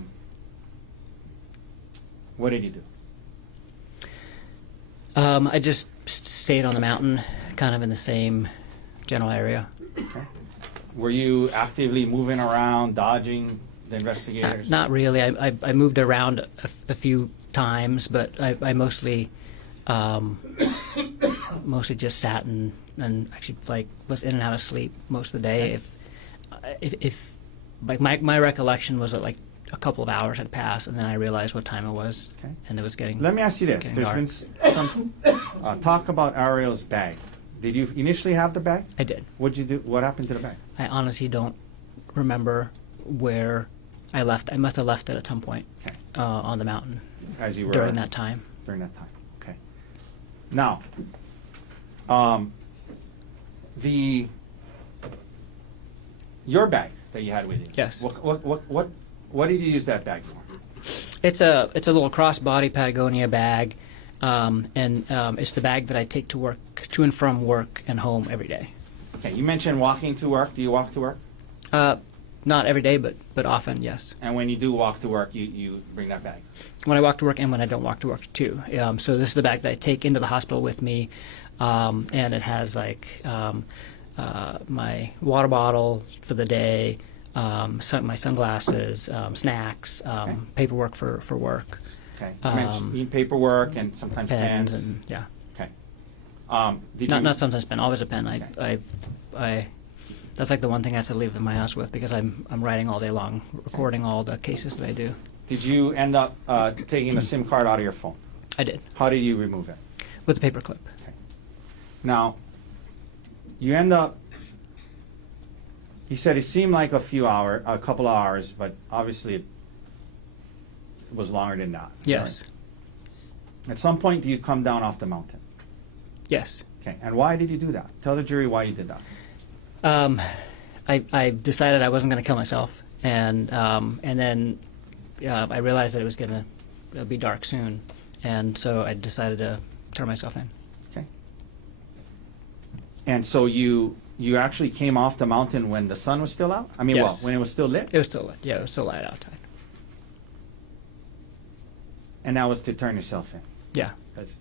did you do? I just stayed on the mountain, kind of in the same general area. Were you actively moving around, dodging the investigators? Not really. I moved around a few times, but I mostly mostly just sat and actually like was in and out of sleep most of the day. If like my recollection was that like a couple of hours had passed, and then I realized what time it was, Okay. and it was getting. Let me ask you this. getting There's dark. been some talk about Ariel's bag. Did you initially have the bag? I did. What'd you do? What happened to the bag? I honestly don't remember where I left. I must have left it at some point Okay. on the mountain As you were during that time. During that time. Okay. Now, your bag that you had with you. Yes. What did you use that bag for? It's a little crossbody Patagonia bag, and it's the bag that I take to work, to and from work and home every day. Okay. You mentioned walking to work. Do you walk to work? Not every day, but often, yes. And when you do walk to work, you bring that bag. When I walk to work and when I don't walk to work too. So this is the bag that I take into the hospital with me, and it has like my water bottle for the day, my sunglasses, snacks, paperwork for work. Okay. You mentioned paperwork and sometimes pens. and yeah. Okay. Not sometimes pen, always a pen. Okay. I that's like the one thing I have to leave in my house with because I'm writing all day long, recording all the cases that I do. Did you end up taking the SIM card out of your phone? I did How did you remove it? with the paperclip. Now, you end up. You said it seemed like a couple of hours, but obviously it was longer than that. Yes. Right? At some point, do you come down off the mountain? Yes. Okay. And why did you do that? Tell the jury why you did that. I decided I wasn't going to kill myself, and then I realized that it was going to be dark soon, and so I decided to turn myself in. Okay. And so you actually came off the mountain when the sun was still out? I mean, Yes. when it was still lit? It was still lit. Yeah, it was still light outside. And that was to turn yourself in. Yeah. 'Cause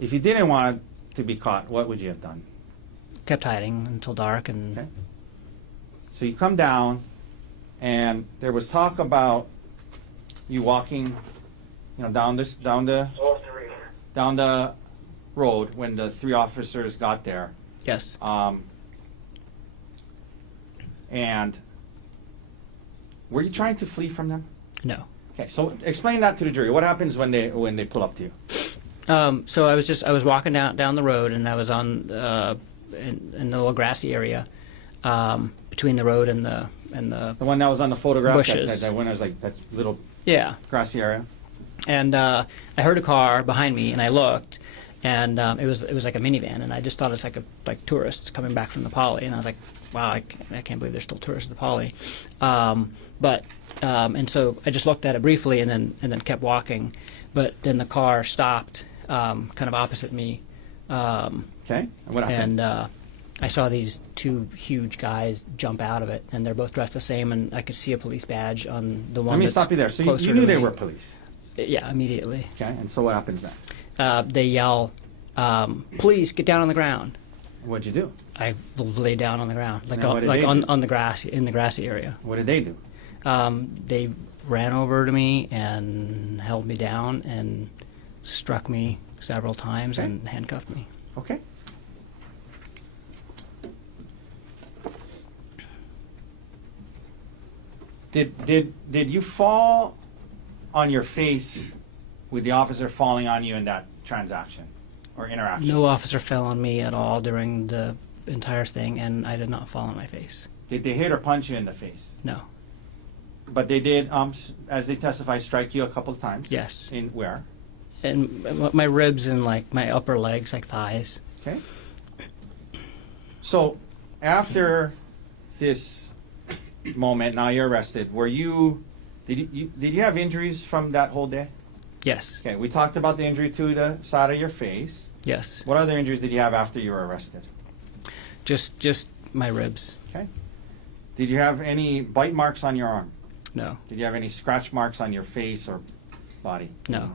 if you didn't want to be caught, what would you have done? Kept hiding until dark, and Okay. So you come down, and there was talk about you walking, down the road when the 3 officers got there. yes. And were you trying to flee from them? No. Okay, so explain that to the jury. What happens when they pull up to you? So I was walking down the road, and I was on in the little grassy area between the road and the The one that was on the photograph, bushes. that one was like that little yeah. grassy area. And I heard a car behind me, and I looked, and it was like a minivan, and I just thought it's like tourists coming back from the Poly, and I was like, wow, I can't believe there's still tourists at the Poly. And so I just looked at it briefly, and then kept walking, but then the car stopped, kind of opposite me, Okay, and what happened? and I saw these 2 huge guys jump out of it, and they're both dressed the same, and I could see a police badge on the one. Let me that's stop you there. So you closer knew to they me. were police. Yeah, immediately. Okay, and so what happens then? They yell, "Please get down on the ground." What'd you do? I lay down on the ground, like Now, what did they on do? the grass, in the grassy area. What did they do? They ran over to me and held me down and struck me several times Okay. and handcuffed me. Okay. Did you fall on your face with the officer falling on you in that transaction or interaction? No officer fell on me at all during the entire thing, and I did not fall on my face. Did they hit or punch you in the face? No. But they did, as they testified, strike you a couple of times. Yes. In where? And my ribs and like my upper legs, like thighs. Okay. So, after this moment, now you're arrested. Did you have injuries from that whole day? Yes. Okay, we talked about the injury to the side of your face. Yes. What other injuries did you have after you were arrested? Just my ribs. Okay. Did you have any bite marks on your arm? No. Did you have any scratch marks on your face or body? No.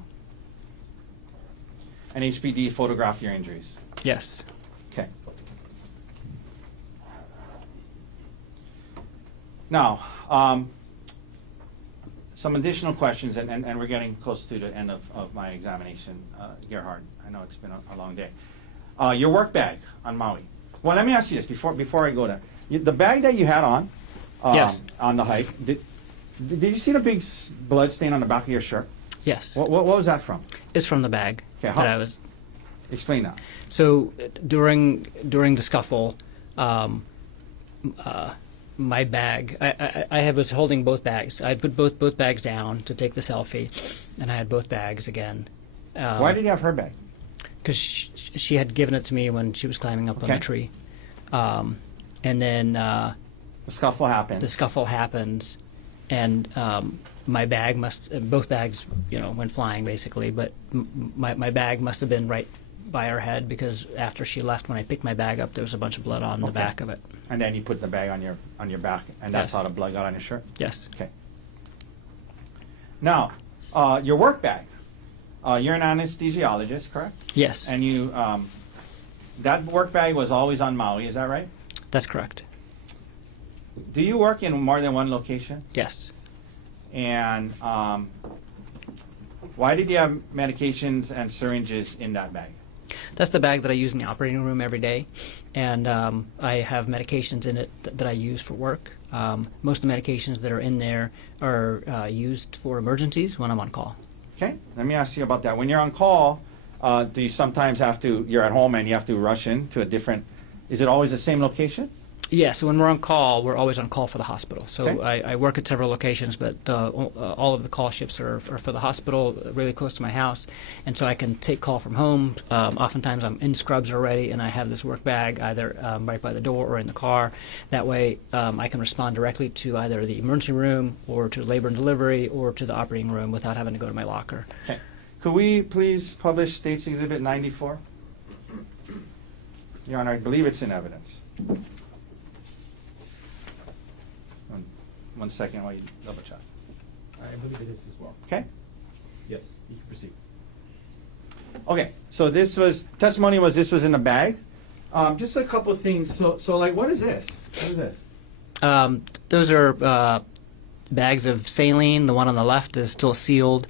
And HPD photographed your injuries? Yes. Okay. Now, some additional questions, and we're getting close to the end of my examination, Gerhardt. I know it's been a long day. Your work bag on Maui. Well, let me ask you this before I go there. The bag that you had on, Yes. on the hike, did you see the big blood stain on the back of your shirt? Yes. What was that from? It's from the bag Okay, that I was. Explain that. So during the scuffle, my bag, I was holding both bags. I put both bags down to take the selfie, and I had both bags again. Why did you have her bag? Because she had given it to me when she was climbing up on Okay. the tree. And then The scuffle happened. the scuffle happens, and my bag both bags, went flying basically, but my bag must have been right by her head, because after she left, when I picked my bag up, there was a bunch of blood on the Okay. back of it. And then you put the bag on your back, and that's Yes. how the blood got on your shirt? Yes. Okay. Now, your work bag. You're an anesthesiologist, correct? Yes. And you, that work bag was always on Maui, is that right? That's correct. Do you work in more than one location? Yes. And Why did you have medications and syringes in that bag? That's the bag that I use in the operating room every day, and I have medications in it that I use for work. Most of the medications that are in there are used for emergencies when I'm on call. Okay, let me ask you about that. When you're on call, do you sometimes have to, you're at home and you have to rush in to a different, is it always the same location? Yeah, so when we're on call, we're always on call for the hospital. So Okay. I work at several locations, but all of the call shifts are for the hospital, really close to my house. And so I can take call from home. Oftentimes I'm in scrubs already, and I have this work bag either right by the door or in the car. That way I can respond directly to either the emergency room or to labor and delivery or to the operating room without having to go to my locker. Okay. Could we please publish State's Exhibit 94? Your Honor, I believe it's in evidence. One second while you double check. I believe it is as well. Okay? Yes, you can proceed. Okay, so this was, testimony was this was in a bag. Just a couple of things. So like, what is this? What is this? Those are bags of saline. The one on the left is still sealed,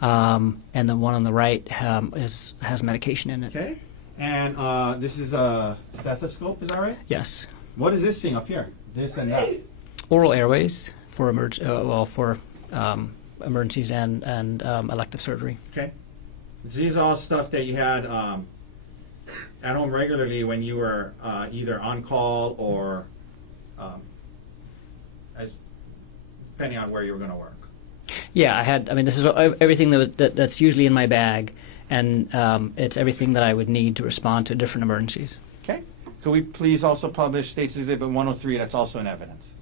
and the one on the right has medication in it. Okay. And this is a stethoscope, is that right? Yes. What is this thing up here? This and that? Oral airways for emergencies and elective surgery. Okay. These are all stuff that you had at home regularly when you were either on call or depending on where you were going to work. Yeah, I had. I mean, this is everything that's usually in my bag, and it's everything that I would need to respond to different emergencies. Okay. Could we please also publish State's Exhibit 103? That's also in evidence.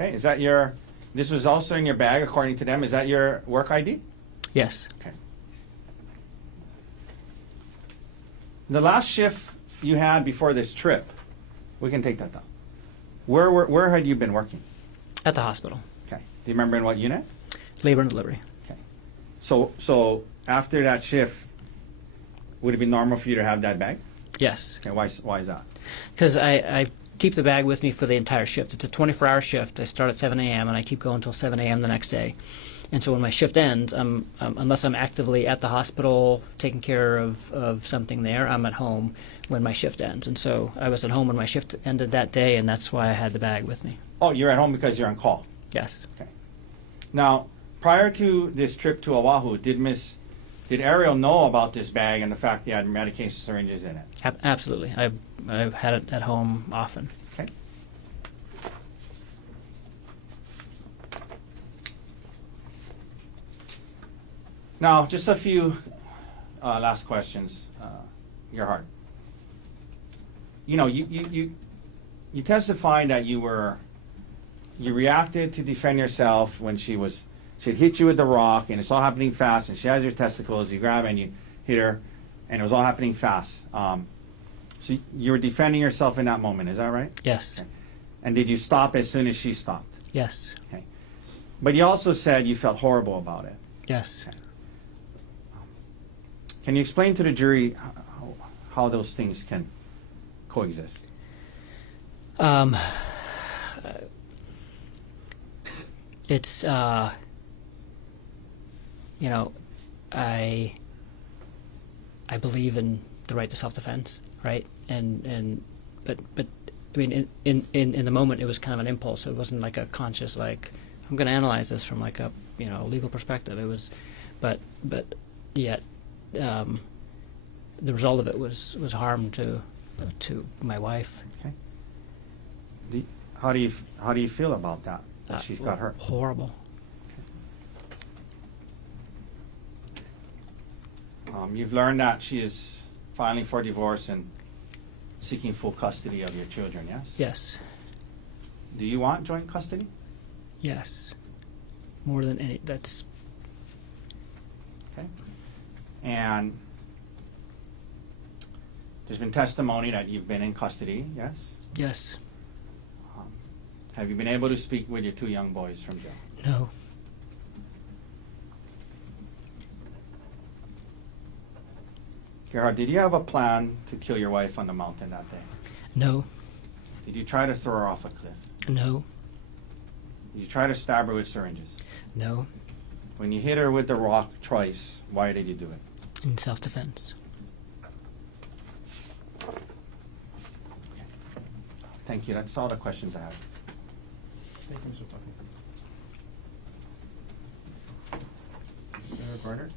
Okay. Is that your? This was also in your bag, according to them. Is that your work ID? Yes. Okay. The last shift you had before this trip, we can take that down. Where had you been working? At the hospital, Okay. Do you remember in what unit? labor and delivery. Okay. So after that shift, would it be normal for you to have that bag? Yes, Okay. Why is that? because I keep the bag with me for the entire shift. It's a 24-hour shift. I start at 7 a.m. and I keep going until 7 a.m. the next day. And so when my shift ends, unless I'm actively at the hospital taking care of something there, I'm at home when my shift ends. And so I was at home when my shift ended that day, and that's why I had the bag with me. Oh, you're at home because you're on call. Yes. Okay. Now, prior to this trip to Oahu, did Ariel know about this bag and the fact that you had medication syringes in it? Absolutely. I've had it at home often. Okay. Now, just a few last questions, Gerhardt. You know, you testified that you reacted to defend yourself when she had hit you with the rock, and it's all happening fast, and she has your testicles, you grab and you hit her, and it was all happening fast. So you were defending yourself in that moment, is that right? Yes. Okay. And did you stop as soon as she stopped? Yes. Okay. But you also said you felt horrible about it. Yes. Okay. Can you explain to the jury how those things can coexist? It's you know, I believe in the right to self-defense, right? But I mean, in the moment, it was kind of an impulse. It wasn't like a conscious, like, I'm going to analyze this from like a legal perspective. It was, but yet the result of it was harm to my wife. Okay. How do you feel about that? That she's got hurt. Horrible. You've learned that she is filing for divorce and seeking full custody of your children, yes? Yes. Do you want joint custody? Yes. More than any. That's. Okay. And there's been testimony that you've been in custody, yes? Yes. Have you been able to speak with your 2 young boys from jail? No. Gerhardt, did you have a plan to kill your wife on the mountain that day? No. Did you try to throw her off a cliff? No. You try to stab her with syringes. No, When you hit her with the rock twice, why did you do it? in self-defense. Thank you. That's all the questions I have. Thank you, Mr. Tucker. Mr. Barnard?